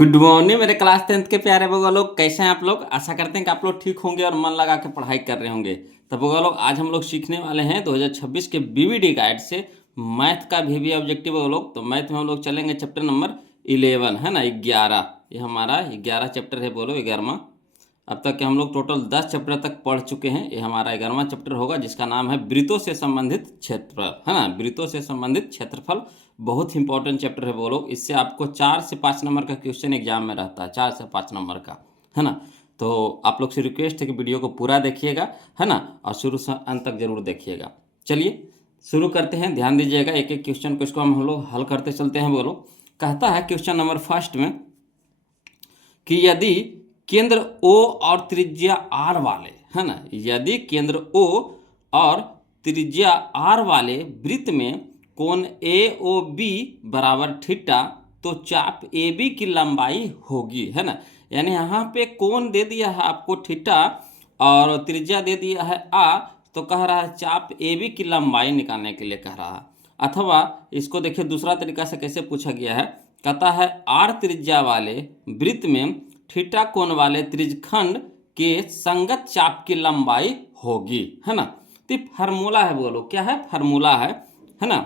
Good morning मेरे class 10th के प्यारे बउआ लोग, कैसे हैं आप लोग। आशा करते हैं कि आप लोग ठीक होंगे और मन लगा के पढ़ाई कर रहे होंगे। तो बउआ लोग, आज हम लोग सीखने वाले हैं 2026 के बीवीडी गाइड से मैथ का भी ऑब्जेक्टिव बउआ लोग। तो मैथ में हम लोग चलेंगे चैप्टर नंबर 11, है ना, 11। ये हमारा 11 चैप्टर है, बोलो 11वां। अब तक के हम लोग टोटल 10 चैप्टर तक पढ़ चुके हैं। ये हमारा 11वां चैप्टर होगा, जिसका नाम है वृत्तों से संबंधित क्षेत्रफल, है ना, वृत्तों से संबंधित क्षेत्रफल। बहुत इंपॉर्टेंट चैप्टर है बोलो। इससे आपको 4 से 5 नंबर का क्वेश्चन एग्जाम में रहता है, 4 से 5 नंबर का, है ना। तो आप लोग से रिक्वेस्ट है कि वीडियो को पूरा देखिएगा, है ना, और शुरू से अंत तक जरूर देखिएगा। चलिए शुरू करते हैं, ध्यान दीजिएगा। एक एक क्वेश्चन को इसको हम लोग हल करते चलते हैं बोलो। कहता है क्वेश्चन नंबर फर्स्ट में कि यदि केंद्र O और त्रिज्या R वाले, है ना, यदि केंद्र O और त्रिज्या R वाले वृत्त में कोण AOB बराबर थीटा, तो चाप AB की लंबाई होगी, है ना। यानी यहाँ पे कोण दे दिया है आपको थीटा और त्रिज्या दे दिया है R, तो कह रहा है चाप AB की लंबाई निकालने के लिए कह रहा है। अथवा इसको देखिए दूसरा तरीका से कैसे पूछा गया है। कहता है R त्रिज्या वाले वृत्त में थीटा कोण वाले त्रिज्यखंड के संगत चाप की लंबाई होगी, है ना। तो फार्मूला है बोलो, क्या है, फार्मूला है ना।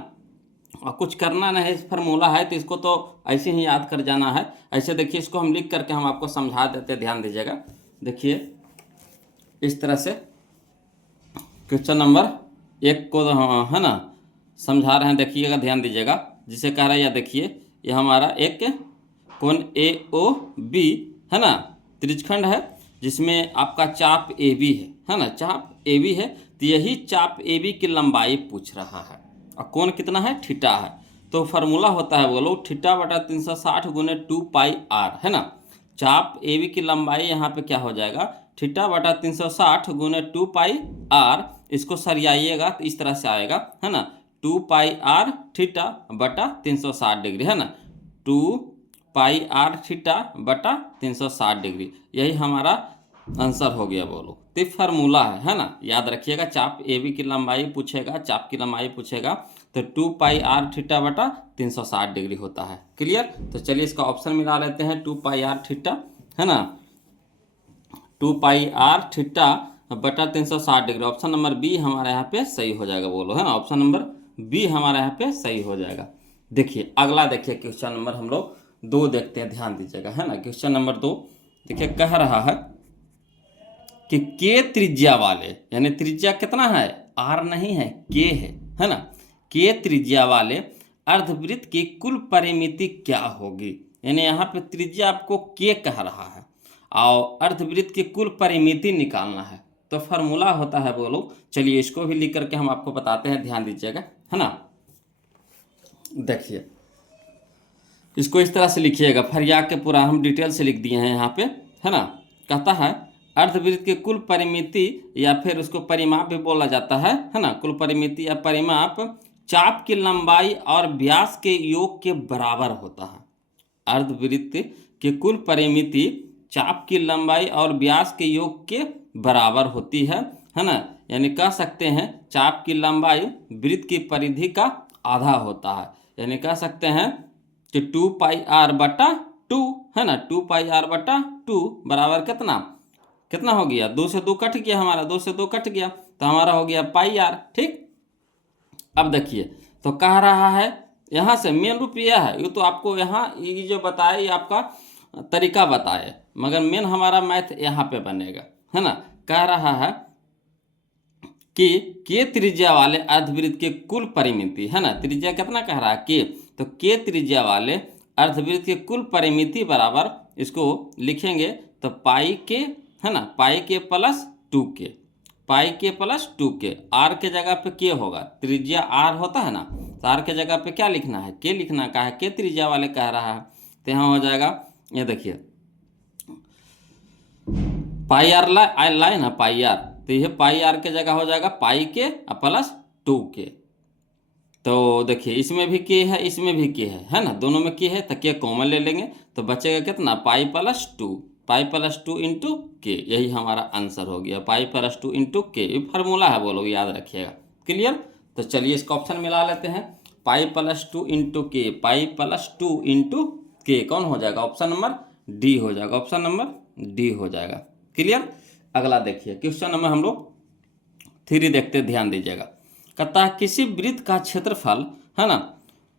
और कुछ करना नहीं है, इस फार्मूला है तो इसको तो ऐसे ही याद कर जाना है। ऐसे देखिए, इसको हम लिख करके हम आपको समझा देते हैं, ध्यान दीजिएगा। देखिए इस तरह से क्वेश्चन नंबर 1 को, है ना, समझा रहे हैं, देखिएगा, ध्यान दीजिएगा। जिसे कह रहा है, या देखिए ये हमारा एक कोण AOB, है ना, त्रिज्यखंड है, जिसमें आपका चाप AB है ना, चाप AB है। तो यही चाप AB की लंबाई पूछ रहा है और कोण कितना है, थीटा है। तो फार्मूला होता है बोलो थीटा बटा 360 गुने 2πr, है ना। चाप AB की लंबाई यहाँ पे क्या हो जाएगा, थीटा बटा 360 गुने 2πr। इसको सरियाइएगा तो इस तरह से आएगा, है ना, 2πr थीटा बटा 360 डिग्री, है ना, 2πr थीटा बटा 360 डिग्री। यही हमारा आंसर हो गया बोलो। तो फार्मूला है ना, याद रखिएगा। चाप AB की लंबाई पूछेगा, चाप की लंबाई पूछेगा, तो 2πr थीटा बटा 360 डिग्री होता है। क्लियर। तो चलिए इसका ऑप्शन मिला लेते हैं, 2πr थीटा, है ना, 2πr थीटा बटा 360 डिग्री। ऑप्शन नंबर बी हमारा यहाँ पे सही हो जाएगा बोलो, है ना, ऑप्शन नंबर बी हमारा यहाँ पे सही हो जाएगा। देखिए अगला, देखिए क्वेश्चन नंबर हम लोग 2 देखते हैं, ध्यान दीजिएगा, है ना। क्वेश्चन नंबर 2 देखिए, कह रहा है कि के त्रिज्या वाले, यानी त्रिज्या कितना है, R नहीं है, के है ना, के त्रिज्या वाले अर्धवृत्त की कुल परिमिति क्या होगी। यानी यहाँ पे त्रिज्या आपको के कह रहा है और अर्धवृत्त की कुल परिमिति निकालना है। तो फार्मूला होता है बोलो, चलिए इसको भी लिख करके हम आपको बताते हैं, ध्यान दीजिएगा, है ना। देखिए इसको इस तरह से लिखिएगा, फरिया के पूरा हम डिटेल से लिख दिए हैं यहाँ पे, है ना। कहता है अर्धवृत्त की कुल परिमिति, या फिर उसको परिमाप भी बोला जाता है ना, कुल परिमिति या परिमाप चाप की लंबाई और व्यास के योग के बराबर होता है। अर्धवृत्त की कुल परिमिति चाप की लंबाई और व्यास के योग के बराबर होती है ना। यानी कह सकते हैं चाप की लंबाई वृत्त की परिधि का आधा होता है। यानी कह सकते हैं कि 2πr बटा 2, है ना, 2πr बटा 2 बराबर कितना कितना हो गया, 2 से 2 कट गया हमारा, 2 से 2 कट गया, तो हमारा हो गया πr। ठीक। अब देखिए, तो कह रहा है यहाँ से मेन रूप यह है, ये तो आपको यहाँ ये जो बताए ये आपका तरीका बताए, मगर मेन हमारा मैथ यहाँ पे बनेगा, है ना। कह रहा है कि के त्रिज्या वाले अर्धवृत्त के कुल परिमिति, है ना, त्रिज्या कितना कह रहा है, के, तो के त्रिज्या वाले अर्धवृत्त के कुल परिमिति बराबर, इसको लिखेंगे तो पाई के, है ना, पाई के प्लस 2k, पाई के प्लस 2k। आर के जगह पे के होगा, त्रिज्या आर होता है ना, तो आर के जगह पे क्या लिखना है, के लिखना का है, के त्रिज्या वाले कह रहा है। तो यहाँ हो जाएगा, ये देखिए पाई आर लाइन है, पाई आर, तो ये पाई आर के जगह हो जाएगा पाई के प्लस 2k। तो देखिए इसमें भी के है, इसमें भी के है ना, दोनों में के है, तो के कॉमन ले लेंगे तो बचेगा कितना, pi plus 2, pi plus 2 into के। यही हमारा आंसर हो गया, पाई प्लस 2 इंटू के। ये फार्मूला है बोलो, याद रखिएगा। क्लियर। तो चलिए इसका ऑप्शन मिला लेते हैं, पाई प्लस 2 इंटू के, पाई प्लस 2 इंटू के कौन हो जाएगा, ऑप्शन नंबर डी हो जाएगा, ऑप्शन नंबर डी हो जाएगा। क्लियर। अगला देखिए क्वेश्चन नंबर हम लोग 3 देखते, ध्यान दीजिएगा। कहता है किसी वृत्त का क्षेत्रफल है ना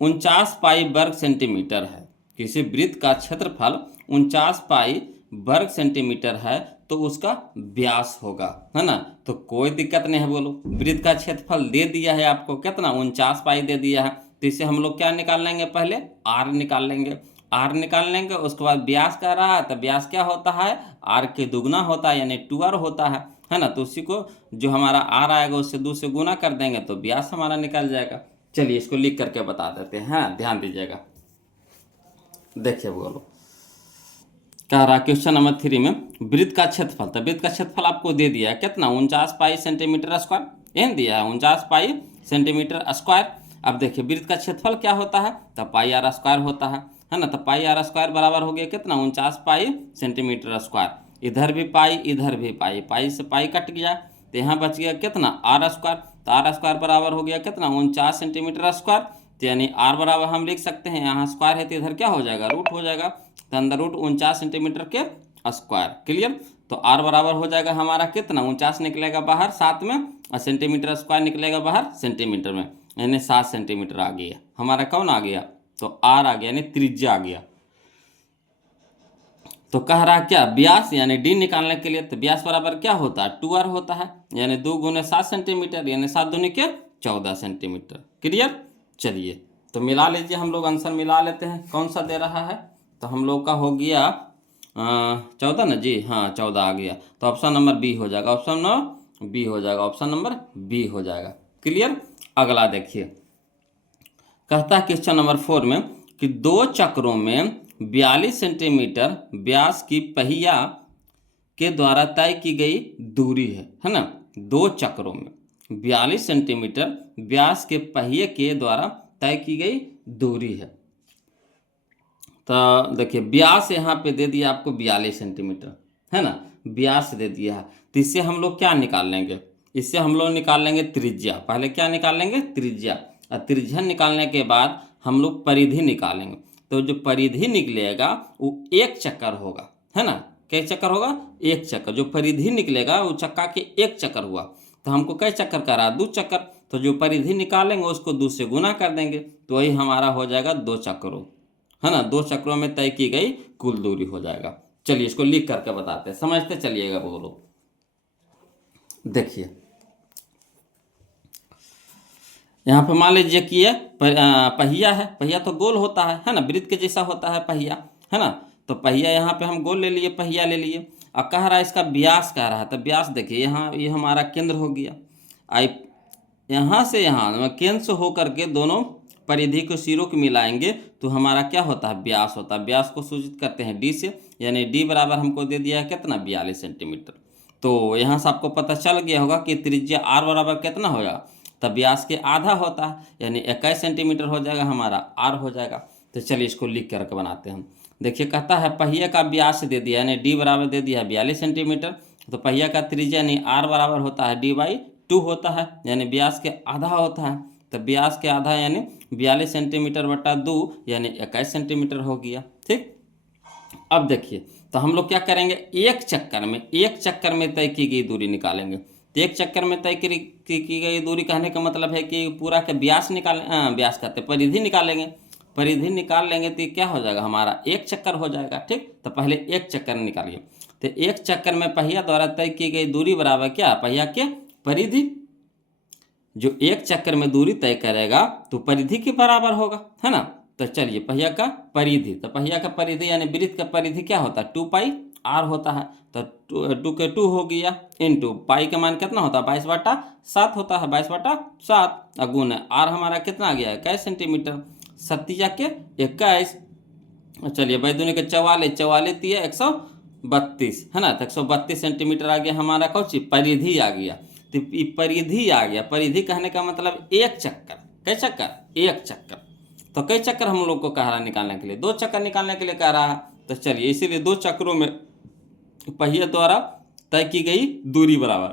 49 पाई वर्ग सेंटीमीटर है, किसी वृत्त का क्षेत्रफल 49 पाई वर्ग सेंटीमीटर है तो उसका व्यास होगा, है ना। तो कोई दिक्कत नहीं है, बोलो वृत्त का क्षेत्रफल दे दिया है आपको कितना 49 पाई दे दिया है, तो इसे हम लोग क्या निकाल लेंगे, पहले आर निकाल लेंगे, आर निकाल लेंगे। उसके बाद व्यास कह रहा है तो व्यास क्या होता है, आर के दुगना होता है यानी 2r होता है ना। तो उसी को जो हमारा आर आएगा उससे 2 से गुना कर देंगे तो व्यास हमारा निकल जाएगा। चलिए इसको लिख करके बता देते हैं, हाँ ध्यान दीजिएगा। देखिए बोलो कह रहा क्वेश्चन नंबर 3 में वृत्त का क्षेत्रफल, तो वृत्त का क्षेत्रफल आपको दे दिया है कितना 49 पाई सेंटीमीटर स्क्वायर, एन दिया है 49 पाई सेंटीमीटर स्क्वायर। अब देखिए वृत्त का क्षेत्रफल क्या होता है, तो पाई आर स्क्वायर होता है ना। तो पाई आर स्क्वायर बराबर हो गया कितना 49 पाई सेंटीमीटर स्क्वायर। इधर भी पाई इधर भी पाई, पाई से पाई कट गया तो यहाँ बच गया कितना आर स्क्वायर, तो आर स्क्वायर बराबर हो गया कितना 49 सेंटीमीटर स्क्वायर। तो यानी आर बराबर हम लिख सकते हैं, यहाँ स्क्वायर है तो इधर क्या हो जाएगा रूट हो जाएगा, तो अंदर रूट 49 सेंटीमीटर के स्क्वायर। क्लियर। तो आर बराबर हो जाएगा हमारा कितना 49 निकलेगा बाहर 7 में और सेंटीमीटर स्क्वायर निकलेगा बाहर सेंटीमीटर में, यानी 7 सेंटीमीटर आ गया हमारा, कौन आ गया, तो आर आ गया यानी त्रिज्या आ गया। तो कह रहा क्या व्यास यानी डी निकालने के लिए, तो व्यास बराबर क्या होता है 2r होता है, यानी 2 गुने 7 सेंटीमीटर यानी 7 दूनी के 14 सेंटीमीटर। क्लियर। चलिए तो मिला लीजिए, हम लोग आंसर मिला लेते हैं कौन सा दे रहा है, तो हम लोग का हो गया 14 ना जी, हाँ 14 आ गया, तो ऑप्शन नंबर बी हो जाएगा, ऑप्शन नंबर बी हो जाएगा, ऑप्शन नंबर बी हो जाएगा। क्लियर। अगला देखिए कहता है क्वेश्चन नंबर 4 में कि 2 चक्रों में 42 सेंटीमीटर व्यास की पहिया के द्वारा तय की गई दूरी है ना। 2 चक्रों में 42 सेंटीमीटर व्यास के पहिए के द्वारा तय की गई दूरी है। तो देखिए व्यास यहाँ पे दे दिया आपको 42 सेंटीमीटर है ना, व्यास दे दिया है, तो इससे हम लोग क्या निकाल लेंगे, इससे हम लोग निकाल लेंगे त्रिज्या। पहले क्या निकाल लेंगे त्रिज्या, और त्रिज्या निकालने के बाद हम लोग परिधि निकालेंगे। तो जो परिधि निकलेगा वो 1 चक्कर होगा, है ना। कई चक्कर होगा, 1 चक्कर। जो परिधि निकलेगा वो चक्का के 1 चक्कर हुआ, तो हमको कई चक्कर का रहा 2 चक्कर, तो जो परिधि निकालेंगे उसको 2 से गुना कर देंगे तो वही हमारा हो जाएगा 2 चक्रों, है ना। 2 चक्रों में तय की गई कुल दूरी हो जाएगा। चलिए इसको लिख करके बताते हैं, समझते चलिएगा बोलो। देखिए यहाँ पे मान लीजिए कि ये पहिया है, पहिया तो गोल होता है ना, वृत्त के जैसा होता है पहिया, है ना। तो पहिया यहाँ पे हम गोल ले लिए, पहिया ले लिए, और कह रहा है इसका व्यास कह रहा है, तो व्यास देखिए यहाँ ये हमारा केंद्र हो गया, आई यहाँ से यहाँ केंद्र से होकर के दोनों परिधि को सिरों को मिलाएंगे तो हमारा क्या होता है व्यास होता है। व्यास को सूचित करते हैं डी से, यानी डी बराबर हमको दे दिया है कितना 42 सेंटीमीटर। तो यहाँ से आपको पता चल गया होगा कि त्रिज्या आर बराबर कितना होगा, तब व्यास के आधा होता है यानी 21 सेंटीमीटर हो जाएगा हमारा आर हो जाएगा। तो चलिए इसको लिख करके बनाते हैं हम। देखिए कहता है पहिए का व्यास दे दिया यानी डी बराबर दे दिया है 42 सेंटीमीटर, तो पहिया का त्रिज्या यानी आर बराबर होता है d/2 होता है, यानी व्यास के आधा होता है। तो व्यास के आधा यानी 42 सेंटीमीटर बटा 2 यानी 21 सेंटीमीटर हो गया। ठीक। अब देखिए तो हम लोग क्या करेंगे, एक चक्कर में तय की गई दूरी निकालेंगे। तो एक चक्कर में तय की गई दूरी कहने का मतलब है कि पूरा के व्यास व्यास कहते हैं परिधि निकालेंगे, परिधि निकाल लेंगे तो क्या हो जाएगा हमारा 1 चक्कर हो जाएगा। ठीक। तो पहले 1 चक्कर निकालिए, तो 1 चक्कर में पहिया द्वारा तय की गई दूरी बराबर क्या, पहिया के परिधि। जो 1 चक्कर में दूरी तय करेगा तो परिधि के बराबर होगा, है ना। तो चलिए पहिया का परिधि, तो पहिया का परिधि यानी वृत्त का परिधि क्या होता है 2πr होता है। तो 2 के 2 हो गया इंटू पाई का मान कितना होता है 22/7 होता है, 22/7 अगुण आर हमारा कितना आ गया है 21 सेंटीमीटर, 7 के 21। चलिए भाई दूनी के 44, 44 दिया 132, है ना। तो 132 सेंटीमीटर आ गया हमारा कौची परिधि आ गया। तो परिधि आ गया, परिधि कहने का मतलब 1 चक्कर, कई चक्कर 1 चक्कर। तो कई चक्कर हम लोग को कह रहा है निकालने के लिए, 2 चक्कर निकालने के लिए कह रहा है। तो चलिए इसीलिए 2 चक्रों में पहिए द्वारा तय की गई दूरी बराबर,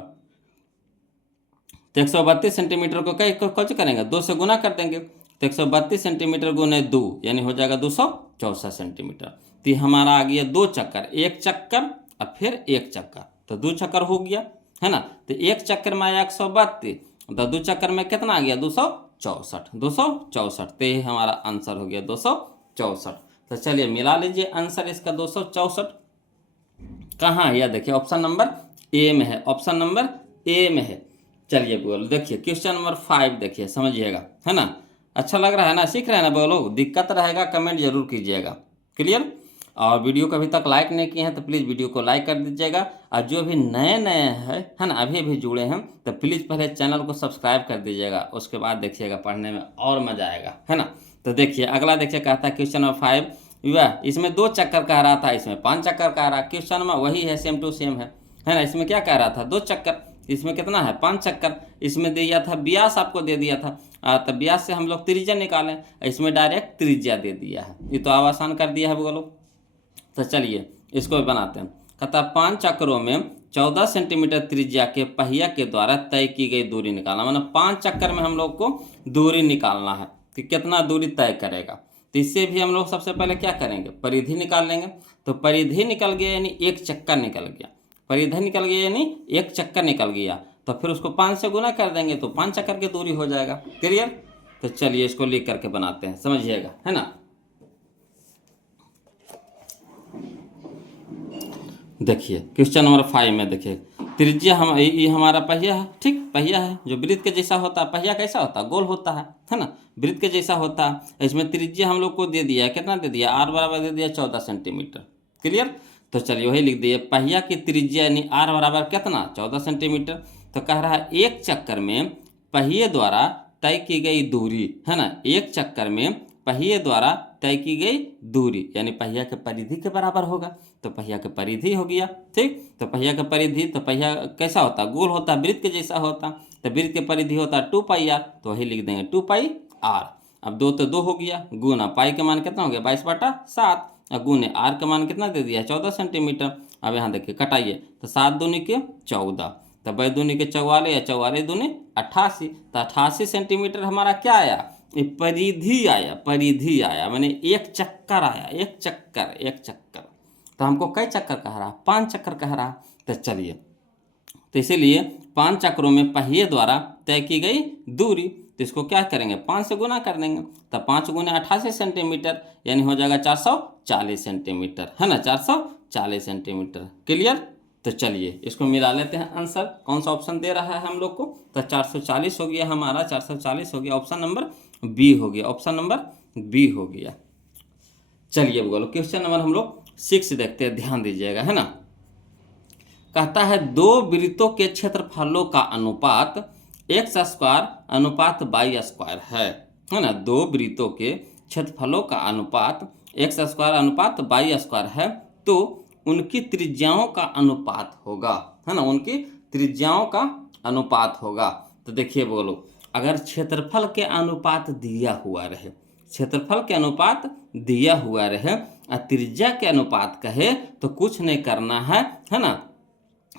तो 132 सेंटीमीटर को कई कौन करेंगे 2 से गुना कर देंगे। तो 132 सेंटीमीटर गुने 2 यानी हो जाएगा 264 सेंटीमीटर। तो ये हमारा आ गया 2 चक्कर, एक चक्कर और फिर एक चक्कर, तो 2 चक्कर हो गया, है ना। तो एक चक्कर में आया 132, तो 2 चक्कर में कितना आ गया 264। तो ये हमारा आंसर हो गया 264। तो चलिए मिला लीजिए आंसर इसका 264 कहाँ है, यह देखिए ऑप्शन नंबर ए में है, ऑप्शन नंबर ए में है। चलिए बोलो देखिए क्वेश्चन नंबर 5 देखिए, समझिएगा, है ना। अच्छा लग रहा है ना, सीख रहे हैं ना बोलो, दिक्कत रहेगा कमेंट जरूर कीजिएगा, क्लियर। और वीडियो को अभी तक लाइक नहीं किए हैं तो प्लीज़ वीडियो को लाइक कर दीजिएगा, और जो भी नए नए हैं, है ना, अभी अभी जुड़े हैं तो प्लीज़ पहले चैनल को सब्सक्राइब कर दीजिएगा, उसके बाद देखिएगा पढ़ने में और मज़ा आएगा, है ना। तो देखिए अगला देखिए, कहता है क्वेश्चन नंबर 5, वह इसमें 2 चक्कर कह रहा था, इसमें 5 चक्कर कह रहा, क्वेश्चन में वही है, सेम टू सेम है ना। इसमें क्या कह रहा था 2 चक्कर, इसमें कितना है 5 चक्कर, इसमें दिया था व्यास आपको दे दिया था, तो व्यास से हम लोग त्रिज्या निकालें, इसमें डायरेक्ट त्रिज्या दे दिया है, ये तो आप आसान कर दिया है वो लोग। तो चलिए इसको भी बनाते हैं। कहता 5 चक्करों में 14 सेंटीमीटर त्रिज्या के पहिया के द्वारा तय की गई दूरी निकालना, मतलब 5 चक्कर में हम लोग को दूरी निकालना है कि कितना दूरी तय करेगा। तो इससे भी हम लोग सबसे पहले क्या करेंगे, परिधि निकाल लेंगे। तो परिधि निकल गया यानी एक चक्कर निकल गया, परिधि निकल गया यानी एक चक्कर निकल गया, तो फिर उसको 5 से गुना कर देंगे तो 5 चक्कर की दूरी हो जाएगा, क्लियर। तो चलिए इसको लिख करके बनाते हैं, समझिएगा, है ना। देखिए क्वेश्चन नंबर 5 में देखिए त्रिज्या ये हमारा पहिया है, ठीक, पहिया है जो वृत्त के जैसा होता है। पहिया कैसा होता है, गोल होता है ना, वृत्त के जैसा होता है। इसमें त्रिज्या हम लोग को दे दिया है, कितना दे दिया, आर बराबर दे दिया 14 सेंटीमीटर, क्लियर। तो चलिए वही लिख दिए, पहिया की त्रिज्या यानी आर बराबर कितना 14 सेंटीमीटर। तो कह रहा है एक चक्कर में पहिए द्वारा तय की गई दूरी, है ना, एक चक्कर में पहिए द्वारा तय की गई दूरी यानी पहिया के परिधि के बराबर होगा। तो पहिया के परिधि हो गया, ठीक। तो पहिया का परिधि, तो पहिया कैसा होता, गोल होता, वृत्त के जैसा होता, तो वृत्त के परिधि होता 2 पाई आर, तो वही लिख देंगे 2 पाई आर। अब 2 तो 2 हो गया, गुना पाई का मान कितना हो गया 22/7, और गुने आर का मान कितना दे दिया 14 सेंटीमीटर। अब यहाँ देखिए कटाइए, तो 7 दूनी के 14, तो 22 दूनी के 44 या 44 दूनी 88, तो 88 सेंटीमीटर हमारा क्या आया, ये परिधि आया, परिधि आया मैंने एक चक्कर आया, एक चक्कर, एक चक्कर। तो हमको कई चक्कर कह रहा, 5 चक्कर कह रहा। तो चलिए, तो इसीलिए 5 चक्करों में पहिए द्वारा तय की गई दूरी, तो इसको क्या करेंगे 5 से गुना कर देंगे, तो 5 गुने 88 सेंटीमीटर यानी हो जाएगा 440 सेंटीमीटर, है ना, 440 सेंटीमीटर, क्लियर। तो चलिए इसको मिला लेते हैं आंसर, कौन सा ऑप्शन दे रहा है हम लोग को, तो 440 हो गया हमारा, 440 हो गया, ऑप्शन नंबर बी हो गया, ऑप्शन नंबर बी हो गया। चलिए बोलो क्वेश्चन नंबर हम लोग 6 देखते हैं, ध्यान दीजिएगा, है ना। कहता है 2 वृत्तों के क्षेत्रफलों का अनुपात x² अनुपात y² है ना। 2 वृत्तों के क्षेत्रफलों का अनुपात x² अनुपात y² है, तो उनकी त्रिज्याओं का अनुपात होगा, है ना, उनकी त्रिज्याओं का अनुपात होगा। तो देखिए बोलो, अगर क्षेत्रफल के अनुपात दिया हुआ रहे, क्षेत्रफल के अनुपात दिया हुआ रहे और त्रिज्या के अनुपात कहे तो कुछ नहीं करना है ना,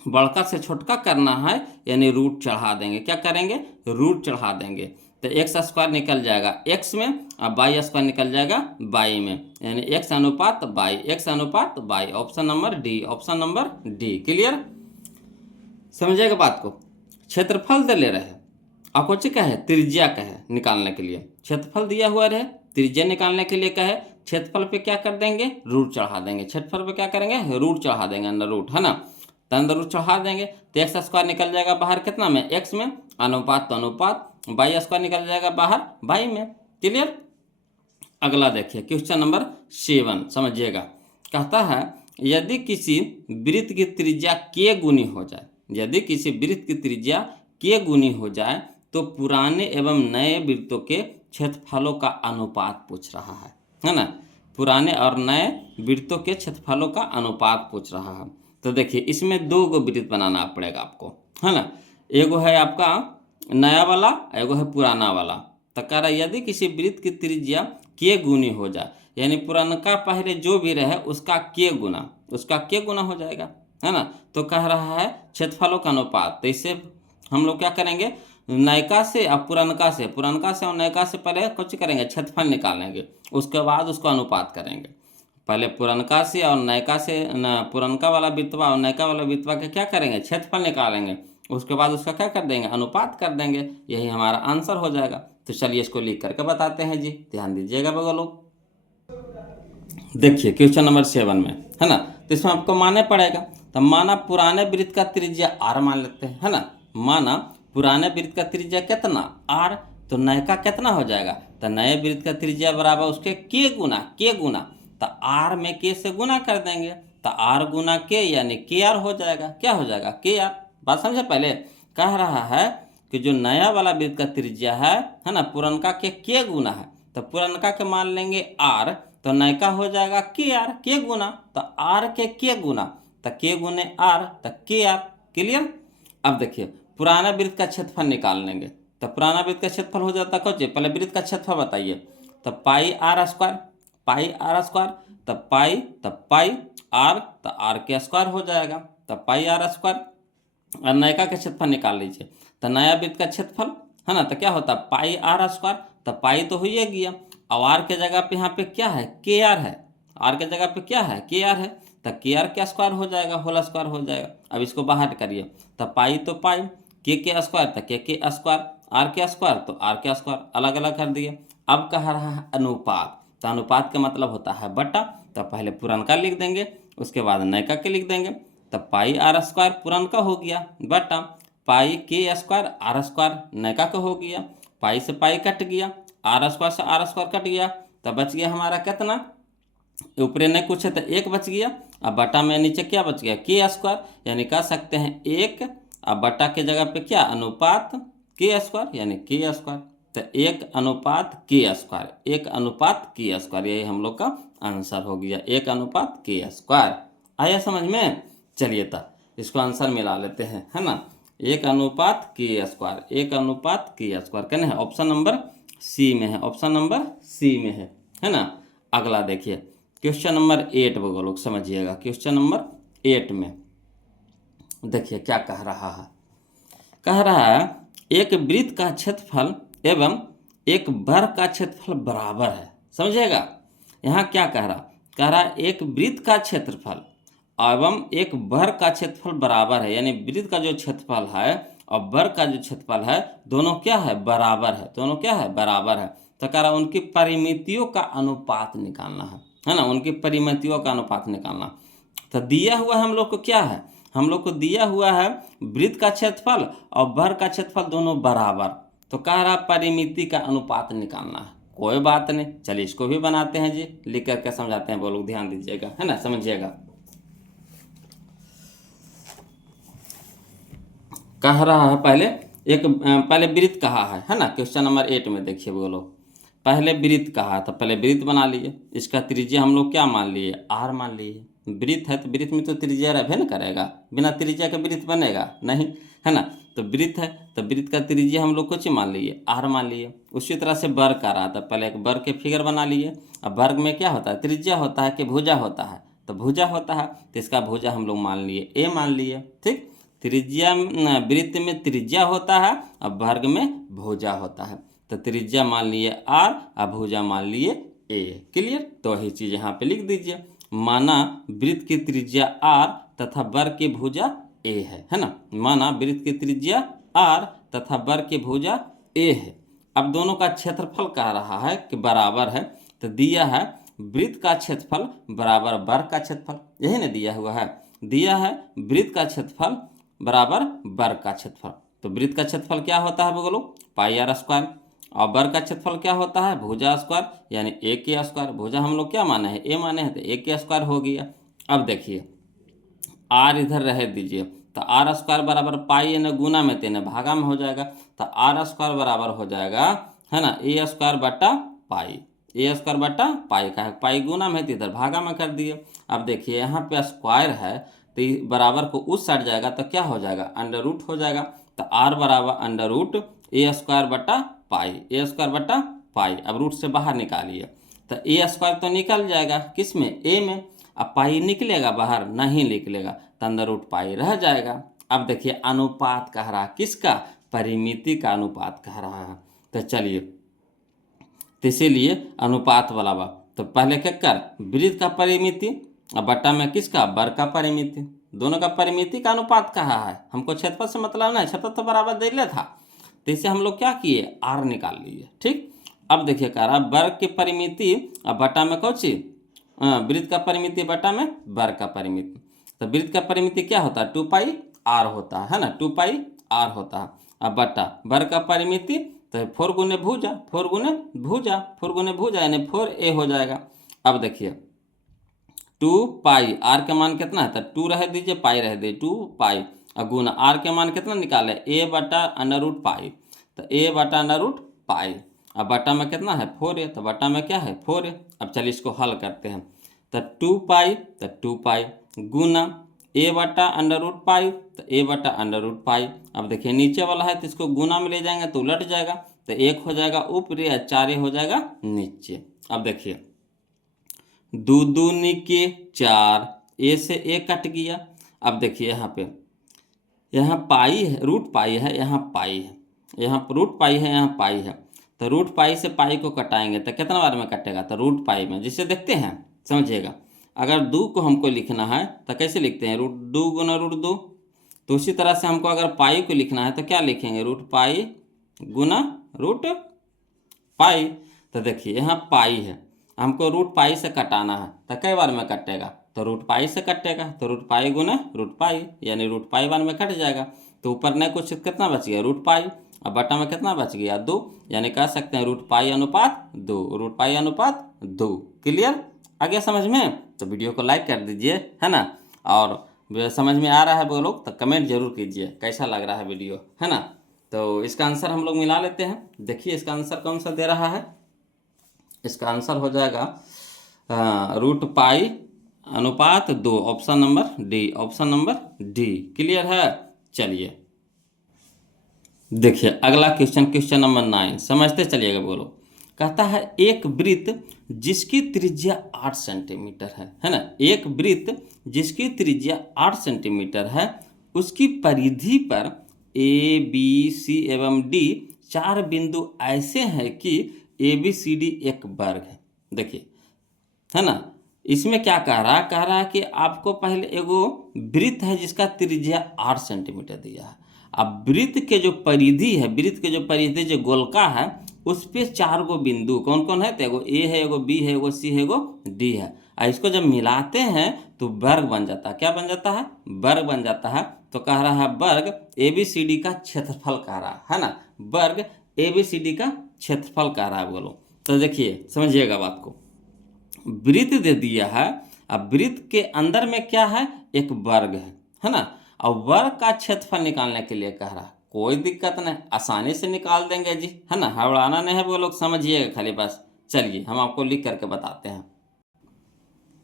बड़का से छोटका करना है, यानी रूट चढ़ा देंगे, क्या करेंगे रूट चढ़ा देंगे। तो x² निकल जाएगा x में और y² निकल जाएगा y में, यानी x अनुपात y, x अनुपात y, option number D, option number D, clear. समझिएगा बात को, क्षेत्रफल दे ले रहे हैं, आपको क्या है त्रिज्या कहे निकालने के लिए, क्षेत्रफल दिया हुआ रहे, त्रिज्या निकालने के लिए कहे, क्षेत्रफल पे क्या कर देंगे रूट चढ़ा देंगे, क्षेत्रफल पे क्या करेंगे रूट चढ़ा देंगे, अंडर रूट, है ना, तो अंदर रूट चढ़ा देंगे, तो x² निकल जाएगा बाहर कितना में x में, अनुपात तो अनुपात, y² निकल जाएगा बाहर y में, क्लियर। अगला देखिए क्वेश्चन नंबर 7, समझिएगा। कहता है यदि किसी वृत्त की त्रिज्या k गुनी हो जाए, यदि किसी वृत्त की त्रिज्या k गुनी हो जाए तो पुराने एवं नए वृत्तों के क्षेत्रफलों का अनुपात पूछ रहा है ना, पुराने और नए वृत्तों के क्षेत्रफलों का अनुपात पूछ रहा है। तो देखिए इसमें 2 गो वृत्त बनाना पड़ेगा आपको, है ना, एगो है आपका नया वाला, एगो है पुराना वाला। तो कह रहा है यदि किसी वृत्त की त्रिज्या k गुनी हो जाए, यानी पुरानका पहले जो भी रहे उसका k गुना, उसका k गुना हो जाएगा, है ना। तो कह रहा है क्षेत्रफलों का अनुपात, तो इससे हम लोग क्या करेंगे नयका से अब पुरनका से और नयका से पहले कुछ करेंगे, क्षेत्रफल निकालेंगे, उसके बाद उसको अनुपात करेंगे। पहले पुरनका से और नयका से पुरनका वाला बितवा और नयका वाला बितवा के क्या करेंगे, क्षेत्रफल निकालेंगे, उसके बाद उसका क्या कर देंगे, अनुपात कर देंगे। यही हमारा आंसर हो जाएगा। तो चलिए इसको लिख करके बताते हैं जी, ध्यान दीजिएगा बगलों। देखिए क्वेश्चन नंबर 7 में, है ना, तो इसमें आपको माने पड़ेगा। तो माना पुराने वृत्त का त्रिज्या r मान लेते हैं, है ना। माना पुराने वृत्त का त्रिज्या कितना, r, तो नए का कितना हो जाएगा, तो नए वृत्त का त्रिज्या बराबर उसके के गुना, तो r में k से गुना कर देंगे, तो r गुना k यानी kr हो जाएगा। क्या हो जाएगा, kr। बात समझे। पहले कह रहा है कि जो नया वाला वृत्त का त्रिज्या है ना, पुरनका के गुना है, तो पुरनका के मान लेंगे r, तो नयका हो जाएगा के आर, के गुना, तो आर के गुना, तो के गुने आर, तो के आर। क्लियर। अब देखिए पुराना वृत्त का क्षेत्रफल निकाल लेंगे। तो पुराना वृत्त का क्षेत्रफल हो जाता है कुछ, पहले वृत्त का क्षेत्रफल बताइए। तो पाई आर स्क्वायर, तो पाई आर, तो आर के स्क्वायर हो जाएगा, तो पाई आर स्क्वायर। और नयका का क्षेत्रफल निकाल लीजिए। तो नया वृत्त का क्षेत्रफल, है ना, तो क्या होता है, पाई आर स्क्वायर, तो पाई तो हो ही गया। अब आर के जगह पे यहाँ पे क्या है, के आर है, आर के जगह पे क्या है, के आर है, तो के आर क्या स्क्वायर हो जाएगा, होल स्क्वायर हो जाएगा। अब इसको बाहर करिए, तो पाई तो पाई, के स्क्वायर, तो के स्क्वायर, आर के स्क्वायर, तो आर के स्क्वायर, अलग अलग कर दिए। अब कह रहा है अनुपात, तो अनुपात का मतलब होता है बटा। तो पहले पुरनका लिख देंगे, उसके बाद नयका के लिख देंगे। तो पाई आर स्क्वायर पुरनका हो गया, बटा पाई के स्क्वायर आर स्क्वायर नयका का हो गया। पाई से पाई कट गया, आर स्क्वायर से आर स्क्वायर कट गया, तो बच गया हमारा कितना, ऊपरे नहीं कुछ है तो एक बच गया। अब बटा में नीचे क्या बच गया, के स्क्वायर, यानी कह सकते हैं एक, अब बटा के जगह पे क्या, अनुपात के स्क्वायर, यानी के स्क्वायर। तो एक अनुपात के स्क्वायर, यही हम लोग का आंसर हो गया, एक अनुपात के स्क्वायर। आया समझ में। चलिए तब इसको आंसर मिला लेते हैं, है ना। एक अनुपात के स्क्वायर कहने हैं, ऑप्शन नंबर सी में है, है ना। अगला देखिए क्वेश्चन नंबर 8 वो लोग समझिएगा। क्वेश्चन नंबर 8 में देखिए क्या कह रहा है, एक वृत्त का क्षेत्रफल एवं एक वर्ग का क्षेत्रफल बराबर है। समझिएगा यहाँ क्या कह रहा है, एक वृत्त का क्षेत्रफल एवं एक वर्ग का क्षेत्रफल बराबर है, यानी वृत्त का जो क्षेत्रफल है और वर्ग का जो क्षेत्रफल है दोनों क्या है, बराबर है। तो कह रहा उनकी परिमितियों का अनुपात निकालना है ना, उनकी परिमितियों का अनुपात निकालना। तो दिया हुआ हम लोग को क्या है, हम लोग को दिया हुआ है वृत्त का क्षेत्रफल और वर्ग का क्षेत्रफल दोनों बराबर। तो कह रहा परिमिति का अनुपात निकालना है। कोई बात नहीं, चलिए इसको भी बनाते हैं जी, लिख करके समझाते हैं, वो लोग ध्यान दीजिएगा, है ना, समझिएगा। कह रहा है पहले वृत्त कहा है ना। क्वेश्चन नंबर 8 में देखिए वो लोग पहले वृत्त कहा, तो पहले वृत्त बना लिए। इसका त्रिज्या हम लोग क्या मान लिए, आर मान लिए। वृत्त है तो वृत्त में तो त्रिज्या रहबे न करेगा, बिना त्रिज्या के वृत्त बनेगा नहीं, है ना। तो वृत्त है तो वृत्त का त्रिज्या हम लोग कुछ मान लिए, आर मान लिए। उसी तरह से वर्ग का रहा था, पहले एक वर्ग के फिगर बना लिए। अब वर्ग में क्या होता है, त्रिज्या होता है कि भुजा होता है, तो भुजा होता है, तो इसका भुजा हम लोग मान लिए ए मान लिए। ठीक, त्रिज्या वृत्त में त्रिज्या होता है और वर्ग में भुजा होता है। तो त्रिज्या मान लिए आर और भुजा मान लिए ए। क्लियर। तो वही चीज़ यहाँ पे लिख दीजिए, माना वृत्त की त्रिज्या आर तथा वर्ग की भुजा ए है ना। माना वृत्त की त्रिज्या आर तथा वर्ग की भुजा ए है। अब दोनों का क्षेत्रफल कह रहा है कि बराबर है, तो दिया है वृत्त का क्षेत्रफल बराबर वर्ग का क्षेत्रफल, यही ना दिया हुआ है। दिया है वृत्त का क्षेत्रफल बराबर वर्ग का क्षेत्रफल। तो वृत्त का क्षेत्रफल क्या होता है बोलो, पाई आर स्क्वायर, और वर्ग का क्षेत्रफल क्या होता है, भुजा स्क्वायर, यानी ए के स्क्वायर। भुजा हम लोग क्या माने हैं, ए माने हैं, तो ए के स्क्वायर हो गया। अब देखिए आर इधर रह दीजिए, तो आर स्क्वायर बराबर पाई न गुना में तेने भागा में हो जाएगा, तो आर स्क्वायर बराबर हो जाएगा, है ना, ए स्क्वायर बटा पाई, ए स्क्वायर बटा पाई का है, पाई गुना में है तो इधर भागा में कर दिए। अब देखिए यहाँ पे स्क्वायर है तो बराबर को उस साइड जाएगा तो क्या हो जाएगा, अंडर रूट हो जाएगा। तो आर बराबर अंडर रूट ए स्क्वायर बटा पाई, ए स्क्वायर बटा पाई। अब रूट से बाहर निकालिए तो ए स्क्वायर तो निकल जाएगा, किस में, ए में। अब पाई निकलेगा बाहर, नहीं निकलेगा, तो अंदर रूट पाई रह जाएगा। अब देखिए अनुपात कह रहा किसका, परिमिति का अनुपात कह रहा है। तो चलिए, तो इसीलिए अनुपात वाला बा, तो पहले क्या कर, वृत्त का परिमिति और बट्टा में किसका, वर्ग का परिमिति, दोनों का परिमिति का अनुपात कहा है। हमको क्षेत्रफल से मतलब नहीं, क्षेत्रफल तो बराबर दे लिया था, तो इसे हम लोग क्या किए, आर निकाल लिए। ठीक, अब देखिए कह रहा वर्ग की परिमिति और बट्टा में कौन सी, वृत्त का परिमिति बट्टा में वर्ग का परिमिति। तो वृत्त का परिमिति क्या होता है, 2 पाई आर होता है ना, 2 पाई आर होता है। अब बट्टा वर्ग का परिमिति तो 4 गुने भुजा, 4 गुने भुजा, 4 गुने भुजा यानी 4a हो जाएगा। अब देखिए 2 पाई आर का मान कितना है, तो 2 रह दीजिए, पाई रह दीजिए, 2 पाई और गुना आर के मान कितना निकाले, a/√पाई, तो a/√पाई। अब बट्टा में कितना है, 4a, तो बट्टा में क्या है, 4a। अब चलिए इसको हल करते हैं, तो 2 पाई तो 2 पाई गुना a/√पाई, तो a/√पाई। अब देखिए नीचे वाला है तो इसको गुना में ले जाएंगे तो उलट जाएगा, तो 1 हो जाएगा ऊपरी और 4 हो जाएगा नीचे। अब देखिए 2 दूनी के 4, ए से ए कट गया। अब देखिए यहाँ पाई है, रूट पाई है, यहाँ पाई है, यहाँ रूट पाई है, यहाँ पाई है, तो रूट पाई से पाई को कटाएंगे तो कितना बार में कटेगा, तो रूट पाई में। जिसे देखते हैं समझिएगा, अगर 2 को हमको लिखना है तो कैसे लिखते हैं, √2 गुना √2। तो उसी तरह से हमको अगर पाई को लिखना है तो क्या लिखेंगे, √पाई गुना √पाई। तो देखिए यहाँ पाई है, हमको √पाई से कटाना है, तो कई बार में कटेगा, तो √पाई से कटेगा, तो √पाई गुना √पाई यानी √पाई बार में कट जाएगा। तो ऊपर नहीं कुछ, कितना बच गया, √पाई, और बटा में कितना बच गया, 2, यानी कह सकते हैं √पाई अनुपात 2, √पाई अनुपात 2। क्लियर, आ गया समझ में? तो वीडियो को लाइक कर दीजिए, है ना, और समझ में आ रहा है वो लोग तो कमेंट जरूर कीजिए कैसा लग रहा है वीडियो, है ना। तो इसका आंसर हम लोग मिला लेते हैं। देखिए इसका आंसर कौन सा दे रहा है, इसका आंसर हो जाएगा √पाई अनुपात 2, option number D, option number D. Clear है? चलिए देखिए अगला क्वेश्चन, क्वेश्चन नंबर 9, समझते चलिएगा बोलो। कहता है एक वृत्त जिसकी त्रिज्या 8 सेंटीमीटर है ना, एक वृत्त जिसकी त्रिज्या 8 सेंटीमीटर है, उसकी परिधि पर ए बी सी एवं डी 4 बिंदु ऐसे हैं कि ए बी सी डी एक वर्ग है। देखिए है ना, इसमें क्या कह रहा है कि आपको पहले एगो वृत्त है जिसका त्रिज्या 8 सेंटीमीटर दिया है। अब वृत्त के जो परिधि है, वृत्त के जो परिधि जो गोलका है उस पे 4 गो बिंदु कौन कौन है, तो एगो ए है, एगो बी है, एगो सी है, एगो डी है। और इसको जब मिलाते हैं तो वर्ग बन जाता है। क्या बन जाता है, वर्ग बन जाता है। तो कह रहा है वर्ग ए बी सी डी का क्षेत्रफल कह रहा है ना, वर्ग ए बी सी डी का क्षेत्रफल कह रहा है बोलो। तो देखिए समझिएगा बात को, वृत्त दे दिया है, अब वृत्त के अंदर में क्या है, एक वर्ग है ना, और वर्ग का क्षेत्रफल निकालने के लिए कह रहा है। कोई दिक्कत नहीं, आसानी से निकाल देंगे जी, है ना, हड़बड़ाना नहीं है वो लोग, समझिएगा खाली बस। चलिए हम आपको लिख करके बताते हैं।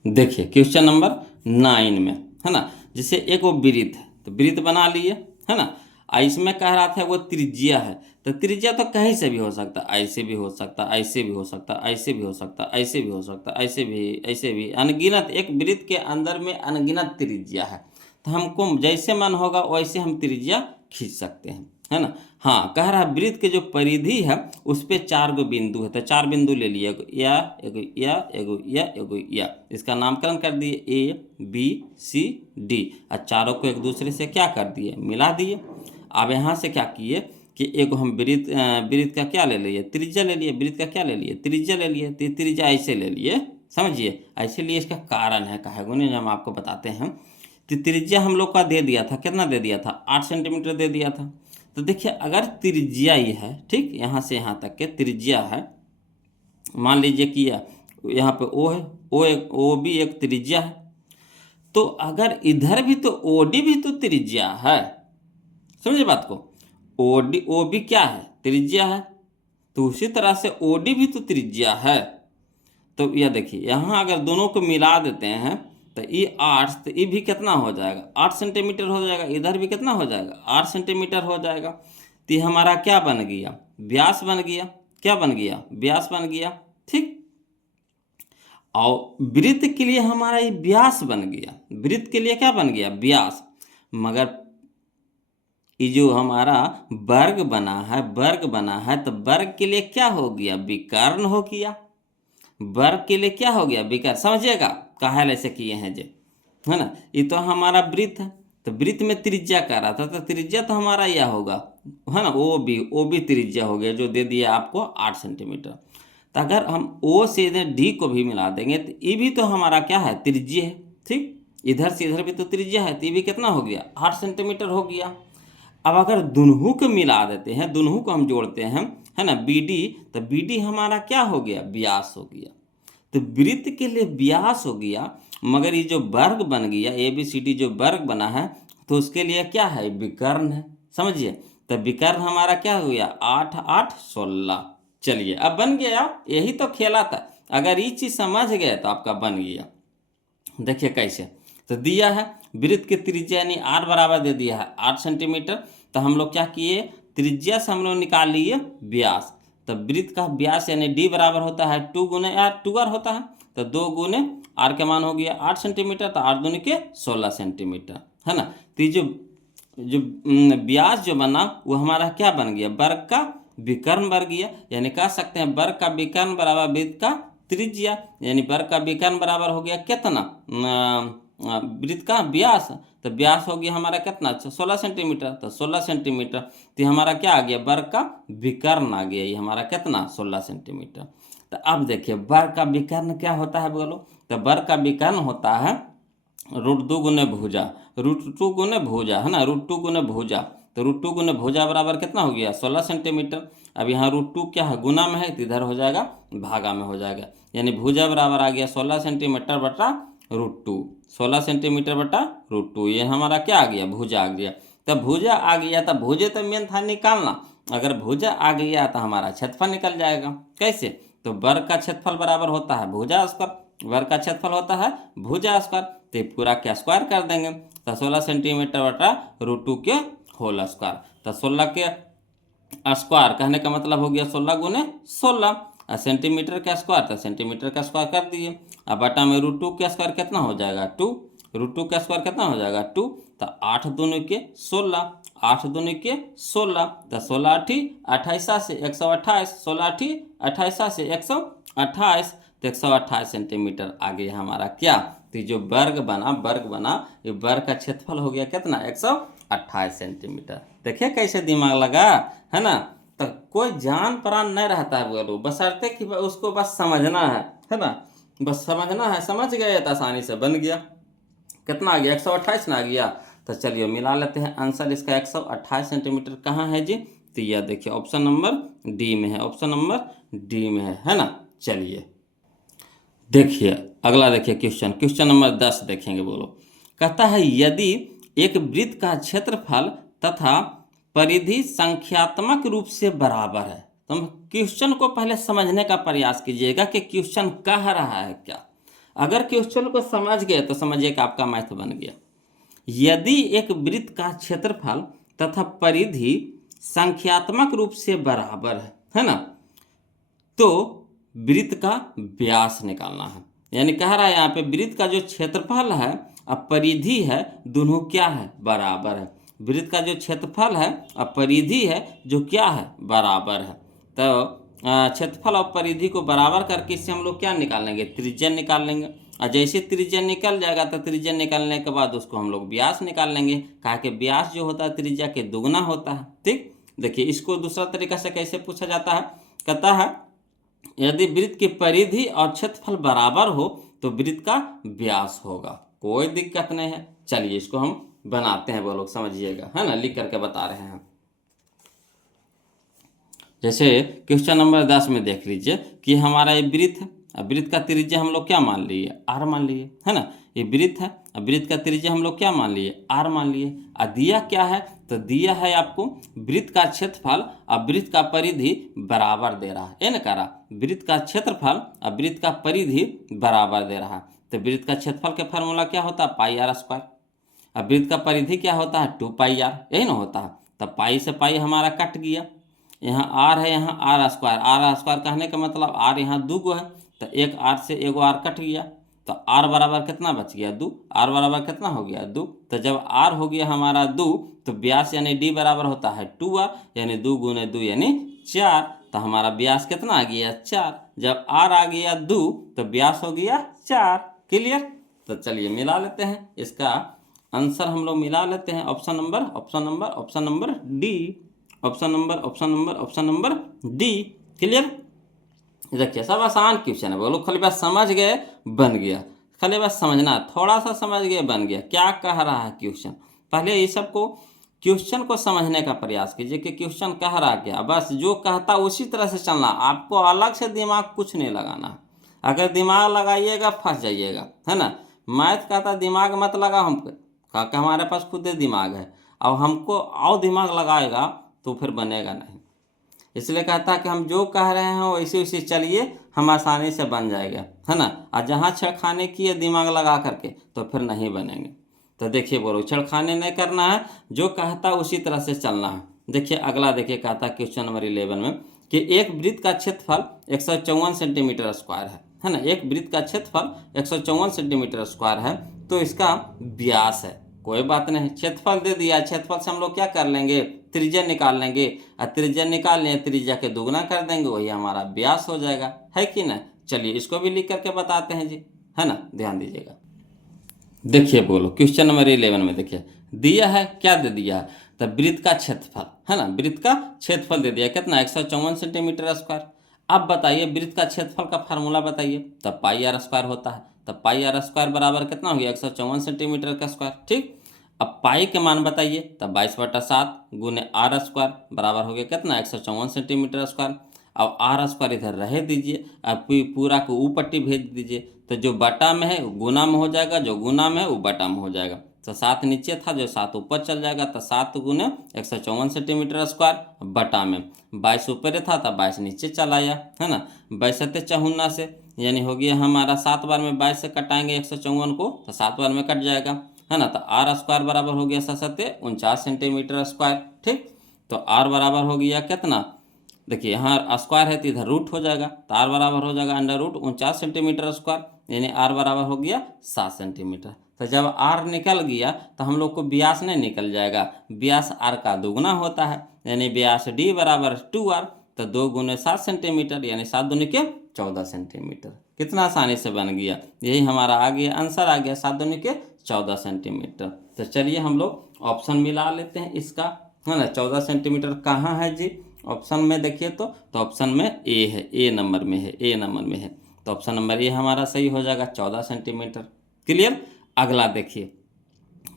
देखिए क्वेश्चन नंबर 9 में है ना, जैसे एक वो वृत्त है तो वृत्त बना लिए, है ना, और इसमें कह रहा था वो त्रिज्या है, तो त्रिज्या तो कहीं से भी हो सकता है, ऐसे भी हो सकता है, ऐसे भी हो सकता है, ऐसे भी हो सकता है, ऐसे भी हो सकता है, ऐसे भी अनगिनत, एक वृत्त के अंदर में अनगिनत त्रिज्या है। तो हमको जैसे मन होगा वैसे हम त्रिज्या खींच सकते हैं, है ना। हाँ, कह रहा है वृत्त के जो परिधि है उस पे 4 गो बिंदु है, तो 4 बिंदु ले लिए, एगो या। इसका नामकरण कर दिए ए बी सी डी, और चारों को एक दूसरे से क्या कर दिए, मिला दिए। अब यहाँ से क्या किए कि एक हम वृत्त का क्या ले लिए, त्रिज्या ले लिए, वृत्त का क्या ले लिए, त्रिज्या ले लिए, तो त्रिज्या ऐसे ले लिए, समझिए ऐसे लिए। इसका कारण है कहेगो नहीं, हम आपको बताते हैं। तो त्रिज्या हम लोग का दे दिया था, कितना दे दिया था, 8 सेंटीमीटर दे दिया था। तो देखिए अगर त्रिज्या ये है, ठीक, यहाँ से यहाँ तक के त्रिज्या है, मान लीजिए कि यहाँ पे ओ है, ओ भी एक त्रिज्या है, तो अगर इधर भी तो ओ डी भी तो त्रिज्या है, समझे बात को, ओ भी क्या है, त्रिज्या है, तो उसी तरह से ओ डी भी तो त्रिज्या है। तो यह देखिए यहाँ अगर दोनों को मिला देते हैं तो ये 8, तो ये भी कितना हो जाएगा, 8 सेंटीमीटर हो जाएगा, इधर भी कितना हो जाएगा, 8 सेंटीमीटर हो जाएगा। तो ये हमारा क्या बन गया, व्यास बन गया, क्या बन गया, व्यास बन गया, ठीक। और वृत्त के लिए हमारा ये व्यास बन गया, वृत्त के लिए क्या बन गया, व्यास। मगर ये जो हमारा वर्ग बना है तो वर्ग के लिए क्या हो गया, विकर्ण हो गया। वर्ग के लिए क्या हो गया, विकर्ण। समझिएगा काहे ऐसे किए हैं जे, है ना। ये तो हमारा वृत्त है, तो वृत्त में त्रिज्या कह रहा था, तो त्रिज्या तो हमारा यह होगा, है ना। ओ भी त्रिज्या हो गया, जो दे दिया आपको 8 सेंटीमीटर। तो अगर हम ओ से इधर डी को भी मिला देंगे तो ये भी तो हमारा क्या है, त्रिज्या है। ठीक, इधर से इधर भी तो त्रिज्या है, तो ये भी कितना हो गया, 8 सेंटीमीटर हो गया। अब अगर दोनों को मिला देते हैं, दोनों को हम जोड़ते हैं, है ना, बी डी, तो बी डी हमारा क्या हो गया, व्यास हो गया। तो वृत्त के लिए व्यास हो गया, मगर ये जो वर्ग बन गया ए बी सी डी जो वर्ग बना है, तो उसके लिए क्या है, विकर्ण है। समझिए, तो विकर्ण हमारा क्या हो गया, 8 8 16। चलिए अब बन गया, यही तो खेला था। अगर ये चीज़ समझ गए तो आपका बन गया। देखिए कैसे, तो दिया है वृत्त की त्रिज्या यानी आर बराबर दे दिया है 8 सेंटीमीटर। तो हम लोग क्या किए, त्रिज्या से हम लोग निकाल लिए व्यास। तो वृत्त का व्यास यानी डी बराबर होता है 2 गुने आर, 2 आर होता है, तो 2 गुने आर के मान हो गया 8 सेंटीमीटर, तो 8 दूनी के 16 सेंटीमीटर, है ना। तो ये जो जो व्यास जो बना वो हमारा क्या बन गया, वर्ग का विकर्ण बन गया। यानी कह सकते हैं वर्ग का विकर्ण बराबर वृत्त का त्रिज्या, यानी वर्ग का विकर्ण बराबर हो गया कितना, वृत्त का व्यास। तो व्यास हो गया हमारा कितना, 16 सेंटीमीटर, तो 16 सेंटीमीटर। तो हमारा क्या आ गया, वर्ग का विकर्ण आ गया, ये हमारा कितना, 16 सेंटीमीटर। तो अब देखिए वर्ग का विकर्ण क्या होता है बोलो, तो वर्ग का विकर्ण होता है √2 गुने भुजा, √2 गुने भुजा, है ना, √2 गुने भुजा। तो √2 गुने भुजा बराबर कितना हो गया, 16 सेंटीमीटर। अब यहाँ √2 क्या है, गुना में है, तो इधर हो जाएगा भागा में हो जाएगा, यानी भुजा बराबर आ गया 16 सेंटीमीटर बटा √2, 16 सेंटीमीटर बटा √2। ये हमारा क्या आ गया, भुजा आ गया। तब भुजा आ गया, तब भुजे तो मेन था निकालना। अगर भुजा आ गया तो हमारा क्षेत्रफल निकल जाएगा। कैसे, तो वर्ग का क्षेत्रफल बराबर होता है भुजा स्क्वायर, वर्ग का क्षेत्रफल होता है भुजा स्क्वायर, तो पूरा क्या स्क्वायर कर देंगे, तो 16 सेंटीमीटर बटा √2 के होल स्क्वायर। तो 16 के स्क्वायर कहने का मतलब हो गया 16 गुने 16, सेंटीमीटर का स्क्वायर, तो सेंटीमीटर का स्क्वायर कर दिए। अब बटा में √2 का स्क्वायर कितना हो जाएगा, 2, √2 का स्क्वायर कितना हो जाएगा 2, तो 8 दूनी के 16, 8 दूनी के 16, तो 16 8 28 से 128, 16 8 28 से 128, तो 128 सेंटीमीटर आ गया हमारा क्या, तो जो वर्ग बना ये वर्ग का क्षेत्रफल हो गया कितना, 128 सेंटीमीटर। देखिए कैसे दिमाग लगा, है ना। तो कोई जान प्राण नहीं रहता है बोलो, बशर्ते कि उसको बस समझना है ना, बस समझना है, समझ गए तो आसानी से बन गया। कितना आ गया, 128 ना आ गया। तो चलिए मिला लेते हैं आंसर इसका, 128 सेंटीमीटर कहाँ है जी, तो यह देखिए ऑप्शन नंबर डी में है, ऑप्शन नंबर डी में है ना। चलिए देखिए अगला, देखिए क्वेश्चन नंबर 10 देखेंगे। बोलो, कहता है यदि एक वृत्त का क्षेत्रफल तथा परिधि संख्यात्मक रूप से बराबर है, तो हम क्वेश्चन को पहले समझने का प्रयास कीजिएगा कि क्वेश्चन कह रहा है क्या। अगर क्वेश्चन को समझ गए तो समझिए कि आपका मैथ बन गया। यदि एक वृत्त का क्षेत्रफल तथा परिधि संख्यात्मक रूप से बराबर है ना, तो वृत्त का व्यास निकालना है। यानी कह रहा है यहाँ पे वृत्त का जो क्षेत्रफल है और परिधि है, दोनों क्या है, बराबर है। वृत्त का जो क्षेत्रफल है और परिधि है जो क्या है, बराबर है। तो क्षेत्रफल और परिधि को बराबर करके इससे हम लोग क्या निकालेंगे, त्रिज्या निकाल लेंगे। और जैसे त्रिज्या निकल जाएगा तो त्रिज्या निकालने के बाद उसको हम लोग व्यास निकाल लेंगे, कहा कि व्यास जो होता है त्रिज्या के दुगना होता है। ठीक, देखिए इसको दूसरा तरीका से कैसे पूछा जाता है, कहता है यदि वृत्त की परिधि और क्षेत्रफल बराबर हो तो वृत्त का व्यास होगा। कोई दिक्कत नहीं है, चलिए इसको हम बनाते हैं, वो लोग समझिएगा, है ना, लिख करके बता रहे हैं। जैसे क्वेश्चन नंबर 10 में देख लीजिए कि हमारा ये वृत्त है, वृत्त का त्रिज्या हम लोग क्या मान लिए, आर मान लिए, है ना। ये वृत्त है, वृत्त का त्रिज्या हम लोग क्या मान लिए, आर मान लिए। और दिया क्या है, तो दिया है आपको वृत्त का क्षेत्रफल और वृत्त का परिधि बराबर दे रहा है, ये ना कह रहा, वृत्त का क्षेत्रफल और वृत्त का परिधि बराबर दे रहा है। तो वृत्त का क्षेत्रफल का फार्मूला क्या होता है, पाई आर स्क्वायर, और वृत्त का परिधि क्या होता है, 2 पाई आर, यही ना होता है। तो पाई से पाई हमारा कट गया, यहाँ आर है, यहाँ आर स्क्वायर, आर स्क्वायर कहने का मतलब आर यहाँ 2 गो है, तो एक आर से एगो आर कट गया, तो r बराबर कितना बच गया 2, r बराबर कितना हो गया 2। तो जब r हो गया हमारा 2 तो व्यास यानी d बराबर होता है 2r, यानी 2 गुने 2 यानी 4। तो हमारा व्यास कितना आ गया 4। जब r आ गया 2 तो व्यास हो गया 4। क्लियर। तो चलिए मिला लेते हैं, इसका आंसर हम लोग मिला लेते हैं। Option number D, option number D. Clear. देखिए सब आसान क्वेश्चन है, बोलो खाली बस समझ गए बन गया, खाली बस समझना, थोड़ा सा समझ गए बन गया। क्या कह रहा है क्वेश्चन, पहले ये सबको क्वेश्चन को समझने का प्रयास कीजिए कि क्वेश्चन कह रहा क्या, बस जो कहता उसी तरह से चलना, आपको अलग से दिमाग कुछ नहीं लगाना। अगर दिमाग लगाइएगा फंस जाइएगा, है ना। मैथ कहता दिमाग मत लगा, हमको कहा हमारे पास खुद दिमाग है, अब हमको और दिमाग लगाएगा तो फिर बनेगा नहीं। इसलिए कहता है कि हम जो कह रहे हैं वैसे वैसे चलिए, हम आसानी से बन जाएगा, है ना। और जहाँ छेड़खानी किए दिमाग लगा करके तो फिर नहीं बनेंगे। तो देखिए बोलो, छेड़खानी नहीं करना है, जो कहता उसी तरह से चलना है। देखिए अगला देखिए, कहता क्वेश्चन नंबर 11 में कि एक वृत्त का क्षेत्रफल 154 सेंटीमीटर स्क्वायर है ना। एक वृत्त का क्षेत्रफल 154 सेंटीमीटर स्क्वायर है, तो इसका व्यास है। कोई बात नहीं, क्षेत्रफल दे दिया, क्षेत्रफल से हम लोग क्या कर लेंगे, त्रिज्या निकाल लेंगे, और त्रिज्या निकाल लें, त्रिज्या के दुगना कर देंगे, वही हमारा व्यास हो जाएगा, है कि ना। चलिए इसको भी लिख करके बताते हैं जी, है ना, ध्यान दीजिएगा। देखिए बोलो क्वेश्चन नंबर 11 में देखिए दिया है, क्या दे दिया है, तो वृत्त का क्षेत्रफल, है ना, वृत्त का क्षेत्रफल दे दिया कितना 154 सेंटीमीटर स्क्वायर। अब बताइए वृत्त का क्षेत्रफल का फार्मूला बताइए, तब पाई आर स्क्वायर होता है, तब पाई आर स्क्वायर बराबर कितना हो गया 154 सेंटीमीटर का स्क्वायर। ठीक, अब पाई के मान बताइए, तब 22/7 गुने आर स्क्वायर बराबर हो गया कितना 154 सेंटीमीटर स्क्वायर। अब आर स्क्वायर इधर रह दीजिए, अब पूरा को ऊपट्टी भेज दीजिए, तो जो बटा में है वो गुना में हो जाएगा, जो गुना में है वो बटा में हो जाएगा। तो 7 नीचे था, जो 7 ऊपर चल जाएगा, तो 7 गुने 154 सेंटीमीटर स्क्वायर बटा में 22 ऊपर था, तब 22 नीचे चला आया, है ना। 22×54 से यानी हो गया हमारा 7 बार में 22 से कटाएंगे 154 को, तो 7 बार में कट जाएगा, है ना। तो आर स्क्वायर बराबर हो गया 7×7 = 49 सेंटीमीटर स्क्वायर। ठीक, तो आर बराबर हो गया कितना, देखिए यहाँ स्क्वायर है तो इधर रूट हो जाएगा, तो आर बराबर हो जाएगा √49 सेंटीमीटर स्क्वायर, यानी आर बराबर हो गया 7 सेंटीमीटर। तो जब आर निकल गया तो हम लोग को व्यास नहीं निकल जाएगा, व्यास आर का दुगना होता है, यानी व्यास डी बराबर 2r, तो 2 गुने 7 सेंटीमीटर, यानी 7 दूनी के 14 सेंटीमीटर। कितना आसानी से बन गया, यही हमारा आ गया आंसर, आ गया 7 दूनी के 14 सेंटीमीटर। तो चलिए हम लोग ऑप्शन मिला लेते हैं इसका, है ना। 14 सेंटीमीटर कहाँ है जी, ऑप्शन में देखिए तो ऑप्शन में ए है, ए नंबर में है, ए नंबर में है, तो ऑप्शन नंबर ए हमारा सही हो जाएगा 14 सेंटीमीटर। क्लियर। अगला देखिए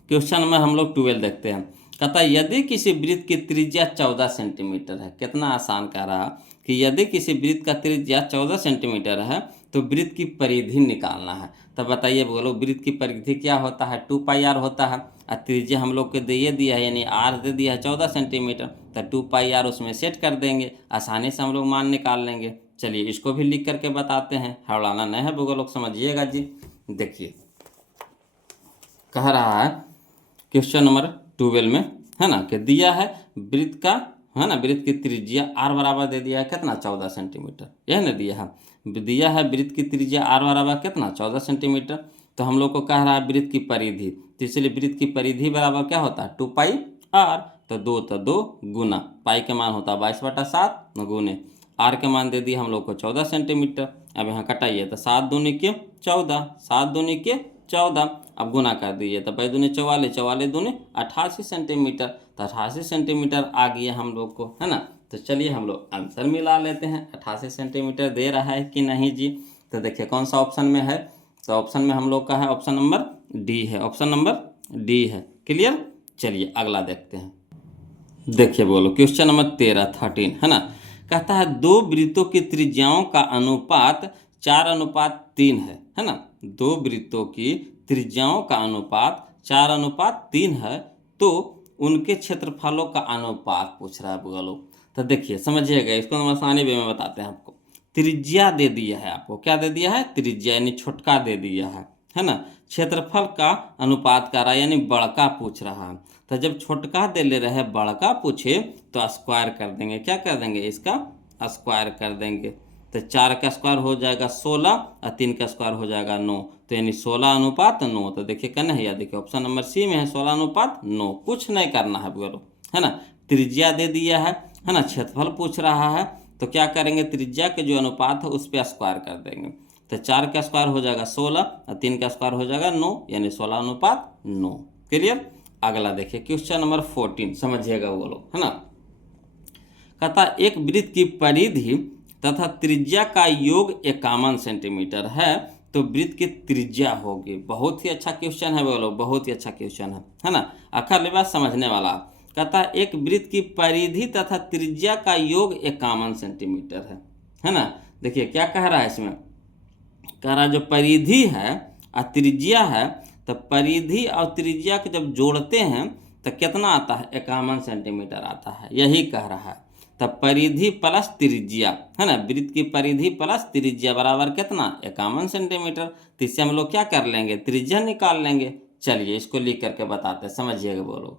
क्वेश्चन में हम लोग 12 देखते हैं, कहता है यदि किसी वृत्त की त्रिज्या 14 सेंटीमीटर है, कितना आसान कह रहा कि यदि किसी वृत्त का त्रिज्या 14 सेंटीमीटर है तो वृत्त की परिधि निकालना है। तो बताइए बोलो वृत्त की परिधि क्या होता है, 2πr होता है, और त्रिज्या हम लोग को दे दिया है, यानी आर दे दिया है 14 सेंटीमीटर, तो 2πr उसमें सेट कर देंगे, आसानी से हम लोग मान निकाल लेंगे। चलिए इसको भी लिख करके बताते हैं, हड़ाना नहीं है वो लोग समझिएगा जी। देखिए कह रहा है क्वेश्चन नंबर 12 में, है ना, कि दिया है वृत्त का, है ना, वृत्त की त्रिज्या आर बराबर दे दिया है कितना 14 सेंटीमीटर, यह ना दिया है, दिया है वृत्त की त्रिज्या आर बराबर कितना 14 सेंटीमीटर। तो हम लोग को कह रहा है वृत्त की परिधि, तो इसलिए वृत्त की परिधि बराबर क्या होता है 2πr, तो 2 गुना पाई के मान होता है 22/7 गुने आर के मान दे दिए हम लोग को 14 सेंटीमीटर। अब यहाँ कटाइए तो 7 दूनी के 14, 7 दूनी के 14, अब गुना कर दीजिए तो 5 दूनी 44, 44 दूनी 88 सेंटीमीटर, तो 88 सेंटीमीटर आ गया हम लोग को, है ना। तो चलिए हम लोग आंसर मिला लेते हैं, 88 सेंटीमीटर दे रहा है कि नहीं जी। तो देखिए कौन सा ऑप्शन में है, तो ऑप्शन में हम लोग का है ऑप्शन नंबर डी है, ऑप्शन नंबर डी है। क्लियर। चलिए अगला देखते हैं, देखिए बोलो क्वेश्चन नंबर 13 है ना, कहता है दो वृत्तों की त्रिज्याओं का अनुपात 4:3 है ना। दो वृत्तों की त्रिज्याओं का अनुपात 4:3 है, तो उनके क्षेत्रफलों का अनुपात पूछ रहा है बोलो। तो देखिए समझिएगा, इसको हम आसानी वे में बताते हैं आपको। त्रिज्या दे दिया है आपको, क्या दे दिया है, त्रिज्या यानी छोटका दे दिया है ना। क्षेत्रफल का अनुपात कर रहा है, यानी बड़का पूछ रहा है। तो जब छोटका दे ले रहे बड़का पूछे तो स्क्वायर कर देंगे, क्या कर देंगे, इसका स्क्वायर कर देंगे। तो 4 का स्क्वायर हो जाएगा 16 और 3 का स्क्वायर हो जाएगा 9, तो यानी 16:9। तो देखिए करना है, या देखिए ऑप्शन नंबर सी में है 16:9। कुछ नहीं करना है बोलो, है ना। त्रिज्या दे दिया है ना, क्षेत्रफल पूछ रहा है, तो क्या करेंगे, त्रिज्या के जो अनुपात है उस पर स्क्वायर कर देंगे। तो 4 का स्क्वायर हो जाएगा 16 और 3 का स्क्वायर हो जाएगा 9, यानी 16:9। क्लियर। अगला देखिए क्वेश्चन नंबर 14, समझिएगा वो लोग, है ना। कहता एक वृत्त की परिधि तथा त्रिज्या का योग 51 सेंटीमीटर है, तो वृत्त की त्रिज्या होगी। बहुत ही अच्छा क्वेश्चन है बोलो, बहुत ही अच्छा क्वेश्चन है ना। आखिर बात समझने वाला। कहता एक वृत्त की परिधि तथा त्रिज्या का योग 51 सेंटीमीटर है ना। देखिए क्या कह रहा है इसमें, कह रहा जो परिधि है और त्रिज्या है, तो परिधि और त्रिज्या को जब जोड़ते हैं तो कितना आता है, 51 सेंटीमीटर आता है, यही कह रहा है। तब परिधि प्लस त्रिज्या, है ना, वृत्त की परिधि प्लस त्रिज्या बराबर कितना, 51 सेंटीमीटर। तो इससे हम लोग क्या कर लेंगे, त्रिज्या निकाल लेंगे। चलिए इसको लिख करके बताते हैं, समझिएगा बोलो।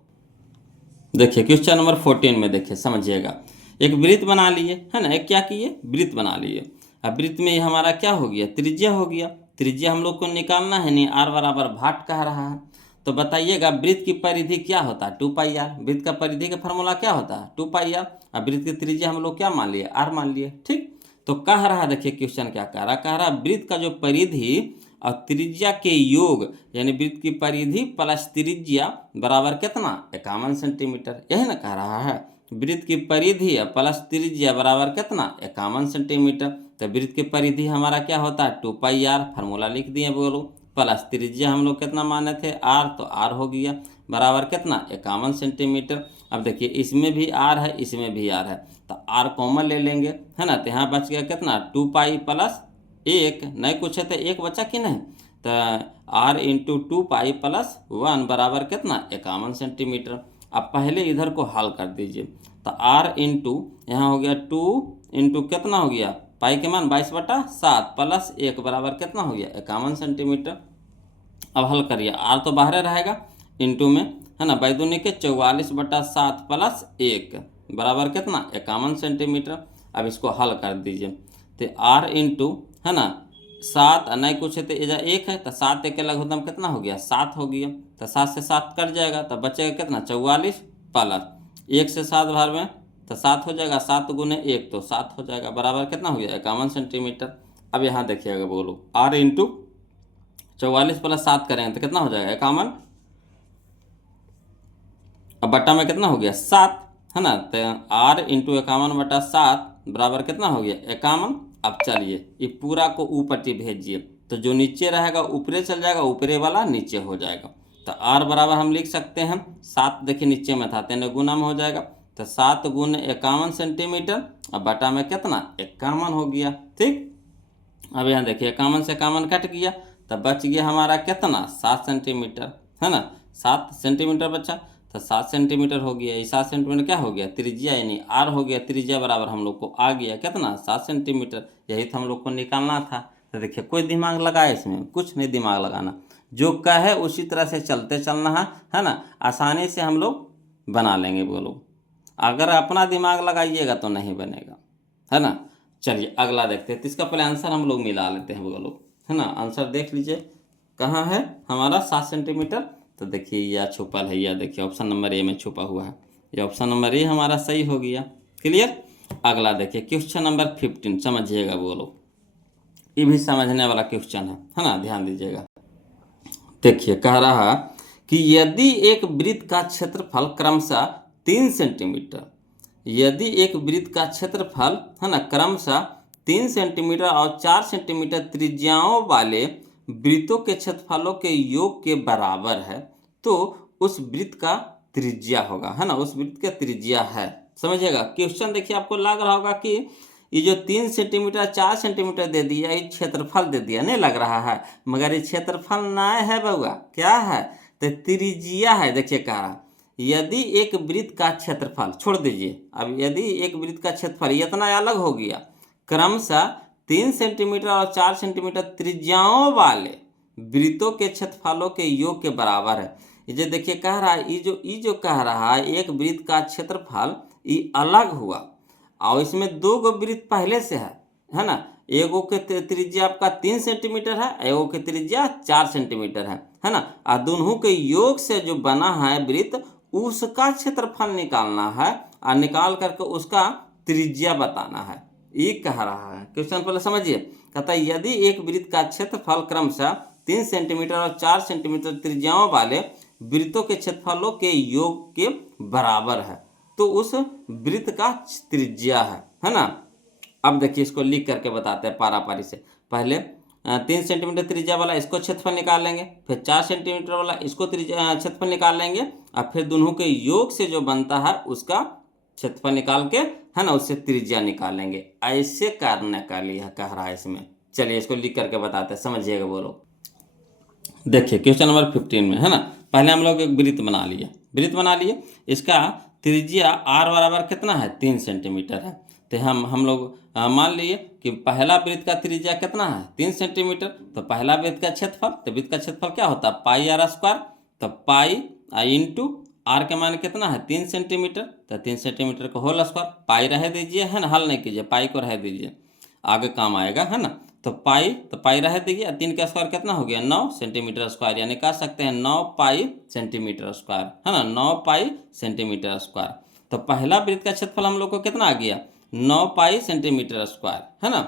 देखिए क्वेश्चन नंबर 14 में देखिए समझिएगा, एक वृत्त बना लिए, है ना, एक क्या किए, वृत्त बना लिए। अब वृत्त में हमारा क्या हो गया, त्रिज्या हो गया। त्रिज्या हम लोग को निकालना है, नहीं आर बराबर भाट कह रहा है। तो बताइएगा वृत्त की परिधि क्या होता है, 2πr। वृत्त का परिधि का फॉर्मूला क्या होता है, 2πr। अब वृत्त की त्रिज्या हम लोग क्या मान लिए, आर मान लिए। ठीक, तो कह रहा देखिए क्वेश्चन क्या कह रहा, कह रहा वृत्त का जो परिधि और त्रिज्या के योग, यानी वृत्त की परिधि प्लस त्रिज्या बराबर कितना, 51 सेंटीमीटर, यही ना कह रहा है। वृत्त की परिधि प्लस त्रिज्या बराबर कितना, 51 सेंटीमीटर। तो वृत्त की परिधि हमारा क्या होता है, 2πr, फार्मूला लिख दिए बोलो, प्लस त्रिज्या हम लोग कितना माने थे, आर, तो आर हो गया बराबर कितना, 51 सेंटीमीटर। अब देखिए इसमें भी आर है, इसमें भी आर है, तो आर कॉमन ले लेंगे, है ना। तो यहाँ बच गया कितना, 2π प्लस 1, नहीं कुछ है तो 1 बचा कि नहीं, तो आर इंटू 2π प्लस 1 बराबर कितना, 51 सेंटीमीटर। अब पहले इधर को हल कर दीजिए, तो आर इंटू यहाँ हो गया 2 इंटू कितना हो गया, पाई के मान 22/7 प्लस 1 बराबर कितना हो गया, 51 सेंटीमीटर। अब हल करिए, आर तो बाहर रहेगा इंटू में, है ना, बाई दूनी के 44/7 प्लस 1 बराबर कितना, 51 सेंटीमीटर। अब इसको हल कर दीजिए, तो आर इंटू, है ना, 7 नहीं कुछ है तो एजा 1 है, तो 7 1 अलग होता कितना हो गया, 7 हो गया। तो 7 से 7 कट जाएगा, तो बचेगा कितना, 44 प्लस 1 से 7 बार में तो 7 हो जाएगा, 7 गुने 1 तो 7 हो जाएगा, बराबर कितना हो गया, 51 सेंटीमीटर। अब यहाँ देखिएगा बोलो, आर इंटू 44 प्लस 7 करेंगे तो कितना हो जाएगा, 51। अब बट्टा में कितना हो गया, 7, है ना। तो आर इंटू 51/7 बराबर कितना हो गया, 51। अब चलिए ये पूरा को ऊपर भेजिए, तो जो नीचे रहेगा ऊपरे चल जाएगा, ऊपरे वाला नीचे हो जाएगा। तो आर बराबर हम लिख सकते हैं 7, देखिए नीचे में था, 3 गुना में हो जाएगा, तो 7 गुने 51 सेंटीमीटर। अब बटा में कितना, 51 हो गया। ठीक, अब यहाँ देखिए 51 से 51 कट गया, तब बच गया हमारा कितना, 7 सेंटीमीटर, है ना, 7 सेंटीमीटर बचा, तो 7 सेंटीमीटर हो गया। ये 7 सेंटीमीटर क्या हो गया, त्रिज्या, यानी आर हो गया। त्रिज्या बराबर हम लोग को आ गया कितना, 7 सेंटीमीटर। यही तो हम लोग को निकालना था। तो देखिए कोई दिमाग लगाए इसमें, कुछ नहीं दिमाग लगाना, जो कहे उसी तरह से चलते चलना है ना, आसानी से हम लोग बना लेंगे बोलो। अगर अपना दिमाग लगाइएगा तो नहीं बनेगा, है ना। चलिए अगला देखते हैं, तो इसका पहले आंसर हम लोग मिला लेते हैं बोलो, है ना। आंसर देख लीजिए कहाँ है हमारा, 7 सेंटीमीटर। तो देखिए यह छुपल है, यह देखिए ऑप्शन नंबर ए में छुपा हुआ है, ये ऑप्शन नंबर ए हमारा सही हो गया। क्लियर। अगला देखिए क्वेश्चन नंबर 15, समझिएगा बोलो, ये भी समझने वाला क्वेश्चन है ना, ध्यान दीजिएगा। देखिए कह रहा कि यदि एक वृत्त का क्षेत्रफल क्रमशः 3 सेंटीमीटर, यदि एक वृत्त का क्षेत्रफल, है ना, क्रमशः 3 सेंटीमीटर और 4 सेंटीमीटर त्रिज्याओं वाले वृत्तों के क्षेत्रफलों के योग के बराबर है, तो उस वृत्त का त्रिज्या होगा, है ना, उस वृत्त का त्रिज्या है। समझिएगा क्वेश्चन, देखिए आपको लग रहा होगा कि ये जो 3 सेंटीमीटर 4 सेंटीमीटर दे दिया, ये क्षेत्रफल दे दिया, नहीं लग रहा है, मगर ये क्षेत्रफल ना है बउआ, क्या है, तो त्रिज्या है। देखिए कह रहा यदि एक वृत्त का क्षेत्रफल, छोड़ दीजिए, अब यदि एक वृत्त का क्षेत्रफल इतना अलग हो गया, क्रमशः 3 सेंटीमीटर और 4 सेंटीमीटर त्रिज्याओं वाले वृत्तों के क्षेत्रफलों के योग के बराबर है। ये जो देखिए कह रहा है, ये जो कह रहा है एक वृत्त का क्षेत्रफल ये अलग हुआ और इसमें 2 गो वृत्त पहले से है ना, एगो के त्रिज्या आपका 3 सेंटीमीटर है, एगो के त्रिज्या 4 सेंटीमीटर है ना। और दोनों के योग से जो बना है वृत्त उसका क्षेत्रफल निकालना है और निकाल करके उसका त्रिज्या बताना है, ये कह रहा है क्वेश्चन। पहले समझिए, कहता है यदि एक वृत्त का क्षेत्रफल क्रमशः 3 सेंटीमीटर और 4 सेंटीमीटर त्रिज्याओं वाले वृत्तों के क्षेत्रफलों के योग के बराबर है तो उस वृत्त का त्रिज्या है ना। अब देखिए इसको लिख करके बताते हैं पारापारी से। पहले 3 सेंटीमीटर त्रिज्या वाला इसको क्षेत्रफल निकाल लेंगे, फिर 4 सेंटीमीटर वाला इसको त्रिज्या क्षेत्रफल निकाल लेंगे और फिर दोनों के योग से जो बनता है उसका क्षेत्रफल निकाल के है ना उससे त्रिज्या निकाल लेंगे। ऐसे करने का लिए कह रहा है इसमें। चलिए इसको लिख करके बताते हैं, समझिएगा बोलो। देखिए क्वेश्चन नंबर 15 में है ना, पहले हम लोग एक वृत्त बना लिए, इसका त्रिज्या r बराबर कितना है 3 सेंटीमीटर है। तो हम लोग मान लिए कि पहला वृत्त का त्रिज्या कितना है 3 सेंटीमीटर, तो पहला वृत्त का क्षेत्रफल, तो वृत्त का क्षेत्रफल क्या होता है पाई आर स्क्वायर, तो पाई इंटू आर के मान कितना है 3 सेंटीमीटर, तो 3 सेंटीमीटर को होल स्क्वायर, पाई रह दीजिए है ना, हल नहीं कीजिए, पाई को रह दीजिए, आगे काम आएगा है ना। तो पाई रह दीजिए, 3 का स्क्वायर कितना हो गया 9 सेंटीमीटर स्क्वायर, यानी कह सकते हैं 9 पाई सेंटीमीटर स्क्वायर है ना, 9 पाई सेंटीमीटर स्क्वायर। तो पहला वृत्त का क्षेत्रफल हम लोग को कितना आ गया 9 पाई सेंटीमीटर स्क्वायर है ना।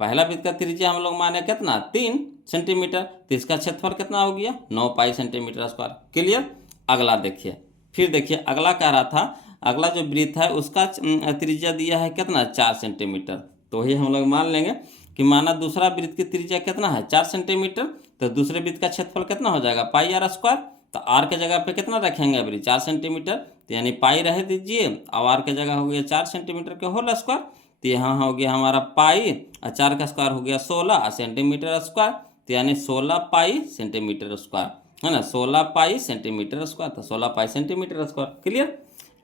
पहला वृत्त का त्रिज्या हम लोग माने कितना 3 सेंटीमीटर, तो इसका क्षेत्रफल कितना हो गया 9 पाई सेंटीमीटर स्क्वायर। क्लियर। अगला देखिए, फिर देखिए अगला कह रहा था, अगला जो वृत्त है उसका त्रिज्या दिया है कितना 4 सेंटीमीटर, तो वही हम लोग मान लेंगे कि माना दूसरा वृत्त की त्रिज्या कितना है 4 सेंटीमीटर, तो दूसरे वृत्त का क्षेत्रफल कितना हो जाएगा पाई आर स्क्वायर, तो आर के जगह पे कितना रखेंगे अभी 4 सेंटीमीटर, तो यानी पाई रह दीजिए और आर के जगह हो गया 4 सेंटीमीटर के होल स्क्वायर, तो यहाँ हो गया हमारा पाई और 4 का स्क्वायर हो गया 16 सेंटीमीटर स्क्वायर, तो यानी 16 पाई सेंटीमीटर स्क्वायर है ना, 16 पाई सेंटीमीटर स्क्वायर, तो 16 पाई सेंटीमीटर स्क्वायर। क्लियर।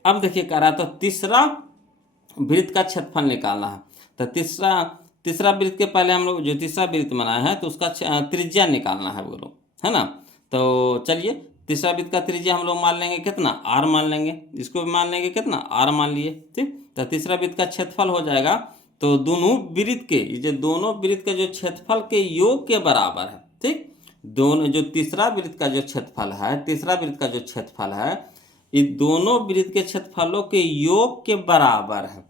अब देखिए कह रहा तो तीसरा वृत्त का क्षेत्रफल निकालना है, तो तीसरा वृत्त के पहले हम लोग जो तीसरा वृत्त बनाया है तो उसका त्रिज्या निकालना है वो लोग है ना। तो चलिए तीसरा वृत्त का त्रिज्या हम लोग मान लेंगे कितना r मान लेंगे, इसको भी मान लेंगे कितना r मान लिए, ठीक। तो तीसरा वृत्त का क्षेत्रफल हो जाएगा, तो दोनों वृत्त के ये दोनों वृत्त के जो क्षेत्रफल के योग के बराबर है, ठीक। दोनों जो तीसरा वृत्त का जो क्षेत्रफल है ये दोनों वृत्त के क्षेत्रफलों के योग के बराबर है।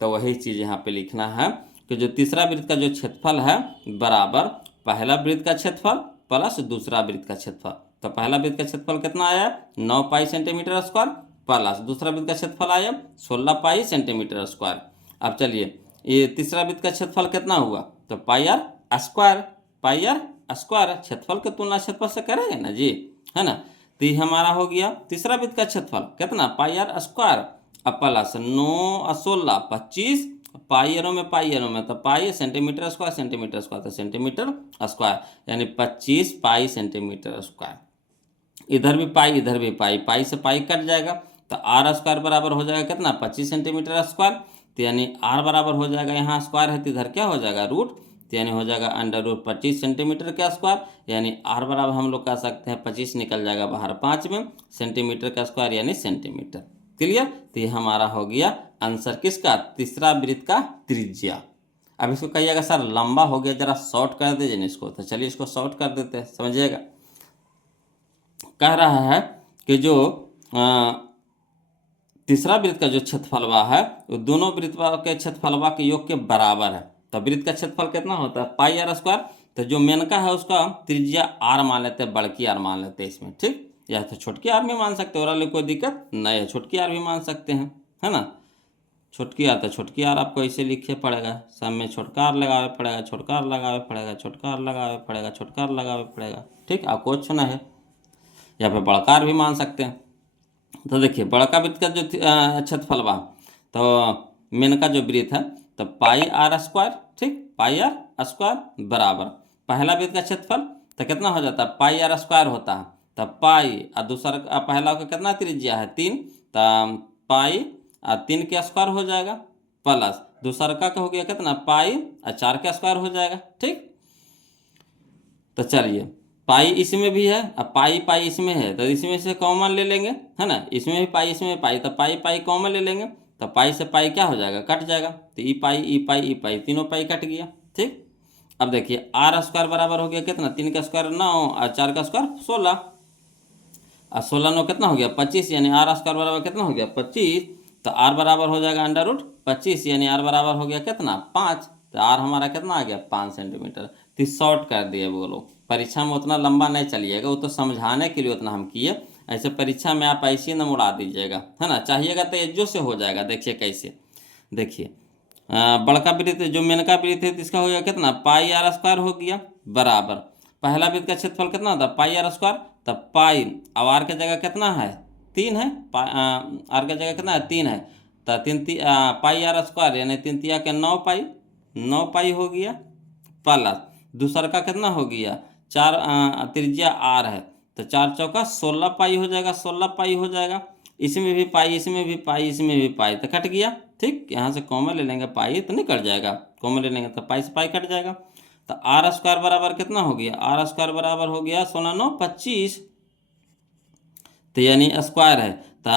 तो वही चीज़ यहाँ पे लिखना है कि जो तीसरा वृत्त का जो क्षेत्रफल है बराबर पहला वृत्त का क्षेत्रफल प्लस दूसरा वृत्त का क्षेत्रफल। तो पहला वृत्त का क्षेत्रफल कितना आया 9 पाई सेंटीमीटर स्क्वायर प्लस दूसरा वृत्त का क्षेत्रफल आया 16 पाई सेंटीमीटर स्क्वायर। अब चलिए ये तीसरा वृत्त का क्षेत्रफल कितना हुआ, तो पाई आर स्क्वायर, क्षेत्रफल की तुलना क्षेत्रफल से करेंगे ना जी है ना। तो ये हमारा हो गया तीसरा वृत्त का क्षेत्रफल कितना पाई आर स्क्वायर अब प्लस 9 और 16 25 पाइयरों में तो पाई सेंटीमीटर स्क्वायर तो सेंटीमीटर स्क्वायर, यानी 25 पाई सेंटीमीटर स्क्वायर। इधर भी पाई, पाई से पाई कट जाएगा, तो आर स्क्वायर बराबर हो जाएगा कितना 25 सेंटीमीटर स्क्वायर, तो यानी आर बराबर हो जाएगा यहाँ स्क्वायर है तो इधर क्या हो जाएगा रूट, तो यानी हो जाएगा अंडर रूट 25 सेंटीमीटर का स्क्वायर, यानी आर बराबर हम लोग कह सकते हैं 25 निकल जाएगा बाहर 5 में, सेंटीमीटर का स्क्वायर यानी सेंटीमीटर। क्लियर। तो ये हमारा हो गया आंसर किसका तीसरा वृत्त का त्रिज्या। अब इसको कहिएगा सर लंबा हो गया जरा शॉर्ट कर दीजिए ना इसको, तो चलिए इसको शॉर्ट कर देते हैं, समझिएगा। कह रहा है कि जो तीसरा वृत्त का जो क्षेत्रफलवा है वो दोनों वृत्तों के क्षेत्रफलवा के योग के बराबर है। तो वृत्त का क्षेत्रफल कितना होता है पाई आर स्क्वायर, तो जो मेनका है उसका त्रिज्या आर मान लेते हैं, बड़की आर मान लेते हैं इसमें, ठीक। या तो छोटकी आर भी मान सकते हैं, और कोई दिक्कत नहीं है, छोटकी आर भी मान सकते हैं है ना। छोटकी आर तो छोटकी आर आपको ऐसे लिखे पड़ेगा, सब में छोटका आर लगावे पड़ेगा, छोटका आर लगावे पड़ेगा, छोटका आर लगावे पड़ेगा, छोटका आर लगावे पड़ेगा, ठीक। आपको छूना है, या फिर बड़का आर भी मान सकते हैं। तो देखिए बड़का वृत्त का जो क्षेत्रफलवा तो मेनका जो वृत्त है तो पाई आर स्क्वायर, ठीक, पाई आर स्क्वायर बराबर पहला वृत्त का क्षेत्रफल तो कितना हो जाता है पाई आर स्क्वायर होता है, तो पाई और दूसरा पहला का कितना त्रिज्या है 3, तो पाई और 3 के स्क्वायर हो जाएगा प्लस दूसरा का हो गया कितना पाई और 4 के स्क्वायर हो जाएगा, ठीक। तो चलिए पाई इसमें भी है और पाई इसमें है, तो इसमें से कॉमन ले लेंगे है ना, इसमें भी पाई इसमें पाई, तो पाई कॉमन ले लेंगे, तो पाई से पाई क्या हो जाएगा कट जाएगा, तो ई पाई तीनों पाई कट गया, ठीक। अब देखिए आर स्क्वायर बराबर हो गया कितना, 3 का स्क्वायर 9 और 4 का स्क्वायर 16 और 16 9 कितना हो गया 25, यानी आर स्क्वायर बराबर कितना हो गया 25। तो आर बराबर हो जाएगा √25, यानी आर बराबर हो गया कितना 5। तो आर हमारा कितना आ गया 5 सेंटीमीटर। तो शॉर्ट कर दिए वो लोग, परीक्षा में उतना लंबा नहीं चलिएगा, वो तो समझाने के लिए उतना हम किए, ऐसे परीक्षा में आप ऐसे न उड़ा दीजिएगा, है ना। चाहिएगा तो एज्जो से हो जाएगा। देखिए कैसे, देखिए बड़का वृत्त जो मेनका वृत्त है तो इसका हो गया कितना पाई आर स्क्वायर हो गया बराबर, पहला वृत्त का क्षेत्रफल कितना होता है पाई आर स्क्वायर, तब पाई अब आर की जगह कितना है 3 है, आर की जगह कितना है 3 है, तो पाई आर स्क्वायर यानी 3 तिया के 9 पाई हो गया, प्लस दूसरा का कितना हो गया 4 त्रिज्या आर है, तो 4 चौका 16 पाई हो जाएगा, 16 पाई हो जाएगा, इसमें भी पाई इसमें भी पाई इसमें भी पाई, तो कट गया। ठीक, यहाँ से कॉमन ले लेंगे पाई तो नहीं कट जाएगा, कॉमन ले लेंगे तो पाई से पाई कट जाएगा। तो आर स्क्वायर बराबर कितना हो गया, आर स्क्वायर बराबर हो गया 16 9 25, तो यानी स्क्वायर है, तो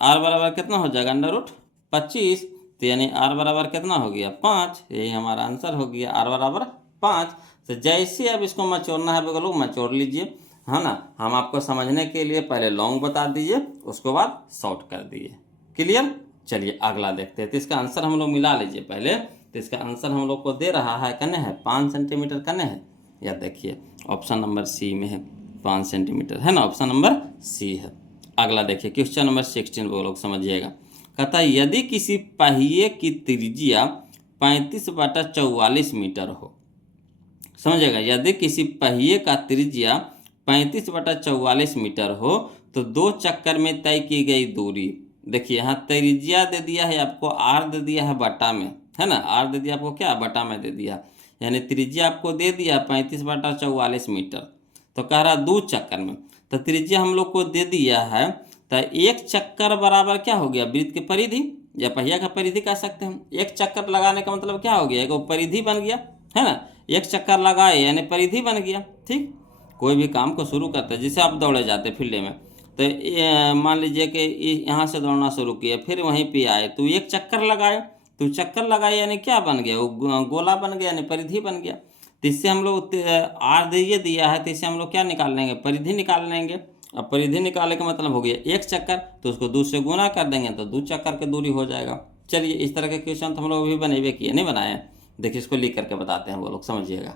आर बराबर कितना हो जाएगा √25, तो यानी आर बराबर कितना हो गया 5, यही हमारा आंसर हो गया आर बराबर 5। तो जैसे अब इसको मचोड़ना है वो लोग मचोड़ लीजिए, है ना। हम आपको समझने के लिए पहले लॉन्ग बता दीजिए, उसके बाद शॉर्ट कर दिए, क्लियर। चलिए अगला देखते हैं। तो इसका आंसर हम लोग मिला लीजिए पहले। तो इसका आंसर हम लोग को दे रहा है कने है 5 सेंटीमीटर कने है, या देखिए ऑप्शन नंबर सी में है 5 सेंटीमीटर, है ना, ऑप्शन नंबर सी है। अगला देखिए क्वेश्चन नंबर 16 वो लोग समझिएगा। कहता है यदि किसी पहिए की त्रिज्या 35/44 मीटर हो, समझिएगा, यदि किसी पहिए का त्रिज्या 35/44 मीटर हो तो 2 चक्कर में तय की गई दूरी, देखिए यहाँ त्रिज्या दे दिया है आपको, आर दे दिया है बटा में, है ना, आर दे दिया आपको क्या बटा में दे दिया, यानी त्रिज्या आपको दे दिया 35/44 मीटर, तो कह रहा 2 चक्कर में, तो त्रिज्या हम लोग को दे दिया है, तो 1 चक्कर बराबर क्या हो गया वृत्त की परिधि या पहिया का परिधि कह सकते हैं। 1 चक्कर लगाने का मतलब क्या हो गया, एक परिधि बन गया, है ना, 1 चक्कर लगाए यानी परिधि बन गया। ठीक, कोई भी काम को शुरू करते हैं, जैसे आप दौड़े जाते फील्ड में, तो मान लीजिए कि यहाँ से दौड़ना शुरू किया, फिर वहीं पे आए तो 1 चक्कर लगाए, तो चक्कर लगाए यानी क्या बन गया, वो गोला बन गया यानी परिधि बन गया। तो इससे हम लोग आर ये दिया है, तो इससे हम लोग क्या निकाल लेंगे परिधि निकाल लेंगे। अब परिधि निकालने का मतलब हो गया 1 चक्कर, तो उसको 2 से गुना कर देंगे तो 2 चक्कर की दूरी हो जाएगा। चलिए इस तरह के क्वेश्चन तो हम लोग अभी बने हुए किए नहीं बनाए, देखिए इसको लिख करके बताते हैं वो लोग, समझिएगा।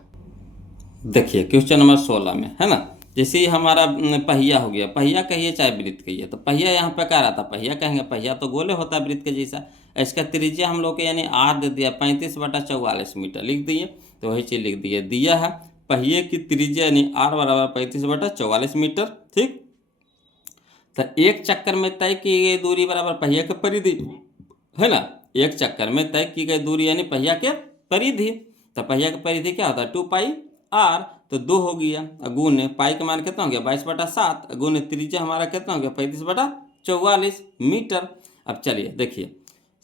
देखिए क्वेश्चन नंबर 16 में, है ना, जैसे ही हमारा पहिया हो गया, पहिया कहिए चाहे वृत्त कहिए, तो पहिया यहाँ पे कह रहा था पहिया कहेंगे, पहिया तो गोले होता है वृत्त के जैसा, इसका त्रिज्या हम लोग के यानी आर दे दिया 35/44 मीटर लिख दिए, तो वही चीज़ लिख दिए, दिया है पहिए की त्रिज्या यानी आर बराबर 35/44 मीटर। ठीक, तो 1 चक्कर में तय की गई दूरी बराबर पहिया के परिधि, है ना, 1 चक्कर में तय की गई दूरी यानी पहिया के परिधि, तो पहिया की परिधि क्या होता है 2 पाई आर, तो 2 हो गया, गुने पाई का मान कितना हो गया 22/7, गुने त्रिज्या हमारा कितना हो गया 35/44 मीटर। अब चलिए देखिए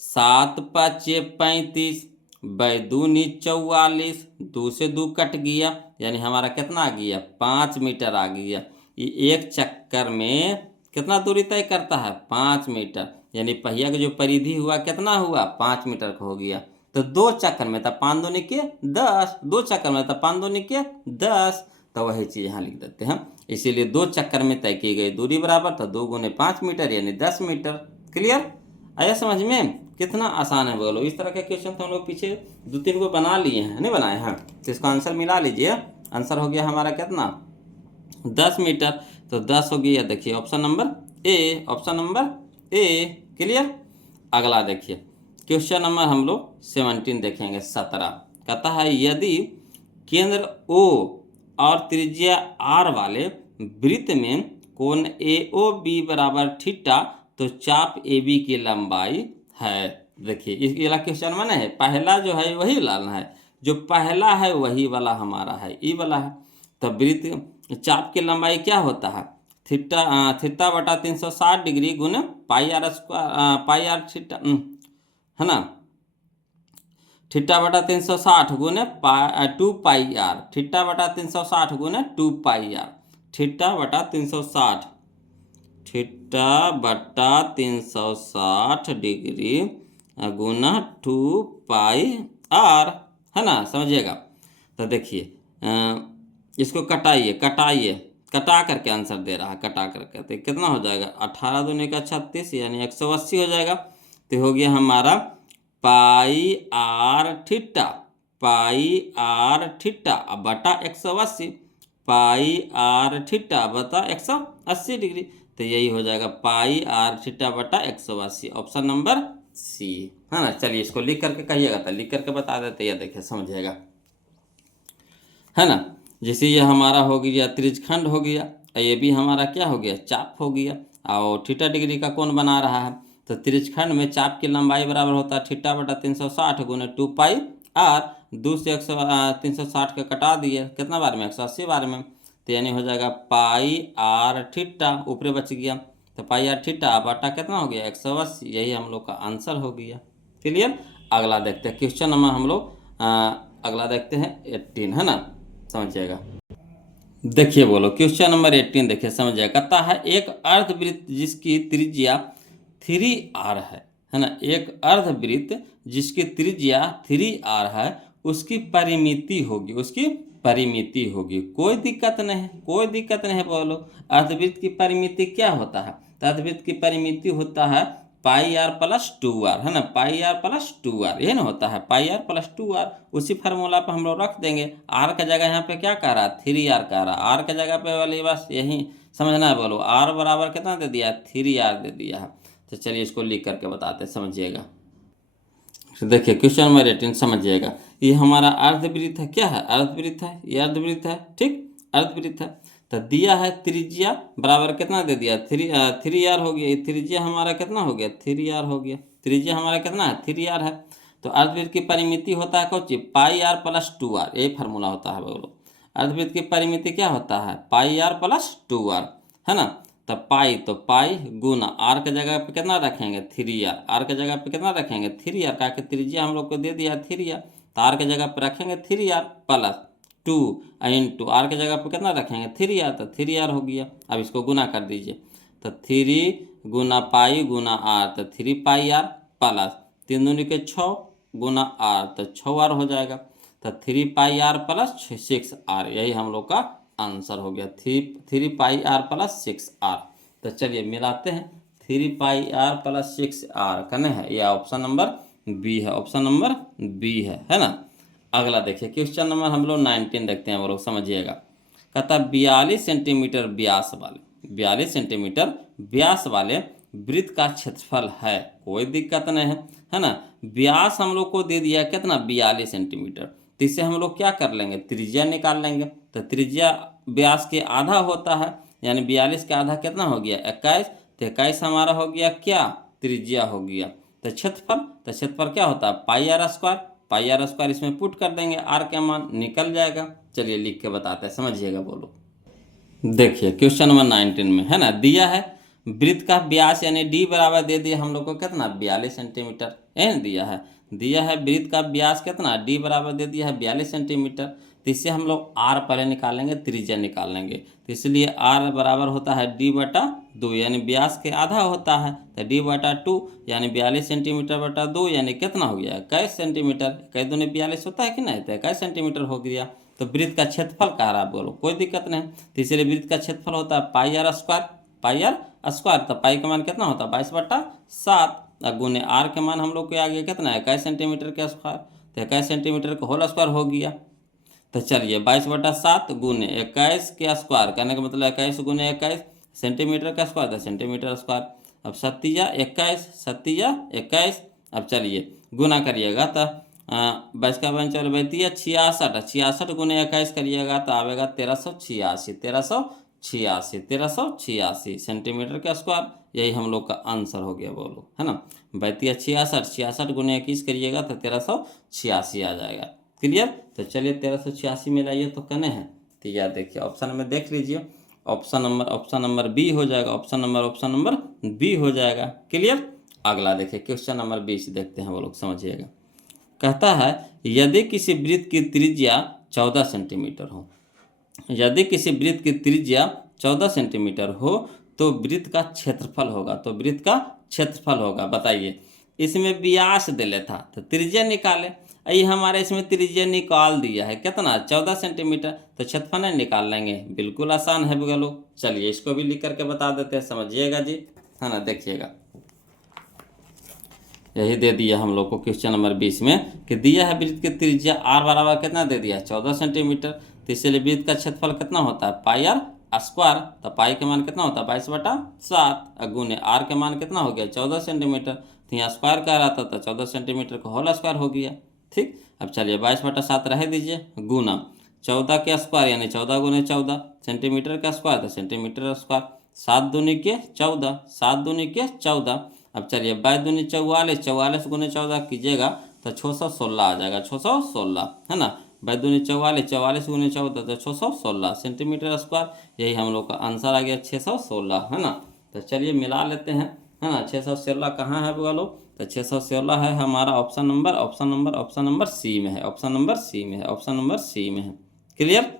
7 5 35 2 44, 2 से 2 कट गया, यानी हमारा कितना आ गया 5 मीटर आ गया। ये 1 चक्कर में कितना दूरी तय करता है 5 मीटर, यानी पहिया का जो परिधि हुआ कितना हुआ 5 मीटर का हो गया। तो 2 चक्कर में तब 5 दूनी के 10, 2 चक्कर में तब 5 दूनी के 10, तो वही चीज़ यहाँ लिख देते हैं। इसीलिए 2 चक्कर में तय की गई दूरी बराबर, तो 2 गुने 5 मीटर यानी 10 मीटर। क्लियर, आया समझ में, कितना आसान है बोलो। इस तरह के क्वेश्चन तो हम लोग पीछे 2-3 को बना लिए हैं, नहीं बनाए हैं, तो इसका आंसर मिला लीजिए। आंसर हो गया हमारा कितना 10 मीटर, तो 10 हो गया, देखिए option number A, option number A. Clear, अगला देखिए क्वेश्चन नंबर हम लोग 17 देखेंगे 17, कहता है यदि केंद्र ओ और त्रिज्या आर वाले वृत्त में कोण ए ओ बी बराबर थीटा, तो चाप ए बी की लंबाई है। देखिए इस वाला क्वेश्चन में है, पहला जो है वही लाना है, जो पहला है वही वाला हमारा है, ई वाला है। तो वृत्त चाप की लंबाई क्या होता है थीटा बटा 360 डिग्री गुने pi r square, pi r theta, है ना, थीटा बटा 360 गुने 2 पाई आर, थीटा बटा 360 गुने 2 पाई आर, थीटा बटा 360, थीटा बटा 360 डिग्री गुना 2 पाई आर, है ना, समझिएगा। तो देखिए इसको कटाइए, कटा करके आंसर दे रहा है, कटा करके तो कितना हो जाएगा 18 दूनी का 36 यानी 180 हो जाएगा। तो हो गया हमारा pi r theta, pi r theta अब बटा 180, पाई आर थीटा बता 180 डिग्री। तो यही हो जाएगा पाई आर थीटा बटा 180, ऑप्शन नंबर सी, है ना। चलिए इसको लिख करके कहिएगा, तो लिख करके बता देते, ये देखिए समझिएगा, है ना। जैसे ये हमारा हो गया त्रिज्यखंड हो गया, ये भी हमारा क्या हो गया, चाप हो गया। और थीटा डिग्री का कौन बना रहा है, तो त्रिज्यखंड में चाप की लंबाई बराबर होता है थीटा बटा 360 गुने 2 पाई आर। 2 से 360 का कटा दिए कितना बार में, 180 बार में। तो यानी हो जाएगा पाई आर थीटा, ऊपरे बच गया, तो पाई आर थीटा बटा कितना हो गया 180, यही हम लोग का आंसर हो गया। क्लियर। अगला देखते हैं क्वेश्चन नंबर हम लोग अगला देखते हैं 18, है ना, समझिएगा। देखिए बोलो क्वेश्चन नंबर 18 देखिए समझिएगा। कहता है एक अर्धवृत्त जिसकी त्रिज्या 3r है ना, एक अर्धवृत्त जिसकी त्रिज्या 3r है, उसकी परिमिति होगी, उसकी परिमिति होगी। कोई दिक्कत नहीं है, कोई दिक्कत नहीं है। बोलो अर्धवृत्त की परिमिति क्या होता है, तो अर्धवृत्त की परिमिति होता है पाई आर प्लस 2r, है ना, पाई आर प्लस 2r, ये ना होता है पाई आर प्लस 2r। उसी फार्मूला पे हम लोग रख देंगे। आर का जगह यहाँ पे क्या कह रहा है 3r कह रहा है, आर के जगह पे वाली बस यही समझना है। बोलो आर बराबर कितना दे दिया 3r दे दिया है। तो चलिए इसको लिख करके बताते हैं, समझिएगा। तो देखिए क्वेश्चन नंबर 18 समझिएगा। ये हमारा अर्धवृत्त है, क्या है अर्धवृत्त है, ये अर्धवृत्त है, ठीक अर्धवृत्त है। तो दिया है त्रिज्या बराबर कितना दे दिया 3r हो गया, ये त्रिज्या हमारा कितना हो गया 3r हो गया, त्रिज्या हमारा कितना है 3r है। तो अर्धवृत्त की परिमिति होता है कौन सी पाई आर प्लस 2r, यही फार्मूला होता है। बोलो अर्धवृत्त की परिमिति क्या होता है पाई आर प्लस 2r, है ना। तो पाई, तो पाई गुना आर के जगह पे कितना रखेंगे 3r, आर के जगह पे कितना रखेंगे 3r, का के त्रिज्या हम लोग को दे दिया 3r, तो आर के जगह पे रखेंगे 3r प्लस 2 इंटू आर के जगह पे कितना रखेंगे 3r, तो 3r हो गया। अब इसको गुना कर दीजिए, तो 3 गुना पाई गुना आर, तो 3 पाई आर प्लस 3 दूनी के 6 गुना आर, तो 6r हो जाएगा। तो 3 पाई आर प्लस 6r, यही हम लोग का आंसर हो गया 3 पाई आर प्लस 6r। तो चलिए मिलाते हैं, 3 पाई आर प्लस 6r कने है, यह ऑप्शन नंबर बी है, ऑप्शन नंबर बी है ना। अगला देखिए क्वेश्चन नंबर हम लोग 19 देखते हैं, वो लोग समझिएगा। कहता 42 सेंटीमीटर व्यास वाले, 42 सेंटीमीटर व्यास वाले वृत्त का क्षेत्रफल है, कोई दिक्कत नहीं है ना। व्यास हम लोग को दे दिया कितना 42 सेंटीमीटर, तो इससे हम लोग क्या कर लेंगे त्रिज्या निकाल लेंगे। तो त्रिज्या व्यास के आधा होता है, यानी 42 के आधा कितना हो गया 21, तो 21 हमारा हो गया क्या त्रिज्या हो गया। तो क्षेत्रफल, तो क्षेत्रफल क्या होता है pi r square, pi r square इसमें पुट कर देंगे, आर का मान निकल जाएगा। चलिए लिख के बताते हैं, समझिएगा। बोलो देखिए क्वेश्चन नंबर 19 में है ना, दिया है वृत्त का व्यास यानी डी बराबर दे दिया हम लोग को कितना 42 सेंटीमीटर, दिया है वृत्त का व्यास कितना डी बराबर दे दिया है 42 सेंटीमीटर। तो इससे हम लोग आर पहले निकालेंगे, त्रिज्या निकाल लेंगे। तो इसलिए आर बराबर होता है डी बटा 2, यानी व्यास के आधा होता है, तो डी बटा 2 यानी 42 सेंटीमीटर बटा 2 यानी कितना हो गया 21 सेंटीमीटर, 21 दूनी 42 होता है कि नहीं, तो 21 सेंटीमीटर हो गया। तो वृत्त का क्षेत्रफल कह रहा है, बोलो कोई दिक्कत नहीं। तो इसलिए वृत्त का क्षेत्रफल होता है pi r square, pi r square, तो पाई का मान कितना होता है 22/7, गुने आर के मान हम लोग के आ गया कितना है 21 सेंटीमीटर के स्क्वायर, तो 21 सेंटीमीटर का होल स्क्वायर हो गया। तो चलिए 22/7 गुने 21 के स्क्वायर, कहने का मतलब 21 गुने 21 सेंटीमीटर का स्क्वायर, तो सेंटीमीटर स्क्वायर। अब 7×21, अब चलिए गुना करिएगा, तो 22 का 66, 66 गुने 21 करिएगा तो आवेगा 1386 सेंटीमीटर का स्क्वायर, यही हम लोग का आंसर हो गया। बोलो है ना, 66 गुने 21 करिएगा तो 1386 आ जाएगा। क्लियर। तो चलिए 1386 में लाइए तो कने हैं, तो यार देखिए ऑप्शन में देख लीजिए, ऑप्शन नंबर बी हो जाएगा, ऑप्शन नंबर बी हो जाएगा। क्लियर। अगला देखिए क्वेश्चन नंबर 20 देखते हैं, वो लोग समझिएगा। कहता है यदि किसी वृत्त की त्रिज्या 14 सेंटीमीटर हो, यदि किसी वृत्त की त्रिज्या 14 सेंटीमीटर हो तो वृत्त का क्षेत्रफल होगा, तो वृत्त का क्षेत्रफल होगा। बताइए इसमें व्यास दे लेता तो त्रिज्या निकाले, ये हमारे इसमें त्रिज्या निकाल दिया है कितना 14 सेंटीमीटर, तो क्षेत्रफल नहीं निकाल लेंगे, बिल्कुल आसान है भैया लोग। चलिए इसको भी लिख करके बता देते हैं, समझिएगा जी, है ना। देखिएगा यही दे दिया हम लोग को क्वेश्चन नंबर 20 में कि दिया है वृत्त की त्रिज्या r बराबर कितना दे दिया 14 सेंटीमीटर, तो इसलिए वृत्त का क्षेत्रफल कितना होता है पाई आर स्क्वायर, तो पाई के मान कितना होता है 22/7 गुने आर के मान कितना हो गया 14 सेंटीमीटर, तो यहाँ स्क्वायर कह रहा था तो 14 सेंटीमीटर का होल स्क्वायर हो गया। ठीक, अब चलिए 22/7 रह दीजिए गुना 14 के स्क्वायर यानी 14 गुने 14 सेंटीमीटर का स्क्वायर तो सेंटीमीटर स्क्वायर, 7 दूनी के 14, 7 दूनी के 14। अब चलिए 22 दूनी 44, 44 गुने 14 कीजिएगा तो 616 आ जाएगा, 616 है ना। 22 दूनी 44, 44 गुने 14 तो 616 सेंटीमीटर स्क्वायर, यही हम लोग का आंसर आ गया 616, है ना। तो चलिए मिला लेते हैं, है ना। 616 कहाँ है बोलो, तो 616 है हमारा ऑप्शन नंबर सी में है, ऑप्शन नंबर सी में है, ऑप्शन नंबर सी में है। क्लियर।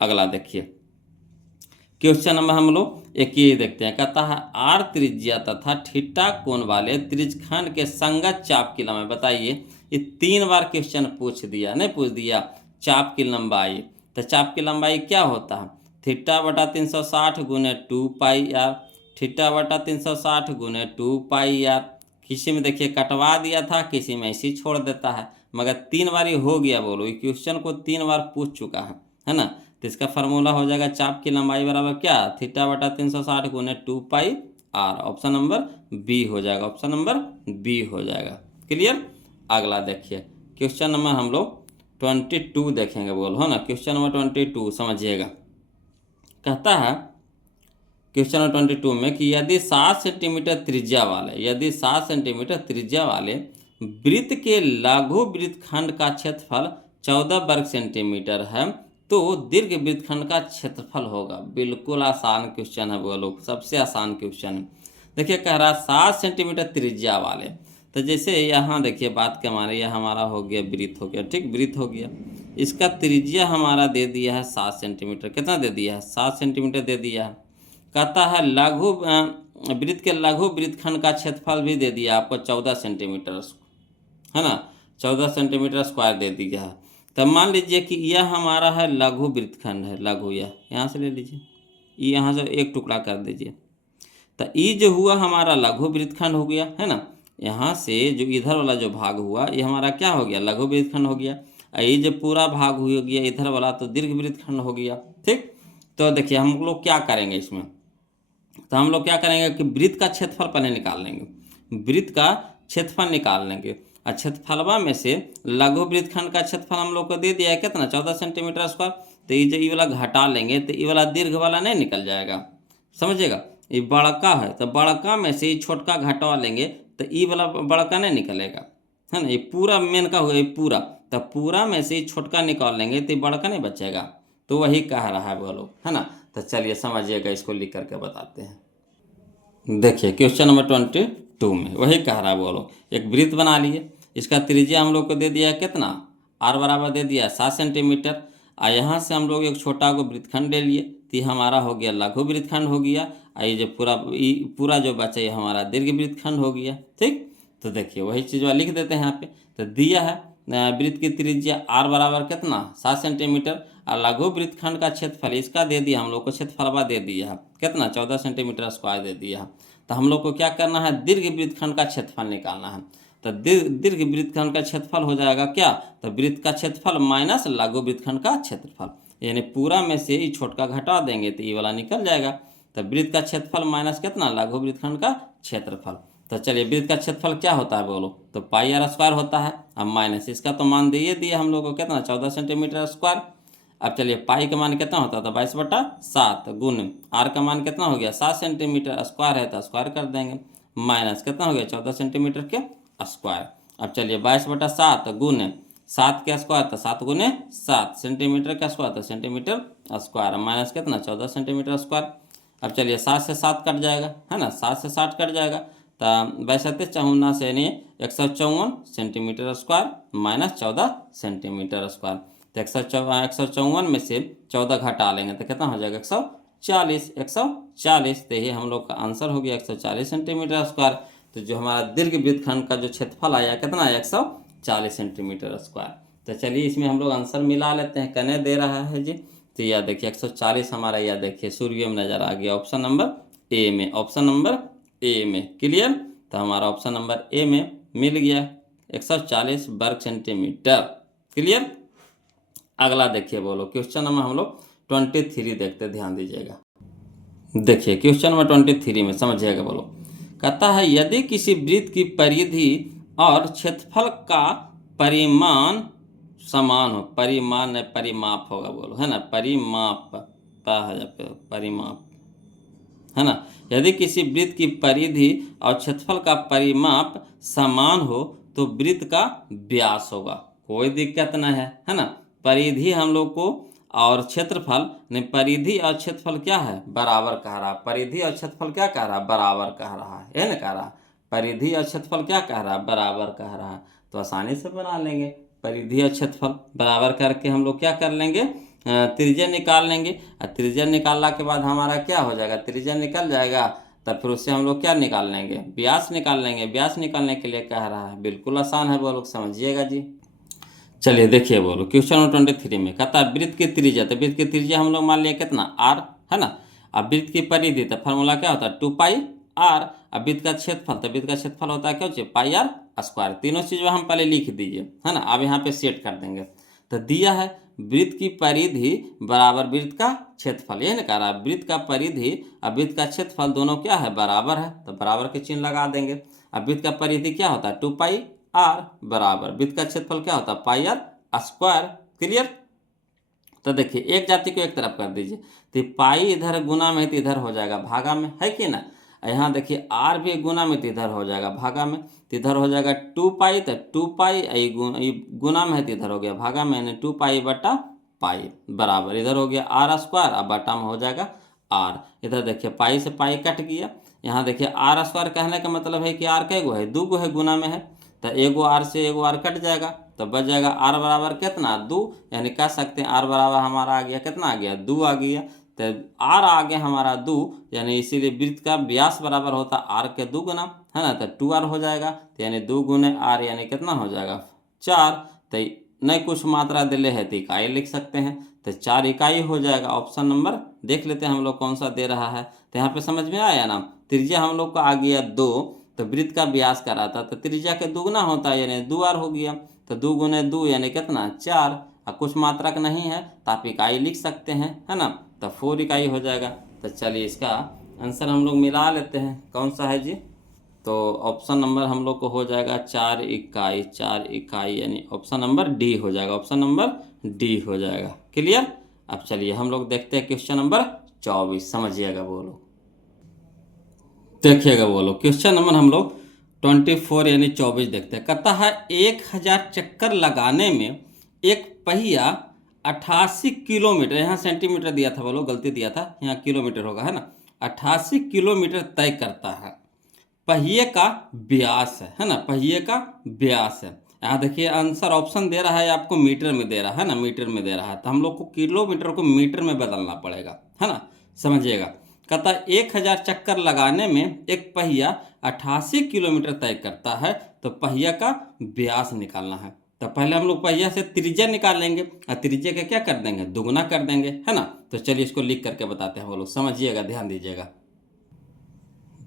अगला देखिए क्वेश्चन नंबर हम लोग एक ये देखते हैं, कहता है आर त्रिज्या तथा थीटा कोण वाले त्रिज्यखंड के संगत चाप की लंबाई बताइए। ये 3 बार क्वेश्चन पूछ दिया, नहीं पूछ दिया चाप की लंबाई, तो चाप की लंबाई क्या होता है थीटा बटा 360 गुने 2 पाई आर, थीटा बटा 360 गुने 2 पाई आर। किसी में देखिए कटवा दिया था, किसी में ऐसे ही छोड़ देता है, मगर 3 बार ये हो गया बोलो, ये क्वेश्चन को 3 बार पूछ चुका है ना। तो इसका फार्मूला हो जाएगा चाप की लंबाई बराबर क्या थीटा बटा 360 गुने 2 पाई आर, ऑप्शन नंबर बी हो जाएगा, ऑप्शन नंबर बी हो जाएगा। क्लियर। अगला देखिए क्वेश्चन नंबर हम लोग 22 देखेंगे बोलो, है ना। क्वेश्चन नंबर 22 समझिएगा, कहता है क्वेश्चन नंबर 22 में कि यदि 7 सेंटीमीटर त्रिज्या वाले, यदि 7 सेंटीमीटर त्रिज्या वाले वृत्त के लघु वृत्तखंड का क्षेत्रफल 14 वर्ग सेंटीमीटर है तो दीर्घ वृत्तखंड का क्षेत्रफल होगा। बिल्कुल आसान क्वेश्चन है बोलो, सबसे आसान क्वेश्चन है। देखिए कह रहा 7 सेंटीमीटर त्रिज्या वाले, तो जैसे यहाँ देखिए बात के मारे यह हमारा हो गया वृत्त हो गया, ठीक वृत्त हो गया, इसका त्रिज्या हमारा दे दिया है 7 सेंटीमीटर, कितना दे दिया है 7 सेंटीमीटर दे दिया है। कहता है लघु वृत्त के लघु वृत्तखंड का क्षेत्रफल भी दे दिया आपको 14 सेंटीमीटर, है ना, 14 सेंटीमीटर स्क्वायर दे दिया है। तब मान लीजिए कि यह हमारा है लघु वृत्तखंड है, लघु यह यहाँ से ले लीजिए, ये यहाँ से एक टुकड़ा कर दीजिए, तो ये जो हुआ हमारा लघु वृत्तखंड हो गया, है ना। यहाँ से जो इधर वाला जो भाग हुआ ये हमारा क्या हो गया लघु वृत्तखंड हो गया, ये जो पूरा भाग हो गया इधर वाला तो दीर्घ वृत्तखंड हो गया। ठीक, तो देखिए हम लोग क्या करेंगे इसमें, तो हम लोग क्या करेंगे कि वृत्त का क्षेत्रफल पहले निकाल लेंगे, वृत्त का क्षेत्रफल निकाल लेंगे, और क्षेत्रफलवा में से लघु वृत्तखंड का क्षेत्रफल हम लोग को दे दिया है कितना 14 सेंटीमीटर स्क्वायर, तो ये जो ये वाला घटा लेंगे तो ये वाला दीर्घ वाला नहीं निकल जाएगा, समझिएगा। ये बड़का है तो बड़का में से ये छोटका घटवा लेंगे तो ये वाला बड़का नहीं निकलेगा, है ना। ये पूरा मेन का हुआ ये पूरा, तो पूरा में से ये छोटका निकाल लेंगे तो ये बड़का नहीं बचेगा, तो वही कह रहा है बोलो, है ना। तो चलिए समझिएगा, इसको लिख करके बताते हैं। देखिए क्वेश्चन नंबर 22 में वही कह रहा है बोलो, एक वृत्त बना लिए, इसका त्रिज्या हम लोग को दे दिया है कितना आर बराबर दे दिया 7 सेंटीमीटर, और यहाँ से हम लोग एक छोटा को वृत्तखंड ले लिए तो हमारा हो गया लघु वृत्तखंड हो गया, और ये जो पूरा जो बचा ये हमारा दीर्घ वृत्तखंड हो गया। ठीक, तो देखिए वही चीज़ लिख देते हैं यहाँ पे, तो दिया है वृत्त की त्रिज्या आर बराबर कितना 7 सेंटीमीटर, और लघु वृत्तखंड का क्षेत्रफल इसका दे दिया हम लोग को, क्षेत्रफलवा दे दिया है कितना 14 सेंटीमीटर स्क्वायर दे दिया है। तो हम लोग को क्या करना है दीर्घ वृत्तखंड का क्षेत्रफल निकालना है, तो दीर्घ वृत्तखंड का क्षेत्रफल हो जाएगा क्या, तो वृत्त का क्षेत्रफल माइनस लघु वृत्तखंड का क्षेत्रफल, यानी पूरा में से ही छोटका घटा देंगे तो ये वाला निकल जाएगा। तो वृत्त का क्षेत्रफल माइनस कितना लघु वृत्तखंड का क्षेत्रफल, तो चलिए वृत्त का क्षेत्रफल क्या होता है बोलो, तो पाई आर स्क्वायर होता है, अब माइनस इसका तो मान दिए दिए हम लोग को कितना 14 सेंटीमीटर स्क्वायर। अब चलिए पाई का मान कितना होता था 22/7 गुण आर का मान कितना हो गया 7 सेंटीमीटर स्क्वायर है तो स्क्वायर कर देंगे, माइनस कितना हो गया 14 सेंटीमीटर के स्क्वायर। अब चलिए 22/7 गुण 7 के स्क्वायर तो 7 गुने 7 सेंटीमीटर का स्क्वायर तो सेंटीमीटर स्क्वायर, माइनस कितना 14 सेंटीमीटर स्क्वायर। अब चलिए 7 से 7 कट जाएगा, है ना, 7 से 7 कट जाएगा, तो 22×7 से यानी 154 centimetre square minus 14 centimetre square, तो 154 में से 14 घटा लेंगे तो कितना हो जाएगा 140, 140, तो ये हम लोग का आंसर हो गया 140 सेंटीमीटर स्क्वायर। तो जो हमारा दीर्घ वृत्तखंड का जो क्षेत्रफल आया कितना है 40 सेंटीमीटर स्क्वायर। तो चलिए इसमें हम लोग आंसर मिला लेते हैं। कने दे रहा है जी, तो यह देखिए 140 हमारा, यह देखिए सूर्य में नज़र आ गया ऑप्शन नंबर ए में, ऑप्शन नंबर ए में। क्लियर? तो हमारा ऑप्शन नंबर ए में मिल गया 140 वर्ग सेंटीमीटर। क्लियर? अगला देखिए बोलो, क्वेश्चन नंबर हम लोग 23 देखते, ध्यान दीजिएगा। देखिए क्वेश्चन नंबर 23 में समझिएगा बोलो, कहता है यदि किसी वृत्त की परिधि और क्षेत्रफल का परिमाण समान हो, परिमाण नहीं परिमाप होगा बोलो, है ना, परिमाप परिमाप, है ना। यदि किसी वृत्त की परिधि और क्षेत्रफल का परिमाप समान हो तो वृत्त का व्यास होगा। कोई दिक्कत नहीं है ना। परिधि हम लोग को और क्षेत्रफल नहीं, परिधि और क्षेत्रफल क्या है, बराबर कह रहा है। परिधि और क्षेत्रफल क्या कह रहा है, बराबर कह रहा है ना, कह रहा है परिधि और क्षेत्रफल क्या कह रहा है, बराबर कह रहा है। तो आसानी से बना लेंगे, परिधि और क्षेत्रफल बराबर करके हम लोग क्या कर लेंगे, त्रिज्या निकाल लेंगे। और त्रिज्या निकालने के बाद हमारा क्या हो जाएगा, त्रिज्या निकल जाएगा, तब फिर उससे हम लोग क्या निकाल लेंगे, व्यास निकाल लेंगे। व्यास निकालने के लिए कह रहा है, बिल्कुल आसान है वो लोग, समझिएगा जी। चलिए देखिए बोलो, क्वेश्चन नंबर 23 में कहता है वृत्त की त्रिज्या, तो वृत्त की त्रिज्या हम लोग मान लिया कितना, आर, है ना। अब वृत्त की परिधि, तो फार्मूला क्या होता है, 2 पाई आर। अब वृत्त का क्षेत्रफल, तो वृत्त का क्षेत्रफल होता है क्या होता है, पाई आर स्क्वायर। तीनों चीज़ हम पहले लिख दीजिए, है ना। अब यहाँ पे सेट कर देंगे। तो दिया है वृत्त की परिधि बराबर वृत्त का क्षेत्रफल, ये ना कह रहा है वृत्त का परिधि और वृत्त का क्षेत्रफल दोनों क्या है, बराबर है, तो बराबर के चिन्ह लगा देंगे। अब वृत्त का परिधि क्या होता है, 2 पाई आर बराबर वृत्त का क्षेत्रफल क्या होता है, पाई आर स्क्वायर। क्लियर? तो देखिए एक जाति को एक तरफ कर दीजिए, तो पाई इधर गुना में तो इधर हो जाएगा भागा में, है कि ना। यहाँ देखिए आर भी गुना में तो इधर हो जाएगा भागा में, तो इधर हो जाएगा 2 पाई, तो 2 पाई गुना में है तो इधर हो गया भागा में, यानी 2 पाई बटा पाई बराबर इधर हो गया आर स्क्वायर, अब बटा में हो जाएगा आर। इधर देखिए पाई से पाई कट गया। यहाँ देखिए आर स्क्वायर कहने का मतलब है कि आर कैगो है, 2 गो है, गुना में है, तो एगो आर से एगो आर कट जाएगा, तो बच जाएगा आर बराबर कितना, 2। यानी कह सकते हैं आर बराबर हमारा आ गया कितना, आ गया 2 आ गया। तो आर आ गया हमारा 2, यानी इसीलिए वृत्त का व्यास बराबर होता आर के 2 गुना, है ना। तो 2r हो जाएगा, तो यानी 2 गुने आर यानी कितना हो जाएगा 4। तो नहीं कुछ मात्रा दिले है तो इकाई लिख सकते हैं, तो 4 इकाई हो जाएगा। ऑप्शन नंबर देख लेते हैं हम लोग कौन सा दे रहा है। तो यहाँ पे समझ में आया ना, त्रिज्या हम लोग को आ गया 2, तो वृत्त का व्यास करा था, तो त्रिज्या के दुगना होता है, यानी 2r हो गया। तो 2 गुने 2 यानी कितना 4, और कुछ मात्रक नहीं है तो आप इकाई लिख सकते हैं, है ना। तो 4 इकाई हो जाएगा। तो चलिए इसका आंसर हम लोग मिला लेते हैं, कौन सा है जी। तो ऑप्शन नंबर हम लोग को हो जाएगा 4 इकाई, 4 इकाई, यानी ऑप्शन नंबर डी हो जाएगा, ऑप्शन नंबर डी हो जाएगा। क्लियर? अब चलिए हम लोग देखते हैं क्वेश्चन नंबर 24, समझिएगा बोलो, देखिएगा बोलो। क्वेश्चन नंबर हम लोग 24 यानी 24 देखते हैं। कहता है 1000 चक्कर लगाने में एक पहिया 88 किलोमीटर, यहाँ सेंटीमीटर दिया था बोलो, गलती दिया था, यहाँ किलोमीटर होगा, है ना। 88 किलोमीटर तय करता है। पहिए का व्यास है ना, पहिए का व्यास है। यहाँ देखिए आंसर ऑप्शन दे रहा है आपको मीटर में दे रहा है ना, मीटर में दे रहा है, तो हम लोग को किलोमीटर को मीटर में बदलना पड़ेगा, है ना, समझिएगा। कहता है 1000 चक्कर लगाने में एक पहिया 88 किलोमीटर तय करता है, तो पहिया का व्यास निकालना है। तो पहले हम लोग पहिया से त्रिज्या निकाल लेंगे, और त्रिज्या का क्या कर देंगे, दुगुना कर देंगे, है ना। तो चलिए इसको लिख करके बताते हैं वो लोग, समझिएगा, ध्यान दीजिएगा।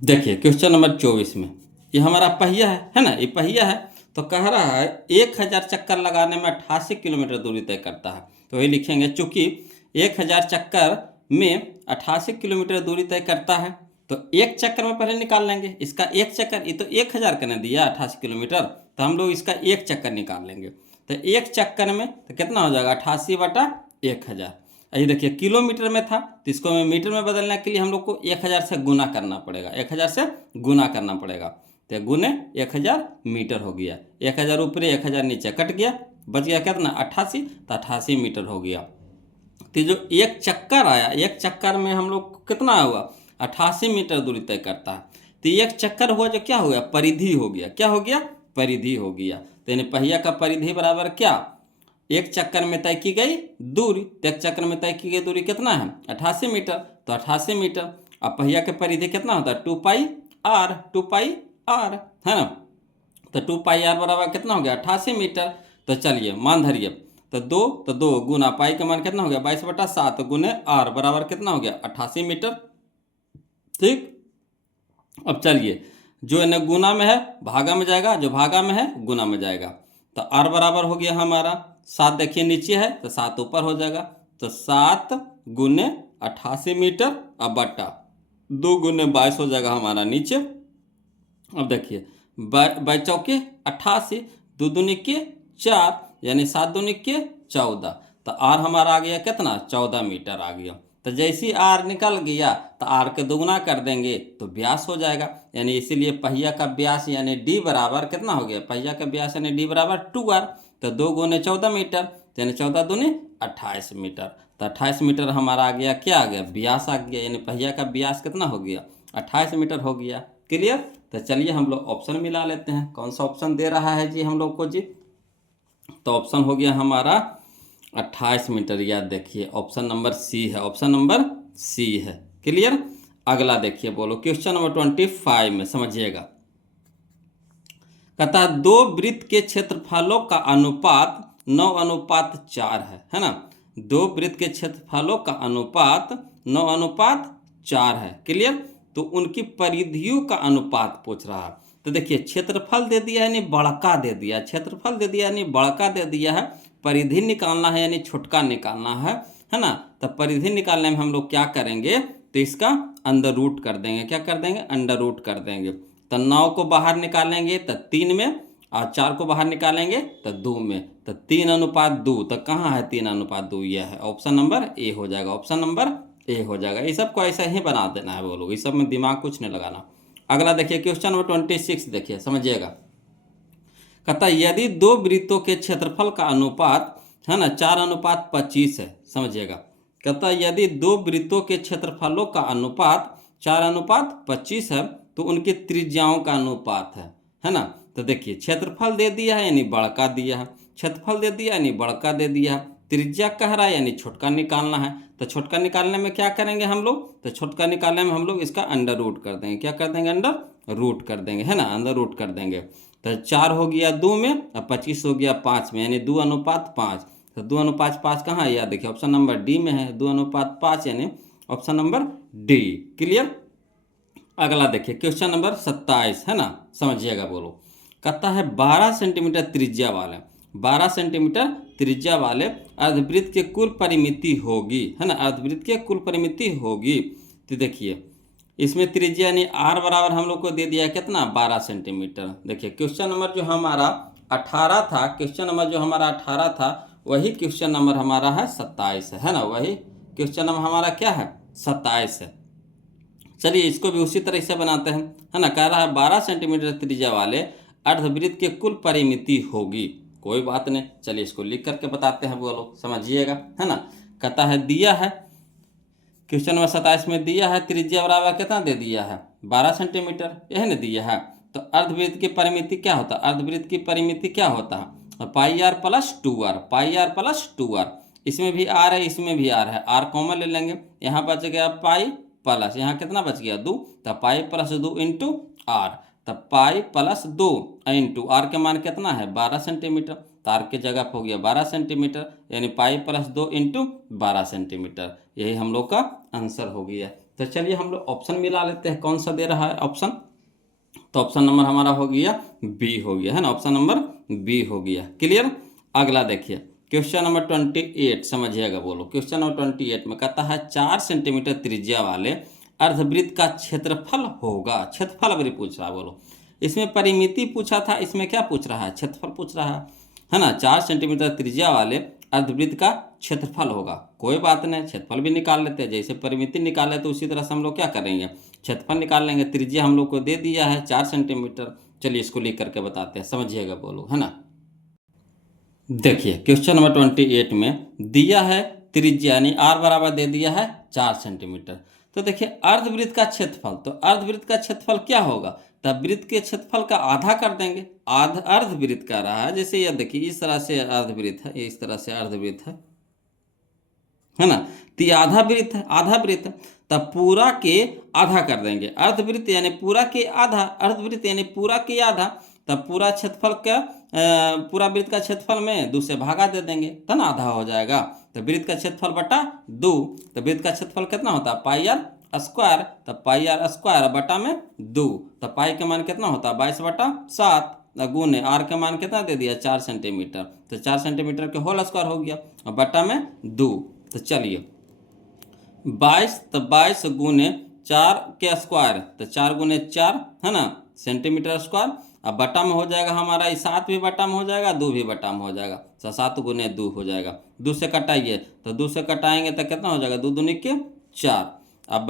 देखिए क्वेश्चन नंबर 24 में ये हमारा पहिया है ना, ये पहिया है। तो कह रहा है 1000 चक्कर लगाने में 88 किलोमीटर दूरी तय करता है। तो वही लिखेंगे, चूंकि 1000 चक्कर में 88 किलोमीटर दूरी तय करता है, तो एक चक्कर में पहले निकाल लेंगे इसका एक चक्कर, ये तो 1000 का नहीं दिया 88 किलोमीटर, तो हम लोग इसका एक चक्कर निकाल लेंगे। तो एक चक्कर में तो कितना हो जाएगा 88 बटा 1000। ये देखिए किलोमीटर में था, तो इसको मीटर में बदलने के लिए हम लोग को 1000 से गुना करना पड़ेगा, 1000 से गुना करना पड़ेगा। तो गुने 1000 मीटर हो गया, 1000 ऊपर 1000 नीचे कट गया, बच गया कितना 88, तो 88 मीटर हो गया। तो जो एक चक्कर आया, एक चक्कर में हम लोग को कितना हुआ 88 मीटर दूरी तय करता है। तो एक चक्कर हुआ जो क्या हो गया, परिधि हो गया, क्या हो गया, परिधि हो गया। तो यानी पहिया का परिधि बराबर क्या, एक चक्कर में तय की गई दूरी, तो एक चक्कर में तय की गई दूरी कितना है 88 मीटर, तो 88 मीटर। अब पहिया के परिधि कितना होता है 2 पाई आर, 2 पाई आर, है ना। तो 2 पाई आर बराबर कितना हो गया 88 मीटर। तो चलिए मान धरिए, तो 2 गुना पाई का मान कितना हो गया 22/7 गुने आर बराबर कितना हो गया 88 मीटर। ठीक, अब चलिए जो इन्हें गुना में है भागा में जाएगा, जो भागा में है गुना में जाएगा। तो आर बराबर हो गया हमारा 7, देखिए नीचे है तो 7 ऊपर हो जाएगा, तो 7 गुने 88 मीटर अब बट्टा 2 गुने 22 हो जाएगा हमारा नीचे। अब देखिए बाई चौके 88, 2 दूनी के 4 यानी 7 दूनी के 14, तो आर हमारा आ गया कितना 14 मीटर आ गया। तो जैसे ही आर निकल गया तो आर के दोगुना कर देंगे तो व्यास हो जाएगा, यानी इसीलिए पहिया का व्यास यानी डी बराबर कितना हो गया, पहिया का व्यास यानी डी बराबर 2r। तो 2 गुने 14 मीटर यानी 14 दूनी 28 मीटर। तो 28 मीटर हमारा आ गया, क्या आ गया व्यास आ गया, यानी पहिया का व्यास कितना हो गया 28 मीटर हो गया। क्लियर। तो चलिए हम लोग ऑप्शन मिला लेते हैं, कौन सा ऑप्शन दे रहा है जी हम लोग को जी। तो ऑप्शन हो गया हमारा 28 मीटर, याद देखिए ऑप्शन नंबर सी है, ऑप्शन नंबर सी है। क्लियर। अगला देखिए, बोलो क्वेश्चन नंबर 25 में समझिएगा। कहता है 2 वृत्त के क्षेत्रफलों का अनुपात 9:4 है ना। 2 वृत्त के क्षेत्रफलों का अनुपात 9:4 है। क्लियर। तो उनकी परिधियों का अनुपात पूछ रहा है। तो देखिए क्षेत्रफल दे दिया है यानी बड़का दे दिया, क्षेत्रफल दे दिया यानी बड़का दे दिया है, परिधि निकालना है यानी छोटका निकालना है ना। तो परिधि निकालने में हम लोग क्या करेंगे, तो इसका अंडर रूट कर देंगे, क्या कर देंगे अंडर रूट कर देंगे। तो 9 को बाहर निकालेंगे तो 3 में, और 4 को बाहर निकालेंगे तो 2 में, तो 3:2। तो कहाँ है 3:2, यह है ऑप्शन नंबर ए हो जाएगा, ऑप्शन नंबर ए हो जाएगा। ये सब को ऐसा ही बना देना है बोलो, इस सब में दिमाग कुछ नहीं लगाना। अगला देखिए क्वेश्चन नंबर 26 देखिए समझिएगा। कहता यदि 2 वृत्तों के क्षेत्रफल का अनुपात है ना 4:25 है, समझिएगा। कहता यदि 2 वृत्तों के क्षेत्रफलों का अनुपात 4:25 है तो उनकी त्रिज्याओं का अनुपात है ना। तो देखिए क्षेत्रफल दे दिया है यानी बड़का दिया है, क्षेत्रफल दे दिया यानी बड़का दे दिया है, त्रिज्या कह रहा है यानी छोटका निकालना है। तो छोटका निकालने में क्या करेंगे हम लोग, तो छोटका निकालने में हम लोग इसका अंडर रूट कर देंगे, क्या कर देंगे अंडर रूट कर देंगे, है ना, अंडर रूट कर देंगे। तो 4 हो गया 2 में और 25 हो गया 5 में, यानी 2:5। तो 2:5 कहाँ है, याद देखिए ऑप्शन नंबर डी में है, 2:5 यानी ऑप्शन नंबर डी। क्लियर। अगला देखिए क्वेश्चन नंबर 27 है ना, समझिएगा बोलो। कहता है 12 सेंटीमीटर त्रिज्या वाले 12 सेंटीमीटर त्रिज्या वाले अर्धवृत्त के कुल परिमिति होगी, है ना, अर्धवृत्त के कुल परिमिति होगी। तो देखिए इसमें त्रिज्या यानी आर बराबर हम लोग को दे दिया कितना 12 सेंटीमीटर। देखिए क्वेश्चन नंबर जो हमारा 18 था, क्वेश्चन नंबर जो हमारा 18 था वही क्वेश्चन नंबर हमारा है 27 है ना, वही क्वेश्चन नंबर हमारा क्या है 27 है। चलिए इसको भी उसी तरह से बनाते हैं, है ना। कह रहा है 12 सेंटीमीटर त्रिज्या वाले अर्धवृत्त के कुल परिमिति होगी, कोई बात नहीं, चलिए इसको लिख करके बताते हैं, बोलो समझिएगा, है ना। कहता है दिया है क्वेश्चन नंबर 27 में दिया है त्रिज्या बराबर कितना दे दिया है 12 सेंटीमीटर, यह ना दिया है। तो अर्धवृत्त की परिमिति क्या होता है, अर्धवृत्त की परिमिति क्या होता है pi r plus 2r, pi r plus 2r। इसमें भी आर है इसमें भी आर है, आर कॉमन ले लेंगे, यहाँ बच गया पाई प्लस, यहाँ कितना बच गया 2, तो पाई प्लस 2 इंटू आर, तब पाई प्लस 2 इंटू आर के मान कितना है 12 सेंटीमीटर, तो आर की जगह हो गया 12 सेंटीमीटर, यानी पाई प्लस 2 इंटू 12 सेंटीमीटर, यही हम लोग का आंसर हो गया। तो चलिए हम लोग ऑप्शन मिला लेते हैं, कौन सा दे रहा है ऑप्शन, तो ऑप्शन नंबर हमारा हो गया बी हो गया, है ना, ऑप्शन नंबर बी हो गया। क्लियर। अगला देखिए क्वेश्चन नंबर 28 समझिएगा, बोलो क्वेश्चन नंबर 28 में कहता है 4 सेंटीमीटर त्रिज्या वाले अर्धवृत्त का क्षेत्रफल होगा, क्षेत्रफल अभी पूछ रहा है, बोलो इसमें परिमिति पूछा था, इसमें क्या पूछ रहा है क्षेत्रफल पूछ रहा है ना। 4 सेंटीमीटर त्रिज्या वाले अर्धवृत्त का क्षेत्रफल होगा, कोई बात नहीं, क्षेत्रफल भी निकाल लेते हैं, जैसे परिमिति निकाले तो उसी तरह से हम लोग क्या करेंगे क्षेत्रफल निकाल लेंगे। त्रिज्या हम लोग को दे दिया है 4 सेंटीमीटर, चलिए इसको लिख करके बताते हैं, समझिएगा बोलो, है ना। देखिए क्वेश्चन नंबर 28 में दिया है त्रिज्या यानी आर बराबर दे दिया है 4 सेंटीमीटर। तो देखिए अर्धवृत्त का क्षेत्रफल, तो अर्धवृत्त का क्षेत्रफल क्या होगा, तब वृत्त के क्षेत्रफल का आधा कर देंगे, अर्धवृत्त का रहा है, जैसे ये देखिए इस तरह से अर्धवृत्त है, इस तरह से अर्धवृत्त है ना, तो ये आधा वृत्त है, आधा वृत्त है, तब पूरा के आधा कर देंगे, अर्धवृत्त यानी पूरा के आधा, अर्धवृत्त यानी पूरा के आधा, तब पूरा क्षेत्रफल क्या पूरा वृत्त का क्षेत्रफल में 2 से भागा दे देंगे, तो ना आधा हो जाएगा। तो वृत्त का क्षेत्रफल बटा 2, तो वृत्त का क्षेत्रफल कितना होता है पाई आर स्क्वायर, तो पाई आर स्क्वायर बटा में 2, तो पाई के मान कितना होता है 22/7 गुने आर का मान कितना दे दिया 4 सेंटीमीटर, तो 4 सेंटीमीटर के होल स्क्वायर हो गया और बटा में 2। तो चलिए 22, तो 22 गुने 4 के स्क्वायर, तो 4 गुने 4 है ना सेंटीमीटर स्क्वायर। अब बटा में हो जाएगा हमारा 7 भी बटा में हो जाएगा, 2 भी बटा में हो जाएगा, तो 7 गुने 2 हो जाएगा। 2 से कटाइए, तो 2 से कटाएंगे तो कितना हो जाएगा 2 दूनी के 4। अब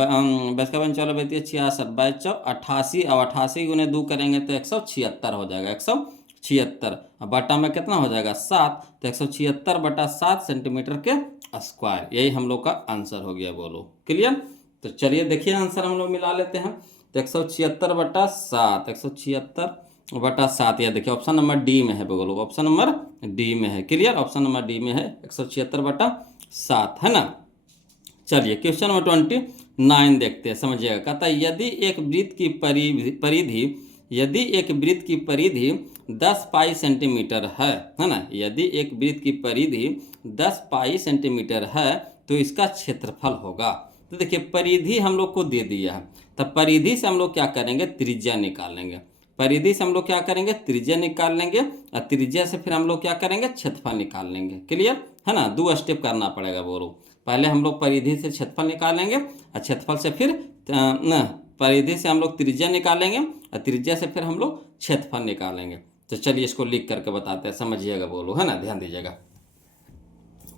बस का चलो बेटी 66 22 88, और 88 गुने 2 करेंगे तो 176 हो जाएगा, 176। अब बटा में कितना हो जाएगा 7, तो 176/7 सेंटीमीटर के स्क्वायर, यही हम लोग का आंसर हो गया। बोलो क्लियर। तो चलिए देखिए आंसर हम लोग मिला लेते हैं। तो 176/7, 176/7, यह देखिए ऑप्शन नंबर डी में है। बोलो ऑप्शन नंबर डी में है। क्लियर, ऑप्शन नंबर डी में है 176/7 है ना। चलिए क्वेश्चन नंबर 29 देखते हैं, समझिएगा। कहता है यदि एक वृत्त की परिधि 10 पाई सेंटीमीटर है ना, यदि एक वृत्त की परिधि 10 पाई सेंटीमीटर है तो इसका क्षेत्रफल होगा। तो देखिए परिधि हम लोग को दे दिया है, तब परिधि से हम लोग क्या करेंगे त्रिज्या निकाल लेंगे। परिधि से हम लोग क्या करेंगे त्रिज्या निकाल लेंगे, और त्रिज्या से फिर हम लोग क्या करेंगे क्षेत्रफल निकाल लेंगे। क्लियर है ना, 2 स्टेप करना पड़ेगा। बोलो पहले हम लोग परिधि से क्षेत्रफल निकालेंगे, और क्षेत्रफल से फिर परिधि से हम लोग त्रिज्या निकालेंगे, और त्रिज्या से फिर हम लोग क्षेत्रफल निकालेंगे। तो चलिए इसको लिख करके बताते हैं, समझिएगा। बोलो है ना, ध्यान दीजिएगा।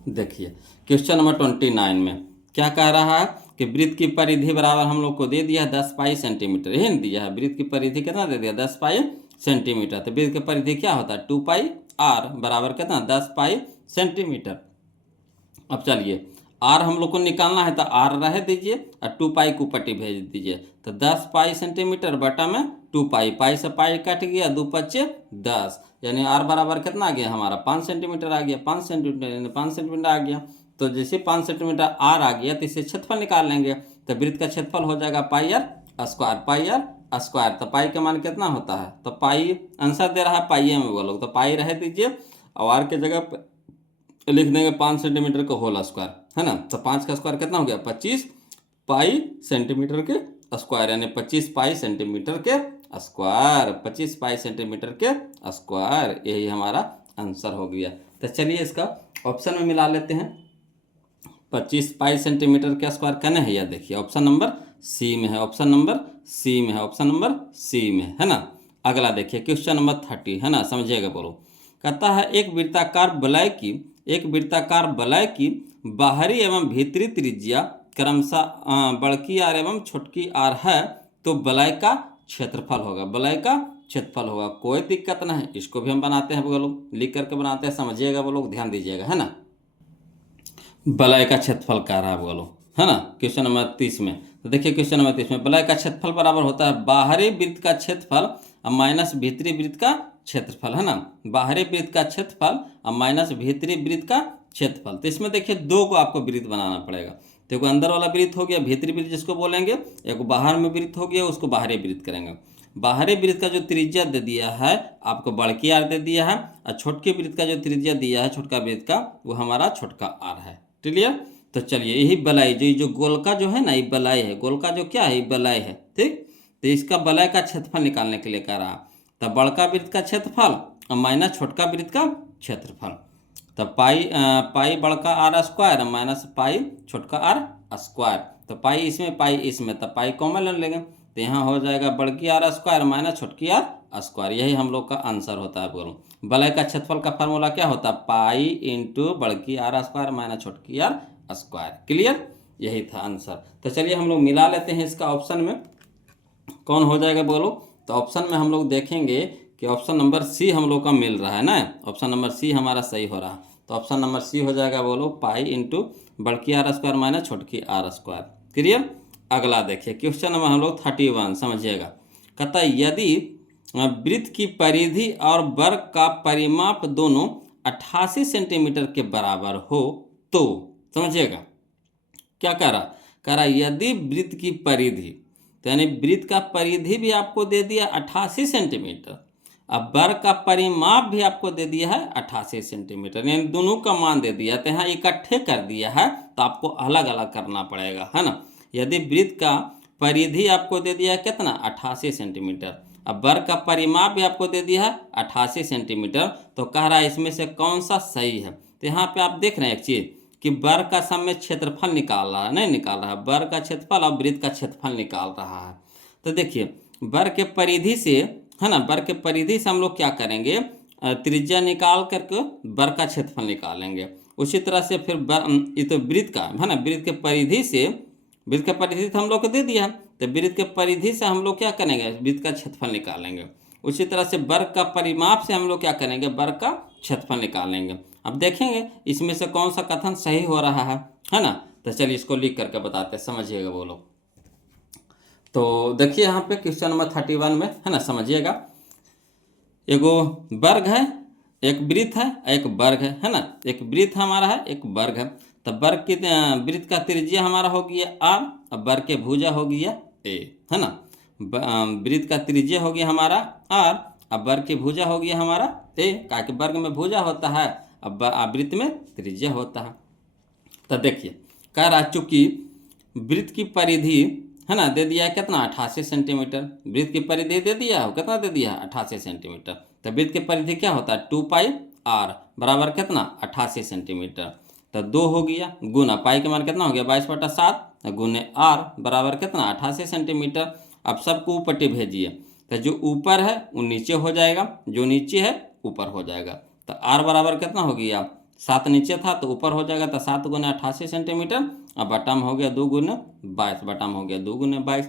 देखिए क्वेश्चन नंबर 29 में क्या कह रहा है कि वृत्त की परिधि बराबर हम लोग को दे दिया है 10 पाई सेंटीमीटर, यही दिया है। वृत्त की परिधि कितना दे दिया 10 पाई सेंटीमीटर, तो वृत्त की परिधि क्या होता है 2 पाई आर बराबर कितना 10 पाई सेंटीमीटर। अब चलिए आर हम लोग को निकालना है, तो आर रह दीजिए और 2 पाई को पट्टी भेज दीजिए, तो 10 पाई सेंटीमीटर बटा में 2 पाई, पाई से पाई कट गया, 2 पच्चे 10, यानी आर बराबर कितना आ गया हमारा 5 सेंटीमीटर आ गया, 5 सेंटीमीटर यानी 5 सेंटीमीटर आ गया। तो जैसे 5 सेंटीमीटर आर आ गया तो इसे क्षेत्रफल निकाल लेंगे, तो वृत्त का क्षेत्रफल हो जाएगा pi r square, pi r square. तो पाई का मान कितना होता है, तो पाई आंसर दे रहा है पाई में बोलो, तो पाई रह दीजिए और आर के जगह लिख देंगे 5 सेंटीमीटर का होल स्क्वायर है ना। तो 5 का स्क्वायर कितना हो गया 25 पाई सेंटीमीटर के स्क्वायर, यानी 25 पाई सेंटीमीटर के स्क्वायर, 25 पाई सेंटीमीटर के स्क्वायर, यही हमारा आंसर हो गया। तो चलिए इसका ऑप्शन में मिला लेते हैं। 25 पाई सेंटीमीटर के स्क्वायर कहने है, यह देखिए ऑप्शन नंबर सी में है, ऑप्शन नंबर सी में है, ऑप्शन नंबर सी में है ना। अगला देखिए क्वेश्चन नंबर 30 है ना, समझिएगा। बोलो कहता है एक वृत्ताकार वलय की बाहरी एवं भीतरी त्रिज्या क्रमशः बड़की आर एवं छोटकी आर है, तो वलय का क्षेत्रफल होगा, वलय का क्षेत्रफल होगा। कोई दिक्कत नहीं, इसको भी हम बनाते हैं। बोलो लिख करके बनाते हैं, समझिएगा। बोलो ध्यान दीजिएगा है ना। वलय का क्षेत्रफल कह रहा है, बोलो है ना क्वेश्चन नंबर 30 में। तो देखिए क्वेश्चन नंबर 30 में वलय का क्षेत्रफल बराबर होता है बाहरी वृत्त का क्षेत्रफल माइनस भीतरी वृत्त का क्षेत्रफल है ना। बाहरी वृत्त का क्षेत्रफल और माइनस भीतरी वृत्त का क्षेत्रफल। तो इसमें देखिए 2 को आपको वृत्त बनाना पड़ेगा। तो एक अंदर वाला वृत्त हो गया भीतरी वृत्त जिसको बोलेंगे, एक बाहर में वृत्त हो गया उसको बाहरी वृत्त करेंगे। बाहरी वृत्त का जो त्रिज्या दे दिया है आपको बड़की आर दे दिया है, और छोटकी वृत्त का जो त्रिज्या दिया है छोटका वृत्त का वो हमारा छोटका आर है। क्लियर। तो चलिए यही वलय जो गोल का जो है ना ये वलय है, गोल का जो क्या है ये वलय है। ठीक, तो इसका वलय का क्षेत्रफल निकालने के लिए कह रहा। तब बड़का वृत्त का क्षेत्रफल और माइनस छोटका वृत्त का क्षेत्रफल, तब पाई बड़का आर स्क्वायर माइनस पाई छोटका आर स्क्वायर। तो पाई इसमें पाई इसमें, तब पाई कॉमन ले लेंगे, तो यहाँ हो जाएगा बड़की आर स्क्वायर माइनस छोटकी आर स्क्वायर, यही हम लोग का आंसर होता है। बोलो वलय का क्षेत्रफल का फार्मूला क्या होता है पाई इंटू बड़की आर स्क्वायर माइनस छोटकी आर स्क्वायर। क्लियर, यही था आंसर। तो चलिए हम लोग मिला लेते हैं इसका ऑप्शन में कौन हो जाएगा। बोलो तो ऑप्शन में हम लोग देखेंगे कि ऑप्शन नंबर सी हम लोग का मिल रहा है ना, ऑप्शन नंबर सी हमारा सही हो रहा है। तो ऑप्शन नंबर सी हो जाएगा। बोलो पाई इंटू बड़की आर स्क्वायर माइनस छोटकी आर स्क्वायर। क्लियर। अगला देखिए क्वेश्चन नंबर हम लोग 31 समझिएगा। कहता है यदि वृत्त की परिधि और वर्ग का परिमाप दोनों 88 सेंटीमीटर के बराबर हो तो, समझिएगा क्या कह रहा यदि वृत्त की परिधि, तो यानी वृत्त का परिधि भी आपको दे दिया 88 सेंटीमीटर अब वर्ग का परिमाप भी आपको दे दिया है 88 सेंटीमीटर, यानी दोनों का मान दे दिया है, तो यहाँ इकट्ठे कर दिया है तो आपको अलग अलग करना पड़ेगा, है ना। यदि वृत्त का परिधि आपको दे दिया है कितना 88 सेंटीमीटर, अब वर्ग का परिमाप भी आपको दे दिया है 88 सेंटीमीटर, तो कह रहा है इसमें से कौन सा सही है। तो यहाँ पे आप देख रहे हैं एक चीज़ कि वर्ग का समय क्षेत्रफल निकाल रहा है, नहीं निकाल रहा है, वर्ग का क्षेत्रफल और वृत्त का क्षेत्रफल निकाल रहा है। तो देखिए वर्ग के परिधि से, है ना, वर्ग के परिधि से हम लोग क्या करेंगे, त्रिज्या निकाल करके वर्ग का क्षेत्रफल निकालेंगे। उसी तरह से फिर ये तो वृत्त का है ना, वृत्त के परिधि से, वृत्त के परिधि तो हम लोग को दे दिया, तो वृत्त के परिधि से हम लोग क्या करेंगे, वृत्त का क्षेत्रफल निकालेंगे। उसी तरह से वर्ग का परिमाप से हम लोग क्या करेंगे, वर्ग का क्षेत्रफल निकालेंगे। अब देखेंगे इसमें से कौन सा कथन सही हो रहा है ना। तो चलिए इसको लिख करके बताते हैं, समझिएगा वो लोग। तो देखिए यहाँ पे क्वेश्चन नंबर 31 में, है ना, समझिएगा। एगो वर्ग है, एक वृत्त है, एक वर्ग है ना। एक वृत्त हमारा है, एक वर्ग है। तो वर्ग की वृत्त का त्रिज्या हमारा हो गया r, अब वर्ग के भुजा हो गया a, है ना। वृत्त का त्रिज्या हो गया हमारा r, अब वर्ग की भुजा हो गया हमारा a, क्या कि वर्ग में भुजा होता है, अब वृत्त में त्रिज्या होता है। तो देखिए कह रहा चूंकि वृत्त की परिधि, है ना, दे दिया है कितना 88 सेंटीमीटर, वृत्त की परिधि दे दिया है, कितना दे दिया है 88 सेंटीमीटर। तो वृत्त की परिधि क्या होता है 2πr बराबर कितना 88 सेंटीमीटर। तो 2 हो गया गुना पाई के मान कितना हो गया 22/7 गुने r बराबर कितना 88 सेंटीमीटर। अब सबको ऊपर भेजिए, तो जो ऊपर है वो नीचे हो जाएगा, जो नीचे है ऊपर हो जाएगा। तो r बराबर कितना हो गया 7 नीचे था तो ऊपर हो जाएगा, तो 7 गुना 88 सेंटीमीटर, अब बटाम हो गया 2 गुना 22, बटाम हो गया 2 गुना 22।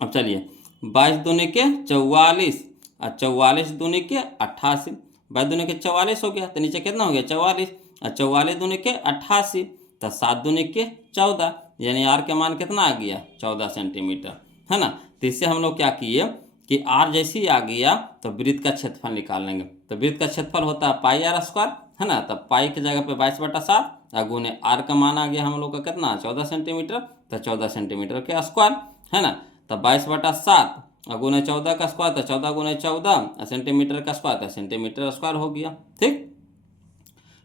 अब चलिए 22 दूनी के 44 और 44 दूनी के 88, 22 दूनी के 44 हो गया, तो नीचे कितना हो गया 44, और 44 दूनी के 88, तो 7 दूनी के 14, यानी आर के मान कितना आ गया 14 सेंटीमीटर, है ना। तो इससे हम लोग क्या किए कि आर जैसे ही आ गया तो वृत्त का क्षेत्रफल निकाल लेंगे। तो वृत्त का क्षेत्रफल होता है πr², है ना। तब पाई की जगह पे 22/7 और गुने आर का मान आ गया हम लोग का कितना 14 सेंटीमीटर, तो 14 सेंटीमीटर के स्क्वायर, है ना। तो 22/7 और गुने 14 का स्क्वायर, तो 14 गुने 14 सेंटीमीटर का स्क्वायर, तो सेंटीमीटर स्क्वायर हो गया, ठीक।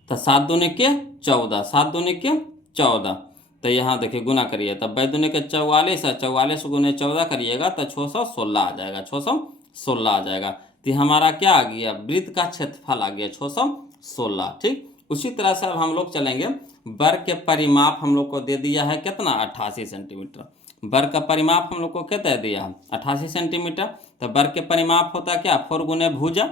तो 7 दूनी के 14, 7 दूनी के 14, तो यहाँ देखिए गुना करिए, तब 22 दूनी के 44 है, 44 गुने 14 करिएगा तो 616 आ जाएगा, 616 आ जाएगा। तो हमारा क्या आ गया वृत्त का क्षेत्रफल आ गया 616, ठीक। उसी तरह से अब हम लोग चलेंगे, वर्ग के परिमाप हम लोग को दे दिया है कितना 88 सेंटीमीटर, वर्ग का परिमाप हम लोग को क्या दे दिया है 88 सेंटीमीटर। तो वर्ग के परिमाप होता है क्या 4 गुने भुजा,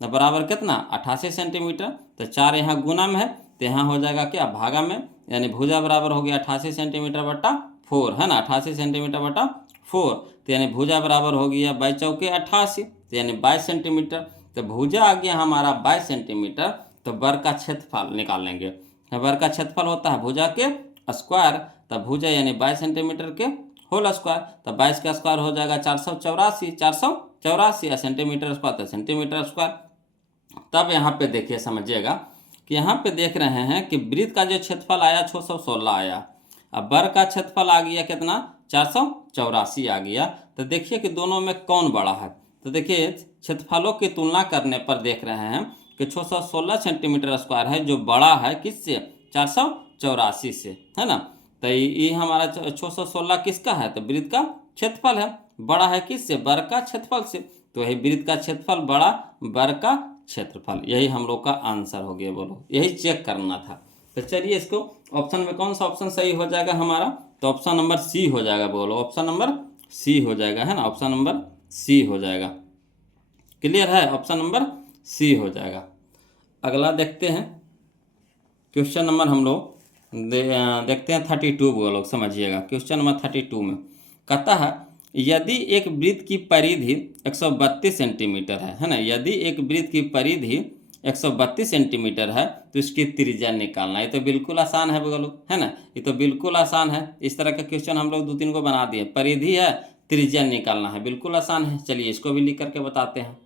तो बराबर कितना 88 सेंटीमीटर। तो 4 यहाँ गुना में है, तो यहाँ हो जाएगा क्या भागा में, यानी भुजा बराबर हो गया 88 सेंटीमीटर बटा 4, है ना, 88 सेंटीमीटर बटा 4। तो यानी भुजा बराबर हो गया 22 चौके 88, तो यानी 22 सेंटीमीटर। तो भुजा आ गया हमारा 22 सेंटीमीटर। तो वर्ग का क्षेत्रफल निकाल लेंगे, वर्ग का क्षेत्रफल होता है भुजा के स्क्वायर, तब भुजा यानी 22 सेंटीमीटर के होल स्क्वायर, तो 22 का स्क्वायर हो जाएगा 484, 484 सेंटीमीटर स्क्वायर, तो सेंटीमीटर स्क्वायर। तब यहाँ पे देखिए समझिएगा कि यहाँ पे देख रहे हैं कि वृत्त का जो क्षेत्रफल आया 616 आया, अब वर्ग का क्षेत्रफल आ गया कितना 484 आ गया। तो देखिए कि दोनों में कौन बड़ा है। तो देखिए क्षेत्रफलों की तुलना करने पर देख रहे हैं कि 616 सेंटीमीटर स्क्वायर है जो बड़ा है किससे 484 से, है ना। तो ये हमारा 616 किसका है, तो वृत्त का क्षेत्रफल है, बड़ा है किससे वर्ग का क्षेत्रफल से। तो यही वृत्त का क्षेत्रफल बड़ा वर्ग का क्षेत्रफल, यही हम लोग का आंसर हो गया, बोलो यही चेक करना था। तो चलिए इसको ऑप्शन में कौन सा ऑप्शन सही हो जाएगा हमारा, तो ऑप्शन नंबर सी हो जाएगा, बोलो ऑप्शन नंबर सी हो जाएगा, है ना, ऑप्शन नंबर सी हो जाएगा। क्लियर है, ऑप्शन नंबर सी हो जाएगा। अगला देखते हैं क्वेश्चन नंबर हम लोग देखते हैं 32, वो लोग समझिएगा। क्वेश्चन नंबर 32 में कहता है यदि एक वृत्त की परिधि 132 सेंटीमीटर है ना, यदि एक वृत्त की परिधि 132 सेंटीमीटर है तो इसकी त्रिज्या निकालना। ये तो बिल्कुल आसान है बोलो, है ना, ये तो बिल्कुल आसान है। इस तरह का क्वेश्चन हम लोग 2-3 को बना दिए, परिधि है त्रिज्या निकालना है, बिल्कुल आसान है। चलिए इसको भी लिख करके बताते हैं।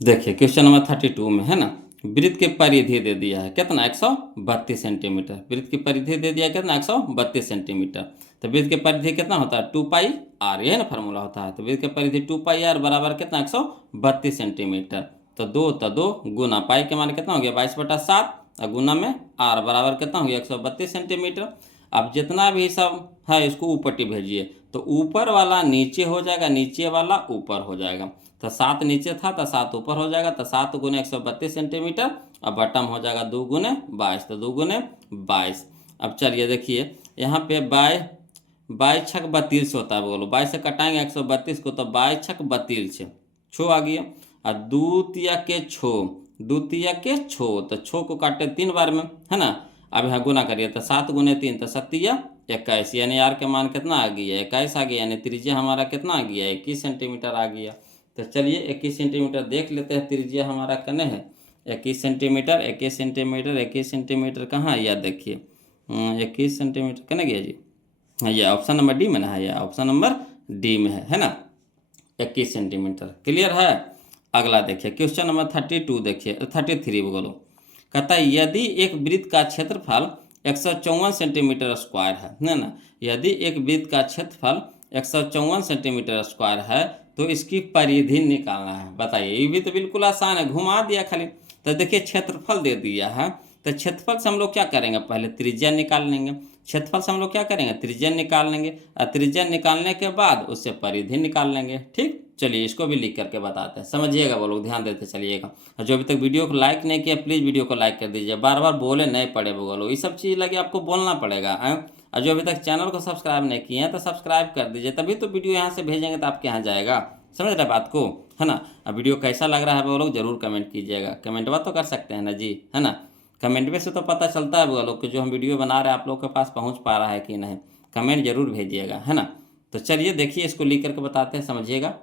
देखिए क्वेश्चन नंबर 32 में, है ना, वृत्त की परिधि दे दिया है कितना 132 सेंटीमीटर। वृत्त की परिधि दे दिया कितना 132 सेंटीमीटर। तो वृत्त की परिधि कितना होता है 2πr, यही ना फार्मूला होता है। तो वृत्त की परिधि 2πr बराबर कितना 132 सेंटीमीटर। तो दो गुना पाई के मान कितना हो गया 22/7 और गुना में r बराबर कितना हो गया 132 सेंटीमीटर। अब जितना भी सब है इसको ऊपर भेजिए, तो ऊपर वाला नीचे हो जाएगा, नीचे वाला ऊपर हो जाएगा। तो 7 नीचे था तो 7 ऊपर हो जाएगा। तो 7 गुने 132 सेंटीमीटर और बटम हो जाएगा 2 गुने 22, तो 2 गुने 22। अब चलिए देखिए यहाँ पे 22 छक 32 होता है, बोलो 22 से कटाएंगे 132 को, तो 22 छक 32 छो आ गया। और द्वितीय के छो, तो छो को काटे 3 बार में, है ना। अब यहाँ गुना करिए, तो 7 गुने 3 तो 7 यानी आर के मान कितना आ गया 21 आ गया, यानी त्रिज्या हमारा कितना आ गया 21 सेंटीमीटर आ गया। तो चलिए 21 सेंटीमीटर देख लेते हैं, त्रिज्या हमारा कने है 21 सेंटीमीटर। 21 सेंटीमीटर 21 सेंटीमीटर कहाँ है याद देखिए, 21 सेंटीमीटर कने गया जी, हाँ ये ऑप्शन नंबर डी में ना है, यह ऑप्शन नंबर डी में है ना 21 सेंटीमीटर। क्लियर है। अगला देखिए क्वेश्चन नंबर 32 देखिए 33 बोलो। कहता है यदि एक वृत्त का क्षेत्रफल 154 सेंटीमीटर स्क्वायर है ना। यदि एक वृत्त का क्षेत्रफल 154 सेंटीमीटर स्क्वायर है तो इसकी परिधि निकालना है। बताइए, ये भी तो बिल्कुल आसान है, घुमा दिया खाली। तो देखिए क्षेत्रफल दे दिया है, तो क्षेत्रफल से हम लोग क्या करेंगे, पहले त्रिज्या निकाल लेंगे। क्षेत्रफल से हम लोग क्या करेंगे, त्रिज्या निकाल लेंगे, और त्रिज्या निकालने के बाद उससे परिधि निकाल लेंगे। ठीक, चलिए इसको भी लिख करके बताते हैं, समझिएगा वो लोग, ध्यान देते चलिएगा। और जो अभी तक वीडियो को लाइक नहीं किया प्लीज़ वीडियो को लाइक कर दीजिए, बार बार बोले नहीं पड़े वो लोग, ये सब चीज़ लगे आपको बोलना पड़ेगा। और जो अभी तक चैनल को सब्सक्राइब नहीं किए हैं तो सब्सक्राइब कर दीजिए, तभी तो वीडियो यहाँ से भेजेंगे तो आपके यहाँ जाएगा। समझ रहे बात को, है ना। अब वीडियो कैसा लग रहा है वो लोग जरूर कमेंट कीजिएगा, कमेंट बात तो कर सकते हैं ना जी, है ना। कमेंट में से तो पता चलता है वो लोग कि जो हम वीडियो बना रहे हैं आप लोग के पास पहुंच पा रहा है कि नहीं। कमेंट जरूर भेजिएगा, है ना। तो चलिए देखिए इसको लिख करके बताते हैं, समझिएगा।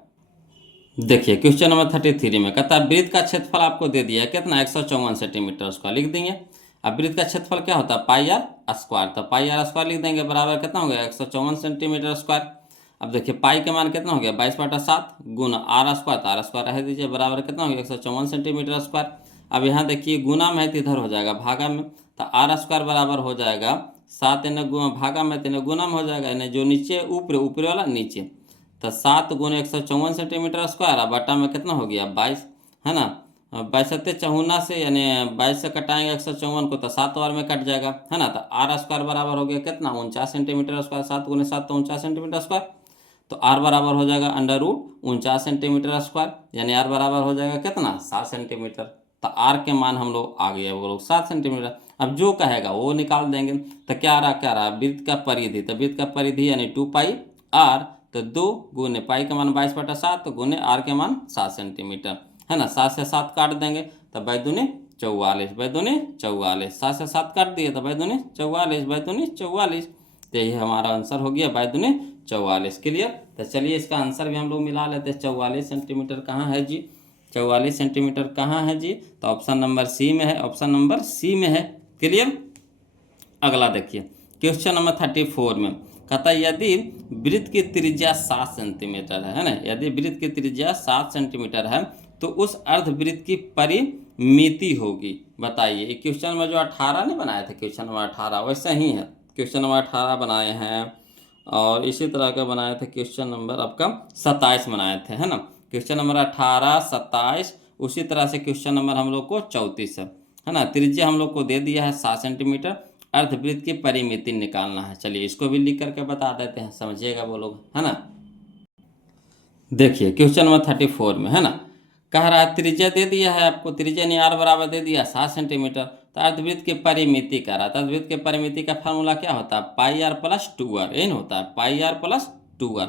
देखिए क्वेश्चन नंबर 33 में कहता है वृत्त का क्षेत्रफल आपको दे दिया है कितना 154 सेंटीमीटर स्क्वायर, लिख देंगे। अब वृत्त का क्षेत्रफल क्या होता है πr², तो πr² लिख देंगे, बराबर कितना हो गया 154 सेंटीमीटर स्क्वायर। अब देखिए पाई के मान कितना हो गया 22/7 गुना r², तो r² रह दीजिए, बराबर कितना हो गया 154 सेंटीमीटर स्क्वायर। अब यहाँ देखिए गुना में है तो इधर हो जाएगा भागा में, तो r² बराबर हो जाएगा 7 इन्हें भागा में, तो इन्हें गुना में हो जाएगा, इन्हें जो नीचे ऊपर वाला नीचे, तो 7 गुने 154 सेंटीमीटर स्क्वायर, और बटा में कितना हो गया 22, है ना। 22×54 से यानी 22 से कटाएंगे 154 को तो 7 बार में कट जाएगा, है ना। तो r² बराबर हो गया कितना 49 सेंटीमीटर स्क्वायर, 7 गुने 7 तो 49 सेंटीमीटर स्क्वायर। तो r बराबर हो जाएगा √49 सेंटीमीटर स्क्वायर, यानी r बराबर हो जाएगा कितना 7 सेंटीमीटर। तो r के मान हम लोग आ गए वो लोग 7 सेंटीमीटर। अब जो कहेगा वो निकाल देंगे। तो क्या रहा वृत्त का परिधि, तो वृत्त का परिधि यानी 2πr, तो 2 गुने पाई का मान 22/7 तो गुने r के मान 7 सेंटीमीटर, है ना। 7 से 7 काट देंगे तो 2×2 44, 2×2 44, 7 से 7 काट दिए तो 2×2 44, 2×2 44। तो ये हमारा आंसर हो गया 2×2 44। क्लियर। तो चलिए इसका आंसर भी हम लोग मिला लेते हैं। 44 सेंटीमीटर कहाँ है जी, 44 सेंटीमीटर कहाँ है जी, तो ऑप्शन नंबर सी में है, ऑप्शन नंबर सी में है। क्लियर। अगला देखिए क्वेश्चन नंबर 34 में कहता है यदि वृत्त की त्रिज्या 7 सेंटीमीटर है ना, यदि वृत्त की त्रिज्या 7 सेंटीमीटर है तो उस अर्धवृत्त की परिमिति होगी। बताइए, क्वेश्चन में जो 18 नहीं बनाए थे, क्वेश्चन नंबर 18 वैसे ही है। क्वेश्चन नंबर 18 बनाए हैं और इसी तरह का बनाए थे क्वेश्चन नंबर आपका 27 बनाए थे, है ना। क्वेश्चन नंबर 18, 27, उसी तरह से क्वेश्चन नंबर हम लोग को 34 है ना। त्रिज्या हम लोग को दे दिया है 7 सेंटीमीटर, अर्धवृत्त की परिमिति निकालना है। चलिए इसको भी लिख करके बता देते हैं, समझिएगा वो लोग, है ना। देखिए क्वेश्चन नंबर 34 में, है ना, कह रहा है त्रिज्या दे दिया है आपको, त्रिज्या ने r बराबर दे दिया 7 सेंटीमीटर, तो अर्धवृत्त की परिमिति कह रहा था। अर्धवृत्त की परिमिति का फार्मूला क्या होता है πr + 2r, यही होता है πr + 2r।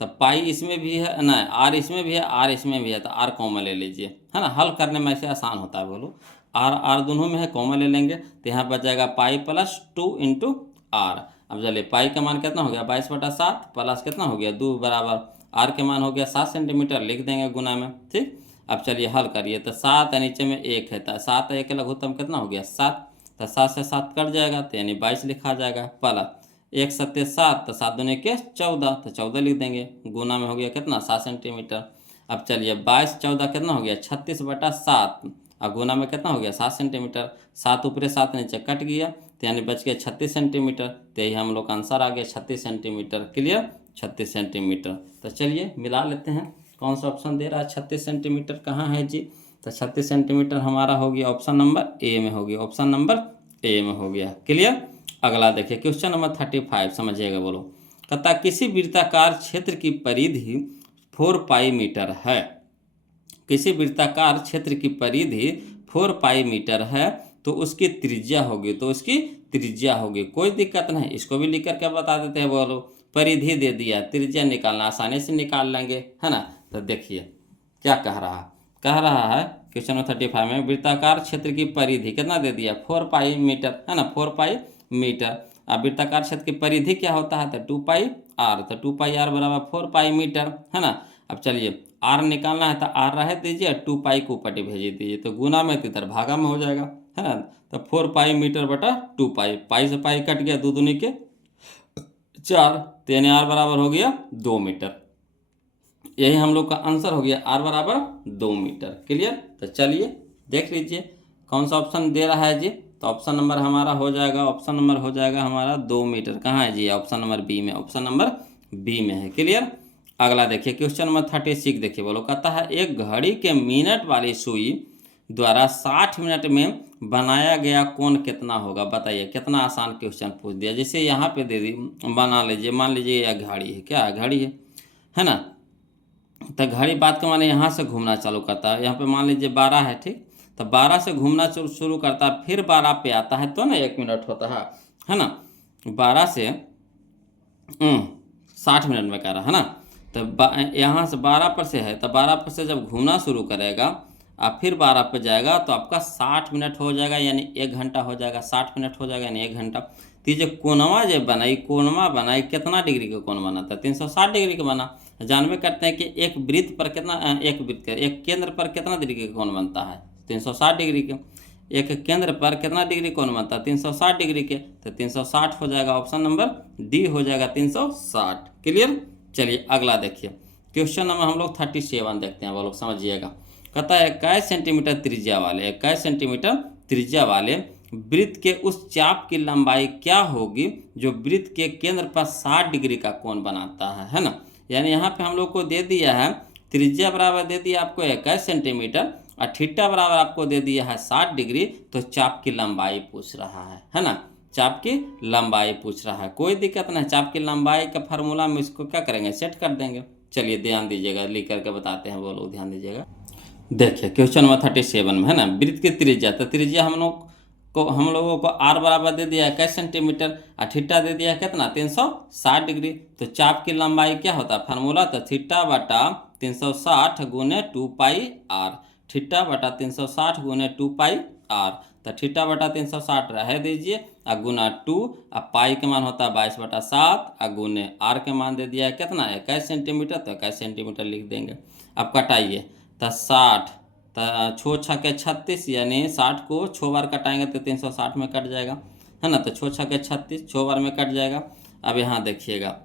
तो पाई इसमें भी है ना, r इसमें भी है, r इसमें भी है, तो r कॉमन ले लीजिए, है ना। हल करने में ऐसे आसान होता है बोलो, r दोनों में है, कॉमन ले लेंगे तो यहाँ बच जाएगा पाई + 2 × r। अब चलिए पाई का मान कितना हो गया 22/7 प्लस कितना हो गया 2 बराबर r के मान हो गया 7 सेंटीमीटर, लिख देंगे गुना में। ठीक। अब चलिए हल करिए, तो 7 है, नीचे में 1 है, तो 7 1 लघुत्तम कितना हो गया 7, तो 7 से 7 कट जाएगा तो यानी 22 लिखा जाएगा, प्लस 1 7 7, तो 7 दूनी के 14, तो 14 लिख देंगे, गुना में हो गया कितना 7 सेंटीमीटर। अब चलिए 22 14 कितना हो गया 36/7, और गुना में कितना हो गया 7 सेंटीमीटर, 7 ऊपरे 7 नीचे कट गया, तो यानी बच गया 36 सेंटीमीटर। तो यही हम लोग का आंसर आ गया 36 सेंटीमीटर। Clear, 36 centimetre. तो चलिए मिला लेते हैं कौन सा ऑप्शन दे रहा है 36 सेंटीमीटर कहाँ है जी। तो 36 सेंटीमीटर हमारा हो गया ऑप्शन नंबर ए में हो गया, ऑप्शन नंबर ए में हो गया। क्लियर। अगला देखिए क्वेश्चन नंबर 35, समझिएगा। बोलो, कहता किसी वृत्ताकार क्षेत्र की परिधि 4 पाई मीटर है। किसी वृत्ताकार क्षेत्र की परिधि 4 पाई मीटर है तो उसकी त्रिज्या होगी, तो उसकी त्रिज्या होगी। कोई दिक्कत नहीं, इसको भी लिख करके बता देते हैं। बोलो, परिधि दे दिया, त्रिज्या निकालना आसानी से निकाल लेंगे, है ना। तो देखिए क्या कह रहा है क्वेश्चन नंबर 35 में वृत्ताकार क्षेत्र की परिधि कितना दे दिया 4 पाई मीटर, है ना, 4 पाई मीटर। अब वृत्ताकार क्षेत्र की परिधि क्या होता है तो 2 पाई आर, तो 2 पाई आर बराबर 4 पाई मीटर, है ना। अब चलिए आर निकालना है तो आर रह दीजिए, 2 पाई को ऊपर भेज दीजिए, तो गुना में तो इधर भागा में हो जाएगा, है ना। तो 4 पाई मीटर बटा 2 पाई, पाई से पाई कट गया, 2 दूनी के 4, तो यानी आर बराबर हो गया 2 मीटर। यही हम लोग का आंसर हो गया, आर बराबर 2 मीटर। क्लियर। तो चलिए देख लीजिए कौन सा ऑप्शन दे रहा है जी। तो ऑप्शन नंबर हमारा हो जाएगा, ऑप्शन नंबर हो जाएगा हमारा 2 मीटर। कहाँ है जी, ऑप्शन नंबर बी में, ऑप्शन नंबर बी में है। क्लियर। अगला देखिए क्वेश्चन नंबर 36 देखिए। बोलो, कहता है एक घड़ी के मिनट वाली सुई द्वारा 60 मिनट में बनाया गया कोण कितना होगा। बताइए, कितना आसान क्वेश्चन पूछ दिया। जैसे यहाँ पे दे दी, बना लीजिए, मान लीजिए यह घड़ी है, क्या घड़ी है ना। तो घड़ी बात का माने यहाँ से घूमना चालू करता है, यहाँ पे मान लीजिए 12 है, ठीक। तो 12 से घूमना शुरू करता है, फिर 12 पे आता है तो ना 1 मिनट होता है ना। 12 से 60 मिनट में कह रहा है ना। तो यहाँ से 12 पर से है, तो 12 पर से जब घूमना शुरू करेगा और फिर 12 पे जाएगा तो आपका 60 मिनट हो जाएगा, यानी 1 घंटा हो जाएगा। 60 मिनट हो जाएगा यानी 1 घंटा। तो ये जो कोणवा जो बनाई, कोणवा बनाई कितना डिग्री का कोण बना था 360 डिग्री का बना। जानवे करते हैं कि एक वृत्त पर कितना, एक केंद्र पर कितना डिग्री का कोण बनता है 360 डिग्री के। एक केंद्र पर कितना डिग्री कोण बनता है 360 डिग्री के, तो 360 हो जाएगा, ऑप्शन नंबर डी हो जाएगा 360। क्लियर। चलिए अगला देखिए क्वेश्चन नंबर हम लोग 37 देखते हैं। वो लोग समझिएगा। कहता है 21 सेंटीमीटर त्रिज्या वाले, 21 सेंटीमीटर त्रिज्या वाले वृत्त के उस चाप की लंबाई क्या होगी जो वृत्त के केंद्र पर 60 डिग्री का कोण बनाता है ना। यानी यहाँ पे हम लोग को दे दिया है त्रिज्या बराबर दे दिया आपको 21 सेंटीमीटर और थीटा बराबर आपको दे दिया है 60 डिग्री। तो चाप की लंबाई पूछ रहा है ना, चाप की लंबाई पूछ रहा है। कोई दिक्कत नहीं, चाप की लंबाई का फार्मूला में इसको क्या करेंगे, सेट कर देंगे। चलिए ध्यान दीजिएगा, लिख करके बताते हैं, वो लोग ध्यान दीजिएगा। देखिए क्वेश्चन नंबर 37 में है ना, वृत्त की त्रिज्या, तो त्रिज्या हम लोगों को आर बराबर दे दिया 21 सेंटीमीटर और थीटा दे दिया कितना 360 डिग्री। तो चाप की लंबाई क्या होता है फार्मूला, तो थीटा बटा 360 गुने 2 पाई आर, थीटा बटा 360 गुने 2 पाई आर। तो थीटा बटा 360 रह दीजिए और गुना 2 और पाई के मान होता है 22/7 और गुने आर के मान दे दिया है कितना 21 सेंटीमीटर, तो 21 सेंटीमीटर लिख देंगे। अब कटाइए, तो 60 तो 6 छके 36, यानी 60 को 6 बार कटाएंगे तो 360 में कट जाएगा, है ना। तो 6 छके 36, 6 बार में कट जाएगा। अब यहाँ देखिएगा,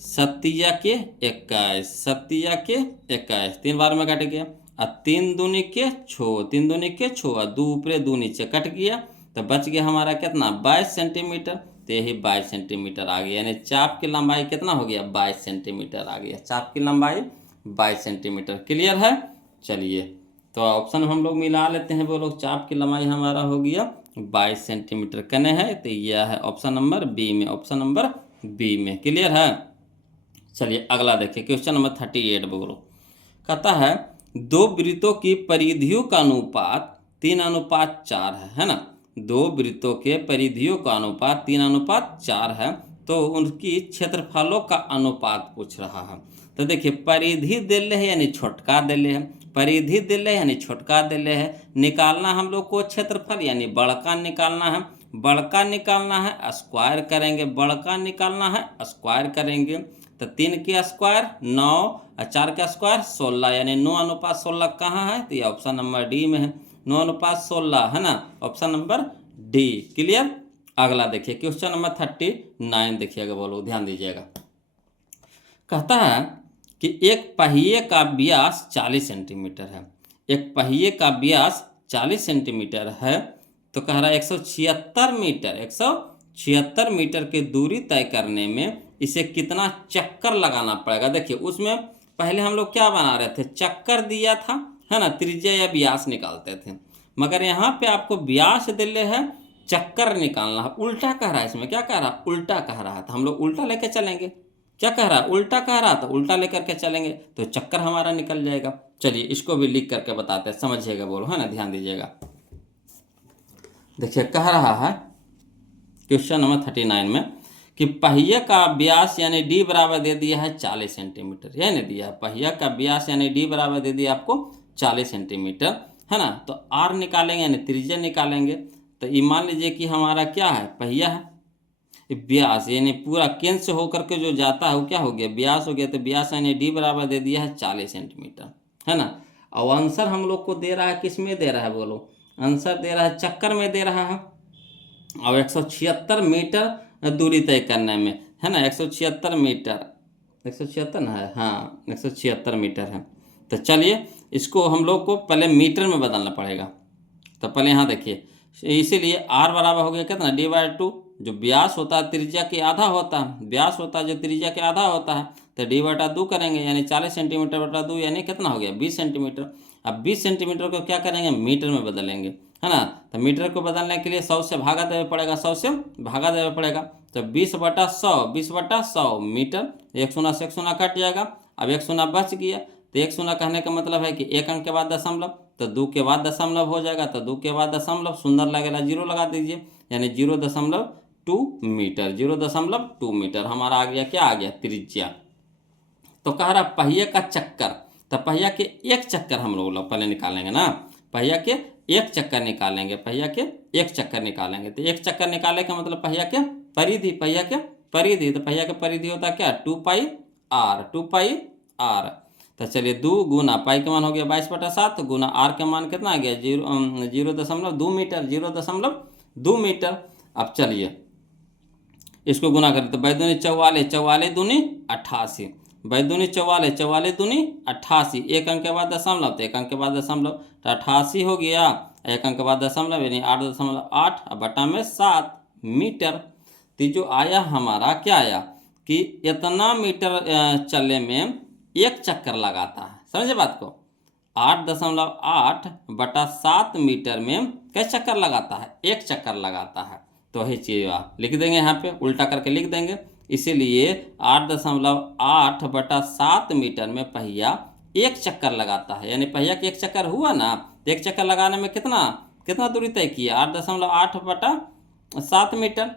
सत्तिया के 21, सत्तिया के 21 3 बार में कट गया और 3 दूनी के 6, 3 दूनी के 6 और 2 ऊपरे 2 नीचे कट गया, तो बच गया हमारा कितना 22 सेंटीमीटर। तो यही 22 सेंटीमीटर आ गया, यानी चाप की लंबाई कितना हो गया 22 सेंटीमीटर आ गया, चाप की लंबाई 22 सेंटीमीटर। क्लियर है। चलिए तो ऑप्शन हम लोग मिला लेते हैं। वो लोग चाप की लंबाई हमारा हो गया 22 सेंटीमीटर कने है, तो यह है ऑप्शन नंबर बी में, ऑप्शन नंबर बी में। क्लियर है। चलिए अगला देखिए क्वेश्चन नंबर 38। बोलो, कहता है दो वृत्तों की परिधियों का अनुपात 3:4 है ना। दो वृत्तों के परिधियों का अनुपात 3:4 है, तो उनकी क्षेत्रफलों का अनुपात पूछ रहा है। तो देखिए परिधि दिले है यानी छोटका दिले है, परिधि दिले यानी छोटका दिले है। निकालना हम लोग को क्षेत्रफल यानी बड़का निकालना है, बड़का निकालना है स्क्वायर करेंगे, बड़का निकालना है स्क्वायर करेंगे। तो 3 के स्क्वायर 9 और 4 का स्क्वायर 16, यानी 9:16 कहाँ है, तो ये ऑप्शन नंबर डी में है, 9:16 है ना, ऑप्शन नंबर डी। क्लियर। अगला देखिए क्वेश्चन नंबर 39 देखिएगा। बोलो ध्यान दीजिएगा। कहता है कि एक पहिए का व्यास 40 सेंटीमीटर है, एक पहिए का व्यास 40 सेंटीमीटर है तो कह रहा है 176 मीटर, 176 मीटर की दूरी तय करने में इसे कितना चक्कर लगाना पड़ेगा। देखिए उसमें पहले हम लोग क्या बना रहे थे, चक्कर दिया था, है ना, त्रिज्या या व्यास निकालते थे, मगर यहाँ पे आपको व्यास दिले है, चक्कर निकालना है। उल्टा कह रहा है, इसमें क्या कह रहा है, उल्टा कह रहा है, तो हम लोग उल्टा लेके चलेंगे। क्या कह रहा है, उल्टा कह रहा है, तो उल्टा लेकर के चलेंगे तो चक्कर हमारा निकल जाएगा। चलिए इसको भी लिख करके बताते हैं, समझिएगा, बोलो, है ना, ध्यान दीजिएगा। देखिए कह रहा है क्वेश्चन नंबर 39 में कि पहिए का व्यास यानी डी बराबर दे दिया है 40 सेंटीमीटर, यह नहीं दिया है, पहिया का व्यास यानी डी बराबर दे दिया आपको 40 सेंटीमीटर, है ना। तो आर निकालेंगे यानी त्रिज्या निकालेंगे। तो ये मान लीजिए कि हमारा क्या है, पहिया है, व्यास यानी पूरा केंद्र से होकर के जो जाता है वो क्या हो गया, व्यास हो गया। तो व्यास यानी डी बराबर दे दिया है 40 सेंटीमीटर, है ना। और आंसर हम लोग को दे रहा है, किस में दे रहा है बोलो, आंसर दे रहा है चक्कर में दे रहा है। और 176 मीटर दूरी तय करने में, है ना, 176 मीटर, 176 ना है, हाँ 176 मीटर है। तो चलिए इसको हम लोग को पहले मीटर में बदलना पड़ेगा। तो पहले यहाँ देखिए, इसीलिए आर बराबर हो गया कितना, डी/2, जो व्यास होता है त्रिज्या के आधा होता है, व्यास होता है जो त्रिज्या के आधा होता है, तो डी/2 करेंगे यानी 40 सेंटीमीटर बटा 2 यानी कितना हो गया, 20 सेंटीमीटर। अब 20 सेंटीमीटर को क्या करेंगे, मीटर में बदलेंगे, है ना। तो मीटर को बदलने के लिए 100 से भागा देना पड़ेगा, 100 से भागा देना पड़ेगा। तो 20/100, 20/100 मीटर, एक शून्य से एक शून्य कट जाएगा। अब एक शून्य बच गया, तो एक शून्य कहने का मतलब है कि एक अंक के बाद दशमलव, तो 2 के बाद दशमलव हो जाएगा, तो 2 के बाद दशमलव, सुंदर लगेगा, 0 लगा दीजिए, यानी 0.2 मीटर, 0.2 मीटर हमारा आ गया, क्या आ गया, त्रिज्या। तो कह रहा पहिए का चक्कर, तो पहिया के एक चक्कर हम लोग पहले निकालेंगे ना, पहिया के एक चक्कर निकालेंगे, पहिया के एक चक्कर निकालेंगे। तो एक चक्कर निकाले का मतलब पहिया के परिधि, पहिया के परिधि, तो पहिया के परिधि होता है क्या, 2πr, 2πr। तो चलिए 2 गुना पाई का मान हो गया 22/7 गुना आर के मान कितना आ गया, 0.2 मीटर, 0.2 मीटर। अब चलिए इसको गुना करें तो बैदूनी 44, 44 दूनी 88, बैदूनी 44, 44 दूनी 88, एक अंक के बाद दशमलव, तो एक अंक के बाद दशमलव, तो 88 हो गया, एक अंक के बाद दशमलव यानी 8.8 बटा में 7 मीटर। तो जो आया हमारा क्या आया कि इतना मीटर चलने में एक चक्कर लगाता है, समझे बात को, 8.8 बटा 7 मीटर में कैसे चक्कर लगाता है, एक चक्कर लगाता है। तो वही चीज़ आप लिख देंगे, यहाँ पे उल्टा करके लिख देंगे। इसीलिए 8.8 बटा 7 मीटर में पहिया एक चक्कर लगाता है, यानी पहिया के एक चक्कर हुआ ना, एक चक्कर लगाने में कितना कितना दूरी तय किया, 8.8 बटा 7 मीटर।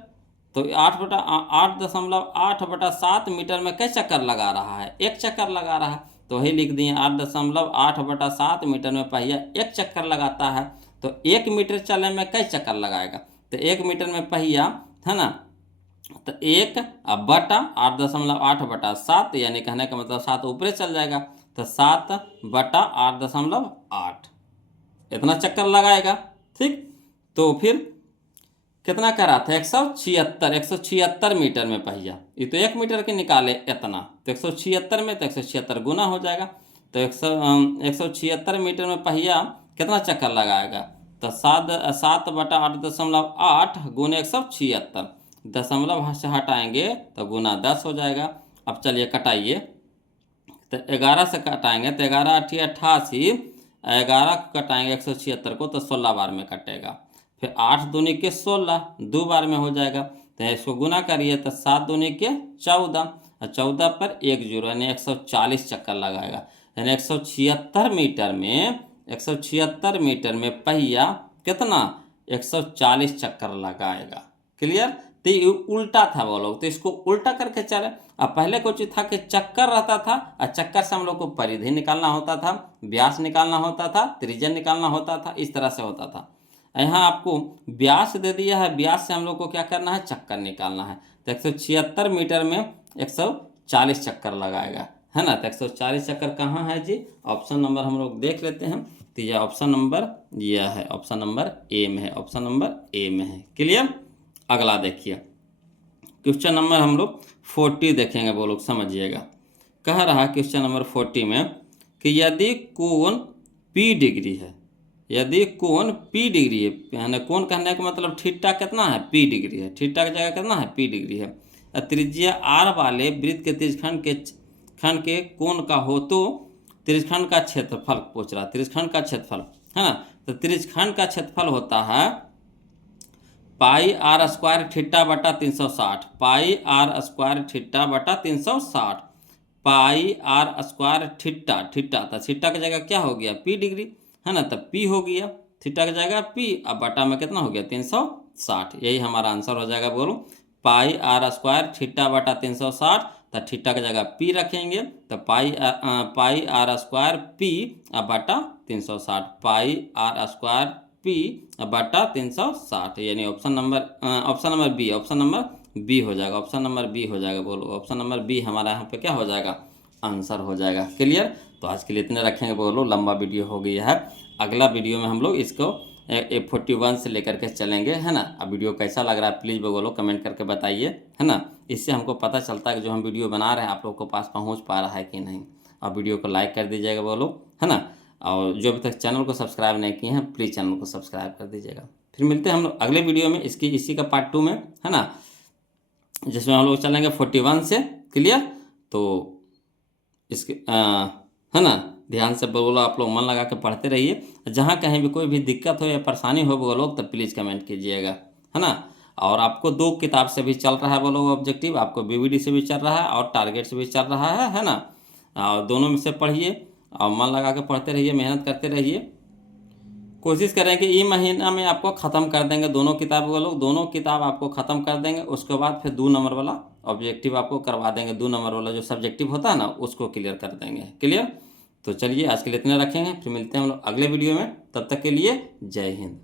तो 8.8 बटा 7 मीटर में कई चक्कर लगा रहा है, एक चक्कर लगा रहा है। तो वही लिख दिए 8.8 बटा 7 मीटर में पहिया एक चक्कर लगाता है। तो 1 मीटर चलने में कई चक्कर लगाएगा, तो 1 मीटर में पहिया, है ना, तो 1 बटा 8.8 बटा 7 यानी कहने का मतलब 7 ऊपर चल जाएगा, तो 7 बटा 8.8 इतना चक्कर लगाएगा। ठीक, तो फिर कितना करा था, 176 मीटर में पहिया, ये तो 1 मीटर के निकाले इतना, तो 176 में तो 176 गुना हो जाएगा। तो 176 मीटर में पहिया कितना चक्कर लगाएगा, तो 7 बटा 8.8 गुने 176, दशमलव से हटाएंगे तो गुना 10 हो जाएगा। अब चलिए कटाइए, तो 11 से कटाएंगे तो 11 × 88, 11 कटाएंगे 176 को तो 16 बार में कटेगा। फिर 8 दूनी के 16 2 बार में हो जाएगा, तो इसको गुना करिए तो 7 दूनी के 14, 14 पर 1 जीरो यानी 140 चक्कर लगाएगा, यानी 176 मीटर में पहिया कितना 140 चक्कर लगाएगा। क्लियर। तो ये उल्टा था वो लोग, तो इसको उल्टा करके चले। अब पहले कुछ था कि चक्कर रहता था, और चक्कर से हम लोग को परिधि निकालना होता था, व्यास निकालना होता था, त्रिज्या निकालना होता था, इस तरह से होता था। यहाँ आपको व्यास दे दिया है, व्यास से हम लोग को क्या करना है, चक्कर निकालना है। तो 176 मीटर में 140 चक्कर लगाएगा, है ना। तो 140 चक्कर कहाँ है जी, ऑप्शन नंबर हम लोग देख लेते हैं। तो यह ऑप्शन नंबर यह है, ऑप्शन नंबर ए में है, ऑप्शन नंबर ए में है। क्लियर। अगला देखिए क्वेश्चन नंबर हम लोग 40 देखेंगे, वो लोग समझिएगा। कह रहा है क्वेश्चन नंबर 40 में कि यदि कोण P डिग्री है, यदि कोण P डिग्री है, यानी कोण कहने का मतलब थीटा कितना है, P डिग्री है, थीटा की जगह कितना है, P डिग्री है। त्रिज्या R वाले वृत्त के त्रिज्यखंड के कोण का हो तो त्रिज्यखंड का क्षेत्रफल पूछ रहा, त्रिज्यखंड का क्षेत्रफल है ना। तो त्रिज्यखंड का क्षेत्रफल होता है पाई आर स्क्वायर थीटा बटा 360, पाई आर स्क्वायर थीटा बटा 360, पाई आर स्क्वायर थीटा, थीटा तो थीटा की जगह क्या हो गया, P डिग्री है ना, तब P हो गया, थीटा की जगह P, अब बटा में कितना हो गया 360, यही हमारा आंसर हो जाएगा। बोलो पाई आर स्क्वायर थीटा बटा 360, तो थीटा की जगह P रखेंगे तो पाई आर स्क्वायर P अब बटा 360, पाई आर स्क्वायर P अब बटा 360, यानी option number B, option number B हो जाएगा, ऑप्शन नंबर बी हो जाएगा। बोलो ऑप्शन नंबर बी हमारा यहाँ पे क्या हो जाएगा, आंसर हो जाएगा। क्लियर, तो आज के लिए इतने रखेंगे। बोलो लंबा वीडियो हो गया है, अगला वीडियो में हम लोग इसको F41 से लेकर के चलेंगे, है ना। अब वीडियो कैसा लग रहा है प्लीज़ बोलो कमेंट करके बताइए, है ना। इससे हमको पता चलता है कि जो हम वीडियो बना रहे हैं आप लोग को पास पहुंच पा रहा है कि नहीं। अब वीडियो को लाइक कर दीजिएगा बोलो, है ना। और जो अभी तक चैनल को सब्सक्राइब नहीं किए हैं प्लीज़ चैनल को सब्सक्राइब कर दीजिएगा। फिर मिलते हैं हम लोग अगले वीडियो में इसी का पार्ट 2 में, है ना, जिसमें हम लोग चलेंगे 41 से। क्लियर, तो इसके है ना, ध्यान से बोलो, आप लोग मन लगा के पढ़ते रहिए। जहाँ कहीं भी कोई भी दिक्कत हो या परेशानी हो वो लोग तो प्लीज़ कमेंट कीजिएगा, है ना। और आपको 2 किताब से भी चल रहा है बोलो ऑब्जेक्टिव, आपको बीवीडी से भी चल रहा है और टारगेट से भी चल रहा है ना। और दोनों में से पढ़िए और मन लगा के पढ़ते रहिए, मेहनत करते रहिए। कोशिश करें कि ई महीना में आपको ख़त्म कर देंगे दोनों किताब, वो लोग दोनों किताब आपको ख़त्म कर देंगे। उसके बाद फिर 2 नंबर वाला ऑब्जेक्टिव आपको करवा देंगे, 2 नंबर वाला जो सब्जेक्टिव होता है ना उसको क्लियर कर देंगे। क्लियर, तो चलिए आज के लिए इतने रखेंगे, फिर मिलते हैं हम लोग अगले वीडियो में, तब तक के लिए जय हिंद।